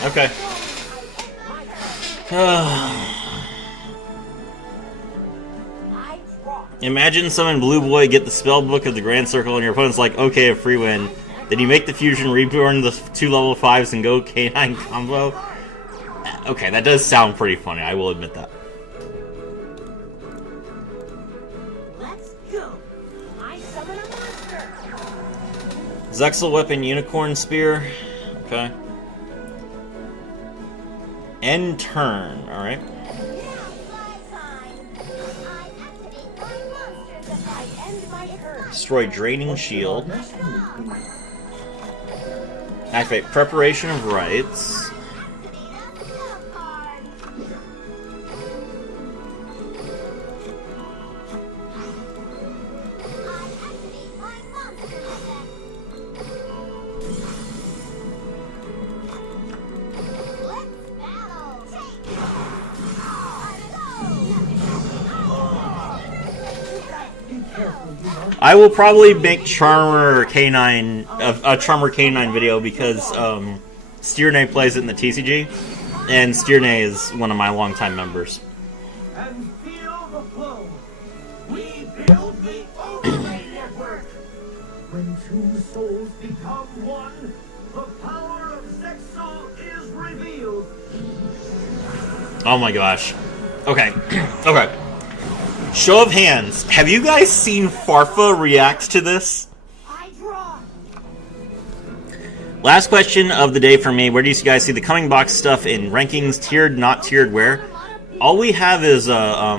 Okay. Imagine summon Blue Boy, get the spell book of the Grand Circle, and your opponent's like, okay, a free win. Then you make the fusion, reborn the 2 level 5s, and go K9 combo. Okay, that does sound pretty funny, I will admit that. Let's go. I summon a monster. Zexal Weapon, Unicorn Spear. Okay. End turn, alright. Destroy Draining Shield. Activate Preparation of Rites. I will probably make Charmer K9 a Charmer K9 video because Steernay plays it in the TCG, and Steernay is one of my longtime members. And feel the flow. We build the overlay network. When 2 souls become one, the power of Zexal is revealed. Oh my gosh. Okay. Okay. Show of hands. Have you guys seen Farfa react to this? I draw. Last question of the day for me. Where do you guys see the coming box stuff in rankings, tiered, not tiered, where? All we have is a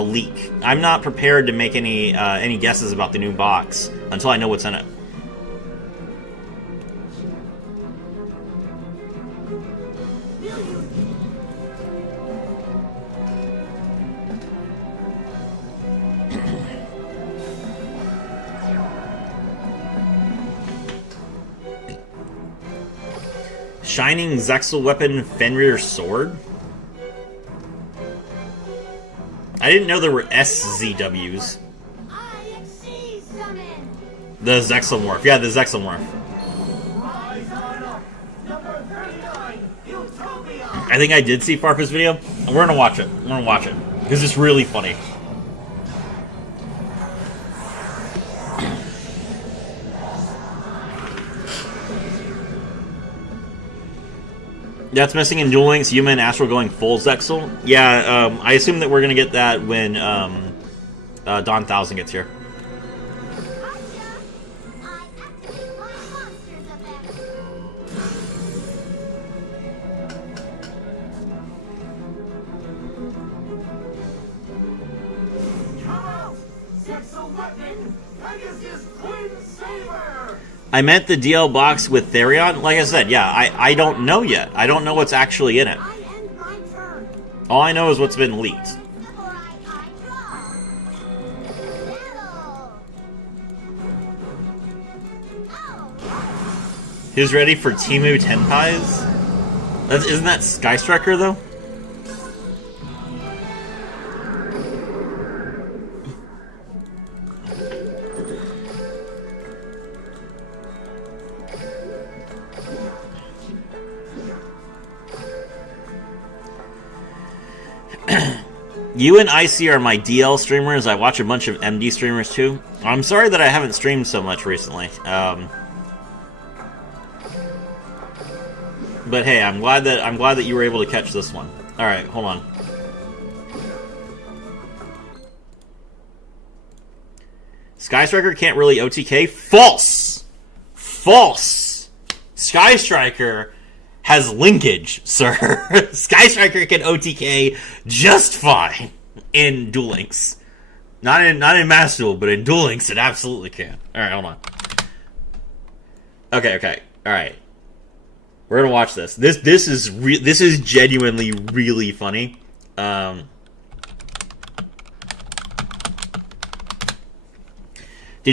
leak. I'm not prepared to make any guesses about the new box until I know what's in it. Shining Zexal Weapon Fenrir Sword? I didn't know there were SZWs. The Zexalmorph. Yeah, the Zexalmorph. I think I did see Farfa's video. We're gonna watch it. We're gonna watch it. Because it's really funny. That's missing in Duel Links, Yuma and Astral going full Zexal. Yeah, I assume that we're going to get that when Dawn 1000 gets here. I meant the DL box with Therion. Like I said, yeah, I don't know yet. I don't know what's actually in it. All I know is what's been leaked. Who's ready for Temu Tenpais? Isn't that Sky Striker, though? You and Icy are my DL streamers. I watch a bunch of MD streamers too. I'm sorry that I haven't streamed so much recently. But hey, I'm glad that you were able to catch this one. All right, hold on. Sky Striker can't really OTK. False. False. Sky Striker has linkage, sir. Sky Striker can OTK just fine in Duel Links. Not in Master Duel, but in Duel Links it absolutely can. Alright, hold on. Okay. Alright. We're gonna watch this. This is genuinely really funny. Did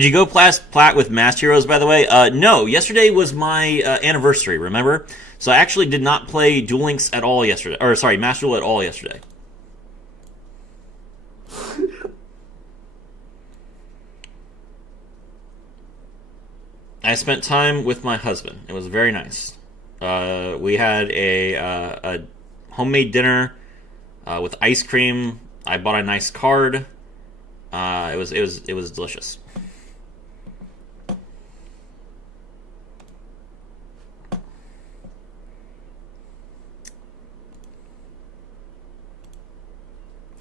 you go plat with Master Heroes, by the way? No. Yesterday was my anniversary, remember? So I actually did not play Duel Links at all yesterday. Or, sorry, Master Duel at all yesterday. I spent time with my husband. It was very nice. We had a homemade dinner with ice cream. I bought a nice card. It was delicious.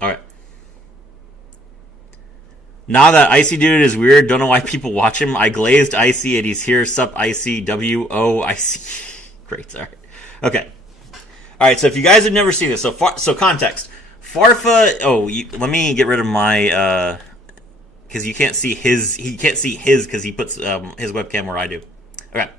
Alright. Now that Icy Dude is weird, don't know why people watch him. I glazed Icy and he's here. Sup Icy, W-O, Icy. Great, alright. Okay. Alright, so if you guys have never seen this, so context. Farfa, let me get rid of my, because you can't see his, because he puts his webcam where I do. Okay.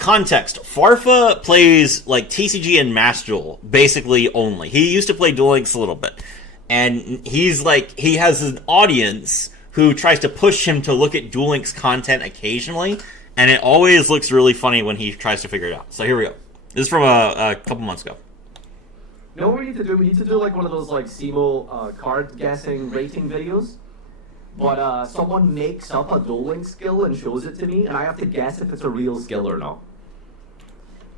Context. Farfa plays like TCG and Master Duel basically only. He used to play Duel Links a little bit. And he's like, he has an audience who tries to push him to look at Duel Links content occasionally. And it always looks really funny when he tries to figure it out. So here we go. This is from a couple months ago. You know what we need to do? We need to do like one of those like SEMO card guessing rating videos. But someone makes up a dueling skill and shows it to me, and I have to guess if it's a real skill or not.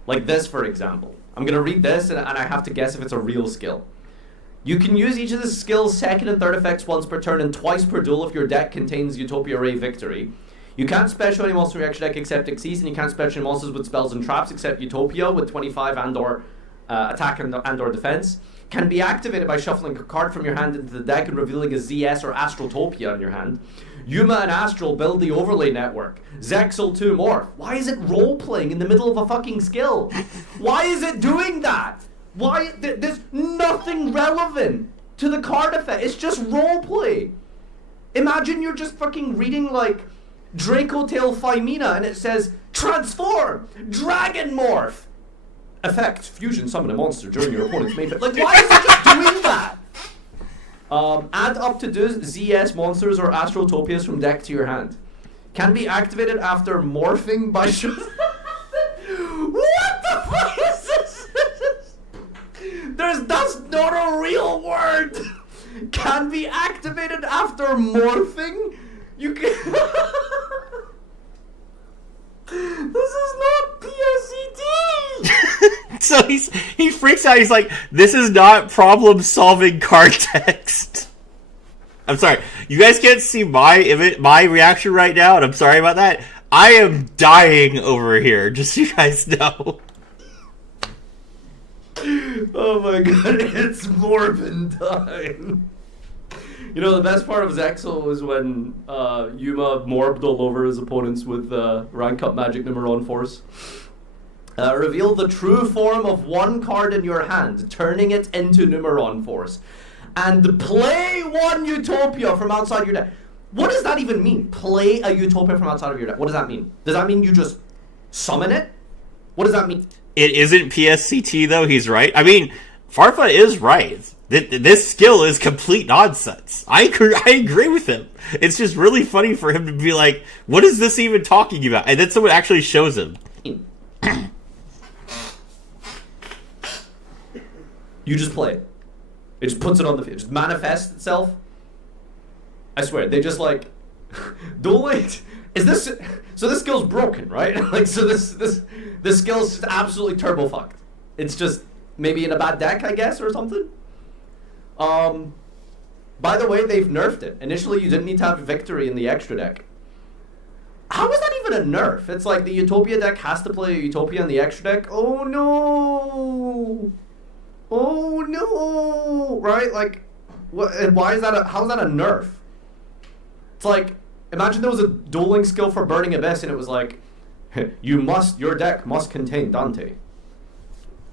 Like this, for example. I'm going to read this, and I have to guess if it's a real skill. You can use each of the skill's second and third effects once per turn and twice per duel if your deck contains Utopia Ray Victory. You can't special any monster reaction deck except Xyz, and you can't special any monsters with spells and traps except Utopia with 25 and/or attack and/or defense. Can be activated by shuffling a card from your hand into the deck and revealing a ZS or Astrotopia in your hand. Yuma and Astral build the overlay network. Zexal 2 morph. Why is it role-playing in the middle of a fucking skill? Why is it doing that? Why? There's nothing relevant to the card effect. It's just roleplay. Imagine you're just fucking reading like Draco Tail Phimina and it says, Transform! Dragon Morph! Effect, fusion, summon a monster during your opponent's main phase. Like, why is it just doing that? Add up to ZS monsters or Astrotopias from deck to your hand. Can be activated after morphing by... What the fuck is this? That's not a real word! Can be activated after morphing? You can... This is not PSCT! So he freaks out. He's like, this is not problem-solving card text. I'm sorry. You guys can't see my reaction right now, and I'm sorry about that. I am dying over here, just so you guys know. Oh my god, it's Morbin time. You know, the best part of Zexal was when Yuma morbed all over his opponents with Rank Up Magic Numeron Force. Reveal the true form of one card in your hand, turning it into Numeron Force. And play one Utopia from outside your deck. What does that even mean? Play a Utopia from outside of your deck. What does that mean? Does that mean you just summon it? What does that mean? It isn't PSCT, though. He's right. I mean, Farfa is right. This skill is complete nonsense. I agree with him. It's just really funny for him to be like, what is this even talking about? And then someone actually shows him. You just play it. It just puts it on the field. It just manifests itself. I swear, they just like... Dueling... Is this... So this skill's broken, right? Like, so this skill's just absolutely turbo fucked. It's just maybe in a bad deck, I guess, or something? By the way, they've nerfed it. Initially, you didn't need to have victory in the extra deck. How is that even a nerf? It's like the Utopia deck has to play a Utopia in the extra deck? Oh no! Oh no! Right? Like, what? And why is that? How is that a nerf? It's like, imagine there was a dueling skill for Burning Abyss, and it was like, your deck must contain Dante.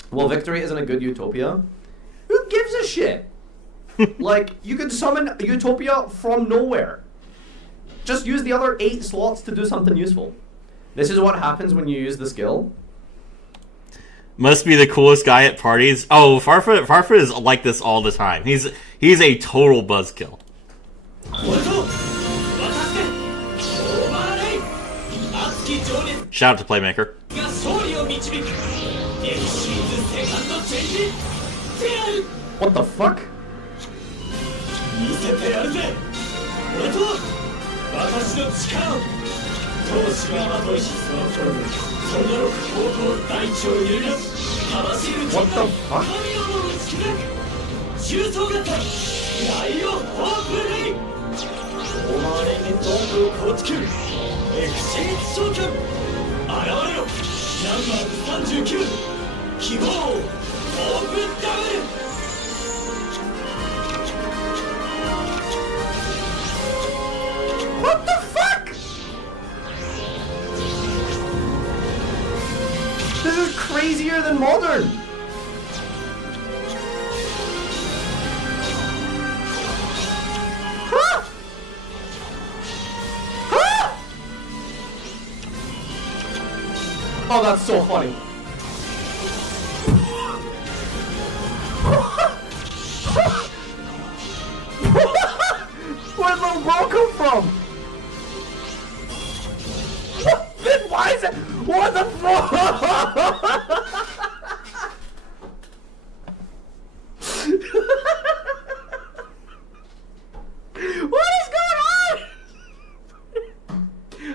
Well, victory isn't a good Utopia. Who gives a shit? Like, you could summon Utopia from nowhere. Just use the other 8 slots to do something useful. This is what happens when you use the skill. Must be the coolest guy at parties. Oh, Farfa is like this all the time. He's a total buzzkill. Shout out to Playmaker. What the fuck? What the fuck? What the fuck? This is crazier than Modern. Huh? Huh? Oh, that's so funny. Where'd the ball come from? Why is it? What the fuck? What is going on?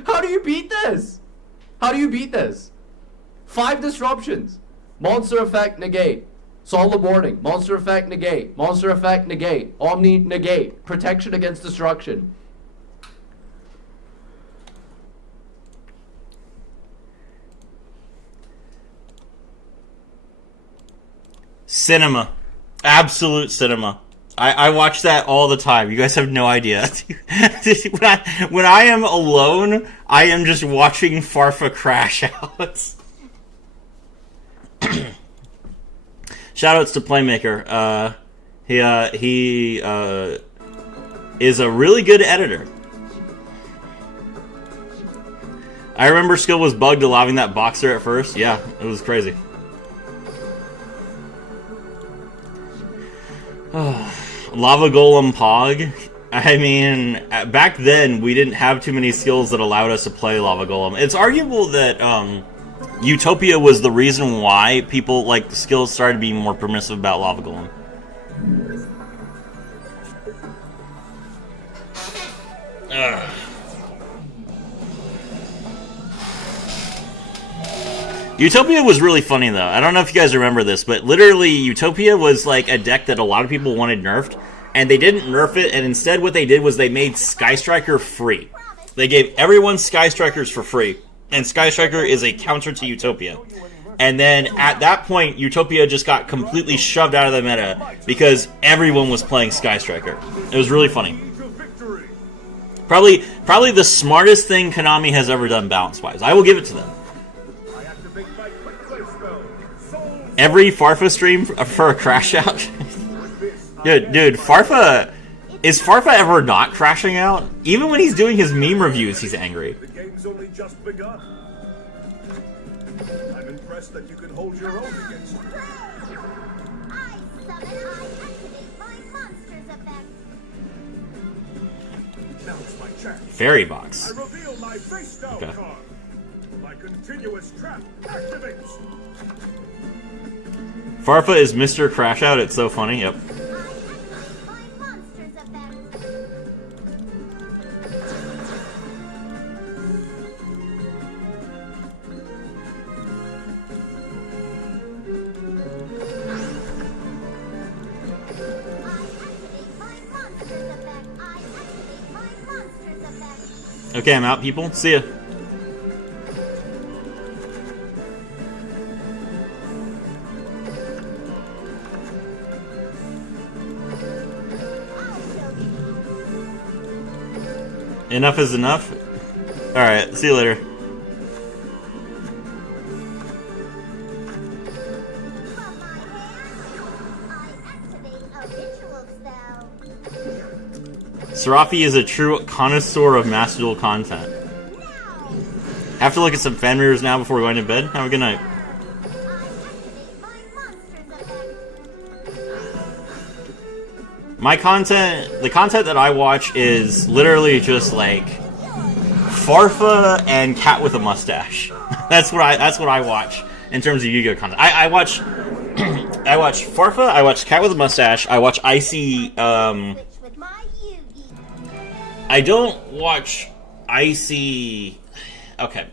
How do you beat this? How do you beat this? 5 disruptions. Monster effect negate. Solemn warning. Monster effect negate. Monster effect negate. Omni negate. Protection against destruction. Cinema. Absolute cinema. I watch that all the time. You guys have no idea. when I am alone, I am just watching Farfa crash out. Shoutouts to Playmaker. He is a really good editor. I remember Skill was bugged allowing that boxer at first. Yeah, it was crazy. Lava Golem Pog. I mean, back then we didn't have too many skills that allowed us to play Lava Golem. It's arguable that Utopia was the reason why people like the skills started being more permissive about Lava Golem. Ugh. Utopia was really funny, though. I don't know if you guys remember this, but literally Utopia was like a deck that a lot of people wanted nerfed, and they didn't nerf it, and instead what they did was they made Sky Striker free. They gave everyone Sky Strikers for free, and Sky Striker is a counter to Utopia. And then at that point, Utopia just got completely shoved out of the meta because everyone was playing Sky Striker. It was really funny. Probably the smartest thing Konami has ever done balance-wise. I will give it to them. Every Farfa stream for a crash out? Dude, Farfa... Is Farfa ever not crashing out? Even when he's doing his meme reviews, he's angry. The game's only just begun. I'm impressed that you can hold your own against me. I activate my monsters effect. Now it's my chance. Fairy I box. reveal my face down Okay. card. My continuous trap activates. Farfa is Mr. Crash Out. It's so funny. Yep. I activate my monsters effect. I Okay, I'm out, people. See ya. Enough is enough? Alright, see you later. From my hand, I activate a ritual spell. Serafi is a true connoisseur of Master Duel content. Now, Have to look at some fan mirrors now before going to bed. Have a good night. I activate my monster's effect. My content, the content that I watch is literally just like Farfa and Cat with a Mustache. That's what I watch in terms of Yu-Gi-Oh content. I watch I watch Farfa, I watch Cat with a Mustache, I watch Icy Switch with my Yugi. I don't watch Icy. Okay.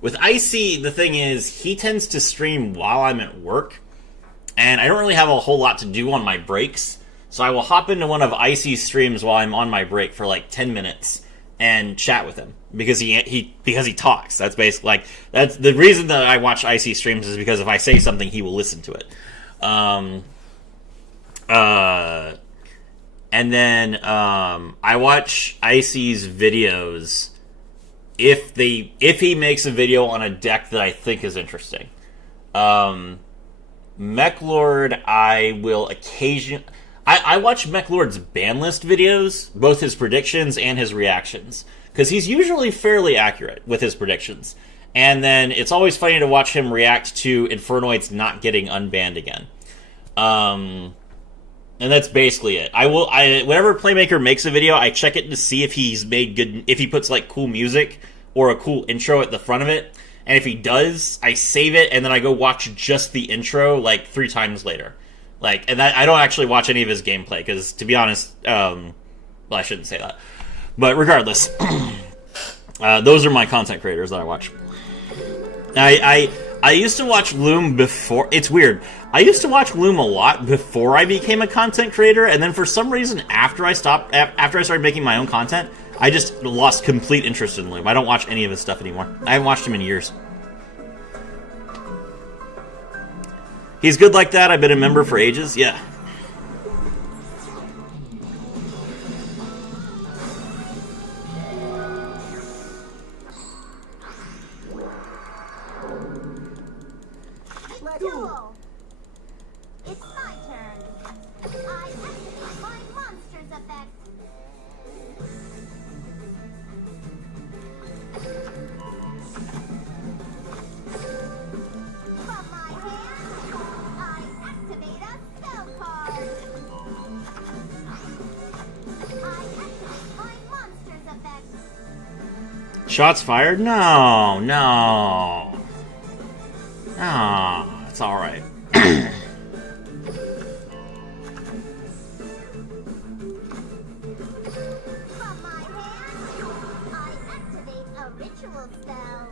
With Icy, the thing is, he tends to stream while I'm at work, and I don't really have a whole lot to do on my breaks, so I will hop into one of Icy's streams while I'm on my break for like 10 minutes and chat with him because he talks. That's basically like that's the reason that I watch Icy streams is because if I say something, he will listen to it. And then I watch Icy's videos if he makes a video on a deck that I think is interesting. Mechlord, I will occasionally... I watch Mechlord's ban list videos, both his predictions and his reactions, because he's usually fairly accurate with his predictions. And then it's always funny to watch him react to Infernoids not getting unbanned again. And that's basically it. Whenever Playmaker makes a video, I check it to see if he's made good, if he puts like cool music or a cool intro at the front of it. And if he does, I save it and then I go watch just the intro like 3 times later. Like, and I don't actually watch any of his gameplay because, to be honest, well, I shouldn't say that. But regardless, those are my content creators that I watch. I used to watch Loom before. It's weird. I used to watch Loom a lot before I became a content creator, and then for some reason, after I started making my own content, I just lost complete interest in Loom. I don't watch any of his stuff anymore. I haven't watched him in years. He's good like that. I've been a member for ages. Yeah. Duel. It's my turn. I activate my monster's effect. From my hand, I activate a spell card. I activate my monster's effect. Shots fired? No. It's all right. From my hand, I activate a ritual spell.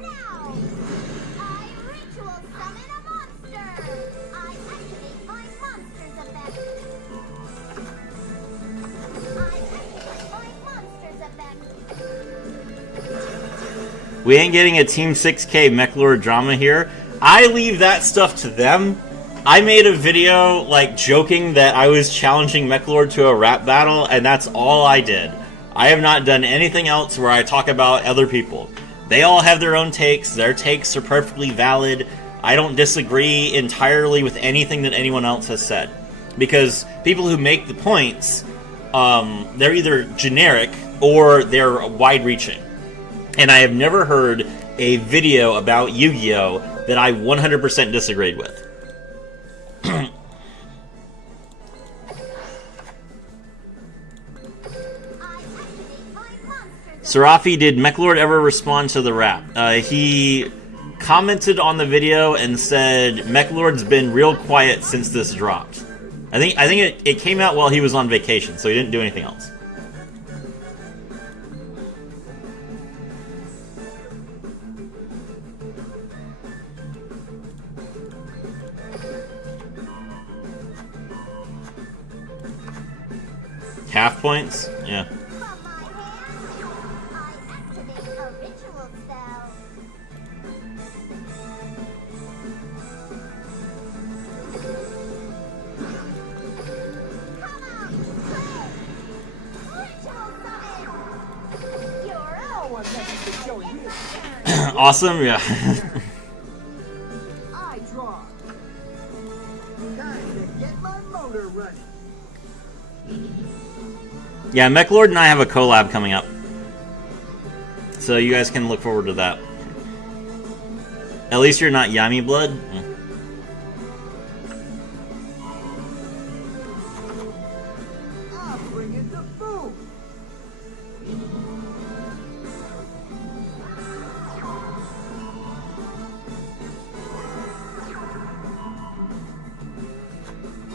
Now, I ritual summon a monster. I activate my monster's effect. I activate my monster's effect. We ain't getting a Team 6K Mechlord drama here. I leave that stuff to them. I made a video, like, joking that I was challenging Mechlord to a rap battle, and that's all I did. I have not done anything else where I talk about other people. They all have their own takes. Their takes are perfectly valid. I don't disagree entirely with anything that anyone else has said. Because people who make the points, they're either generic or they're wide-reaching. And I have never heard a video about Yu-Gi-Oh! That I 100% disagreed with. Serafi, did Mechlord ever respond to the rap? He commented on the video and said Mechlord's been real quiet since this dropped. I think it came out while he was on vacation, so he didn't do anything else. half points? Yeah. From my hand, I activate a ritual spell. Come on, play! Ritual summon! You're up! It's my turn. Awesome, yeah. I draw. Time to get my motor running. Yeah, Mech Lord and I have a collab coming up. So you guys can look forward to that. At least you're not Yami Blood. I'll bring it to boom.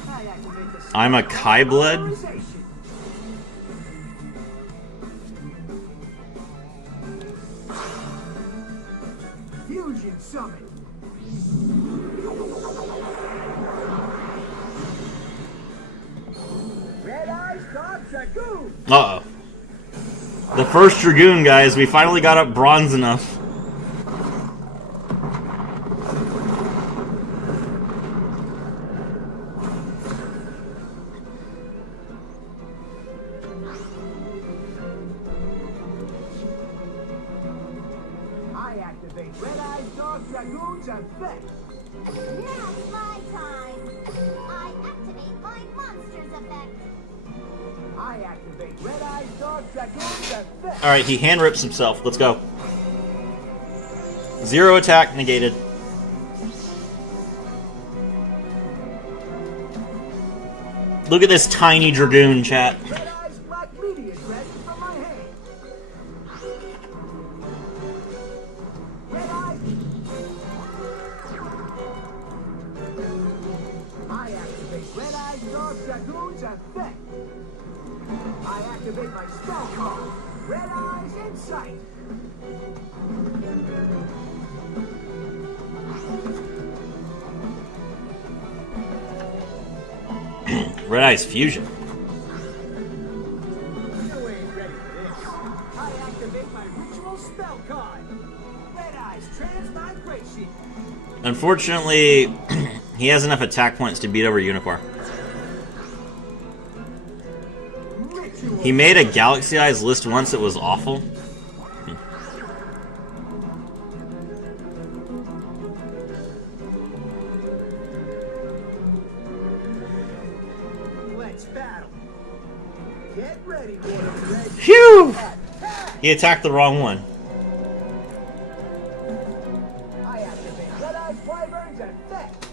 I activate the I'm a Kai Blood. polarization. Fusion summon. Red Eyes Dog Dragoon. Uh-oh. The first Dragoon, guys. We finally got up bronze enough. I activate Red Eyes Dog Dragoon's effect. Now it's my time. I activate my monster's effect. I activate Red Eyes Dog Dragoon's effect. Alright, he hand rips himself. Let's go. 0 attack negated. Look at this tiny Dragoon, chat. Red Eyes Black Meteor Threat from my hand. Red Eyes. I activate Red Eyes Dog Dragoon's effect. I activate my spell card. Red Eyes Insight. Red Eyes Fusion. You ain't ready for this. I activate my ritual spell card. Red Eyes Transmigration. Unfortunately, he has enough attack points to beat over Unicorn. Ritual. He made a Galaxy Eyes list once that was awful. Let's battle. Get ready, Water Red. Phew! Attack! He attacked the wrong one. I activate Red Eyes Wyvern's effect.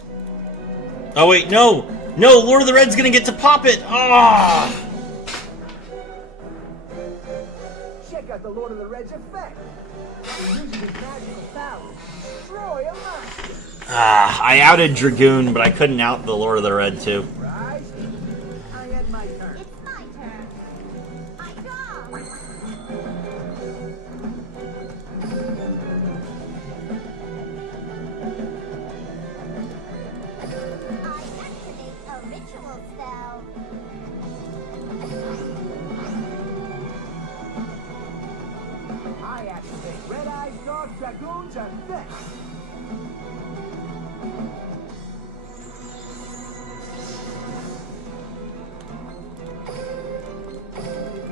Oh wait, no! No, Lord of the Red's gonna get to pop it! Ah! Check out the Lord of the Red's effect. He uses his magical power to destroy a monster. Ah, I outed Dragoon, but I couldn't out the Lord of the Red too. Rise. I end my turn. It's my turn. I draw. I activate a ritual spell. I activate Red Eyes Dog Dragoon's effect.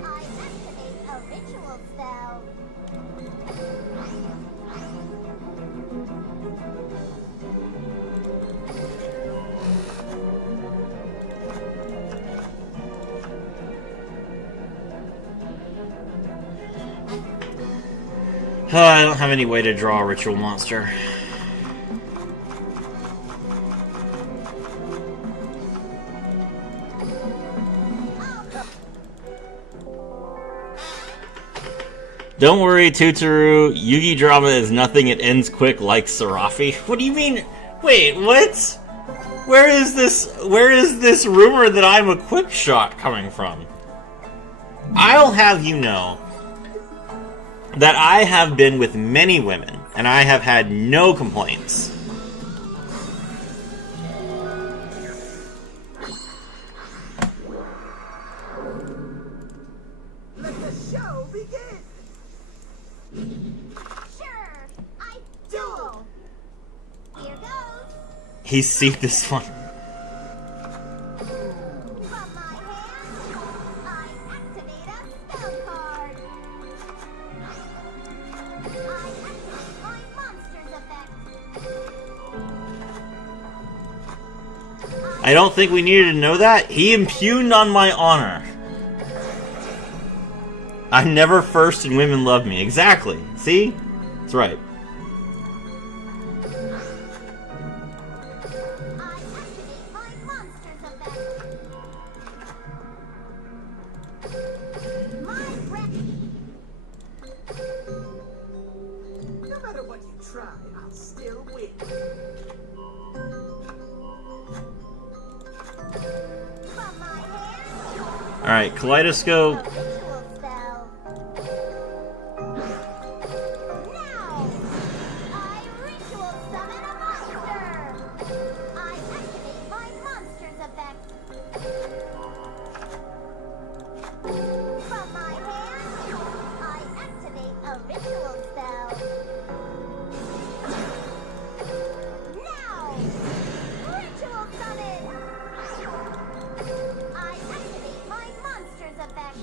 I activate a ritual spell. I don't have any way to draw a ritual monster. Don't worry, Tuturu. Yugi drama is nothing. It ends quick like Serafi. What do you mean? Wait, what? Where is this rumor that I'm a quick shot coming from? I'll have you know that I have been with many women, and I have had no complaints. He seed this one. From my hand, I activate a spell card. I activate my monster's effect. I don't think we needed to know that. He impugned on my honor. I'm never first and women love me. Exactly. See? That's right. I activate my monster's effect. My breath. No matter what you try, I'll still win. From my hand, Alright, Kaleidoscope. a ritual spell. Now, I ritual summon a monster. I activate my monster's effect. From my hand, I activate a ritual spell. Now, ritual summon. I activate my monster's effect.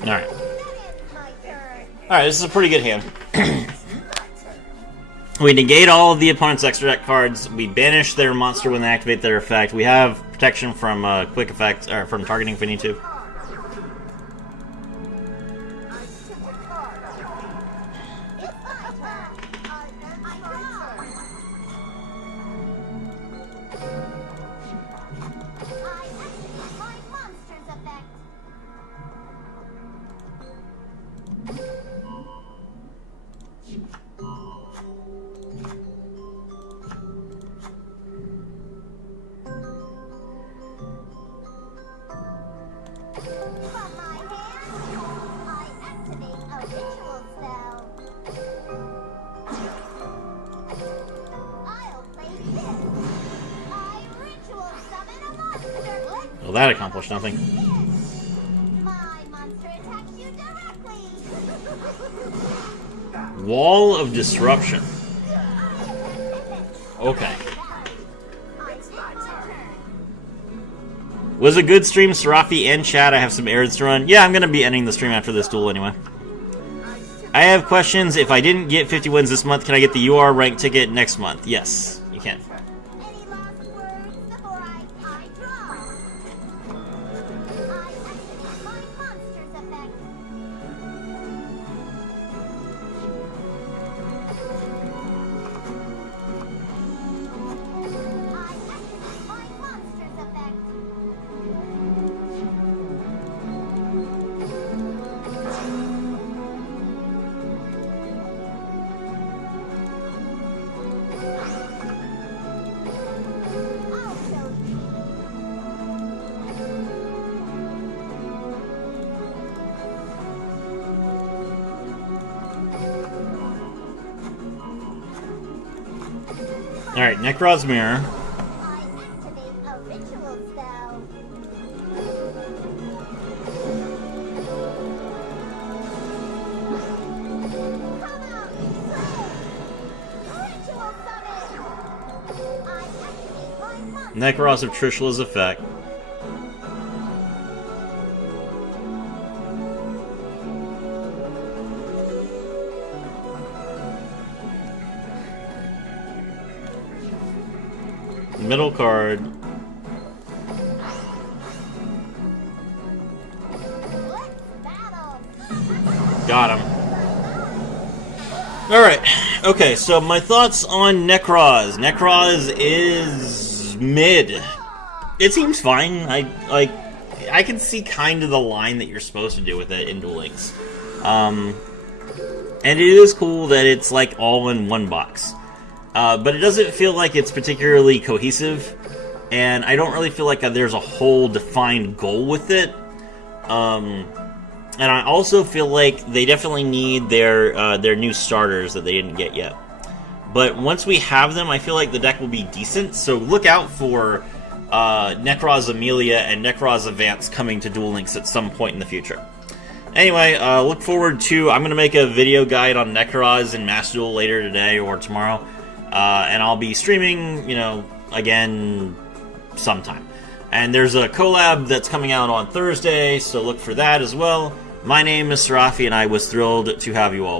Alright. That ends my turn. Alright, this is a pretty good hand. We negate all of the opponent's extra deck cards. We banish their monster when they activate their effect. We have protection from quick effects, or from targeting if we need to. I set a card. It's my turn. I end my turn. I activate my monster's effect. From my hand, I activate a ritual spell. I'll play this. I ritual summon a monster. Let's Well, that accomplished nothing. My monster attacks you directly. Wall of Disruption. Okay. It's my turn. Was a good stream, Serafi and chat. I have some errands to run. Yeah, I'm going to be ending the stream after this duel anyway. I have questions. If I didn't get 50 wins this month, can I get the UR rank ticket next month? Yes, you can. Any last words before I draw? I activate my monster's effect. I activate my monster's effect. I'll show you. Alright, Necroz Mirror. I activate a ritual spell. Come out, play! Ritual summon! I activate my monster. Necroz of Trishula's effect. Middle card. Let's battle! Got him. Alright. Okay, so my thoughts on Nekroz. Nekroz is mid. It seems fine. I can see kind of the line that you're supposed to do with it in Duel Links. And it is cool that it's like all in one box. But it doesn't feel like it's particularly cohesive, and I don't really feel like there's a whole defined goal with it. And I also feel like they definitely need their new starters that they didn't get yet. But once we have them, I feel like the deck will be decent, so look out for Nekroz Amelia and Nekroz Advance coming to Duel Links at some point in the future. Anyway, look forward to... I'm going to make a video guide on Nekroz and Master Duel later today or tomorrow. And I'll be streaming, you know, again sometime. And there's a collab that's coming out on Thursday, so look for that as well. My name is Sarafi, and I was thrilled to have you all with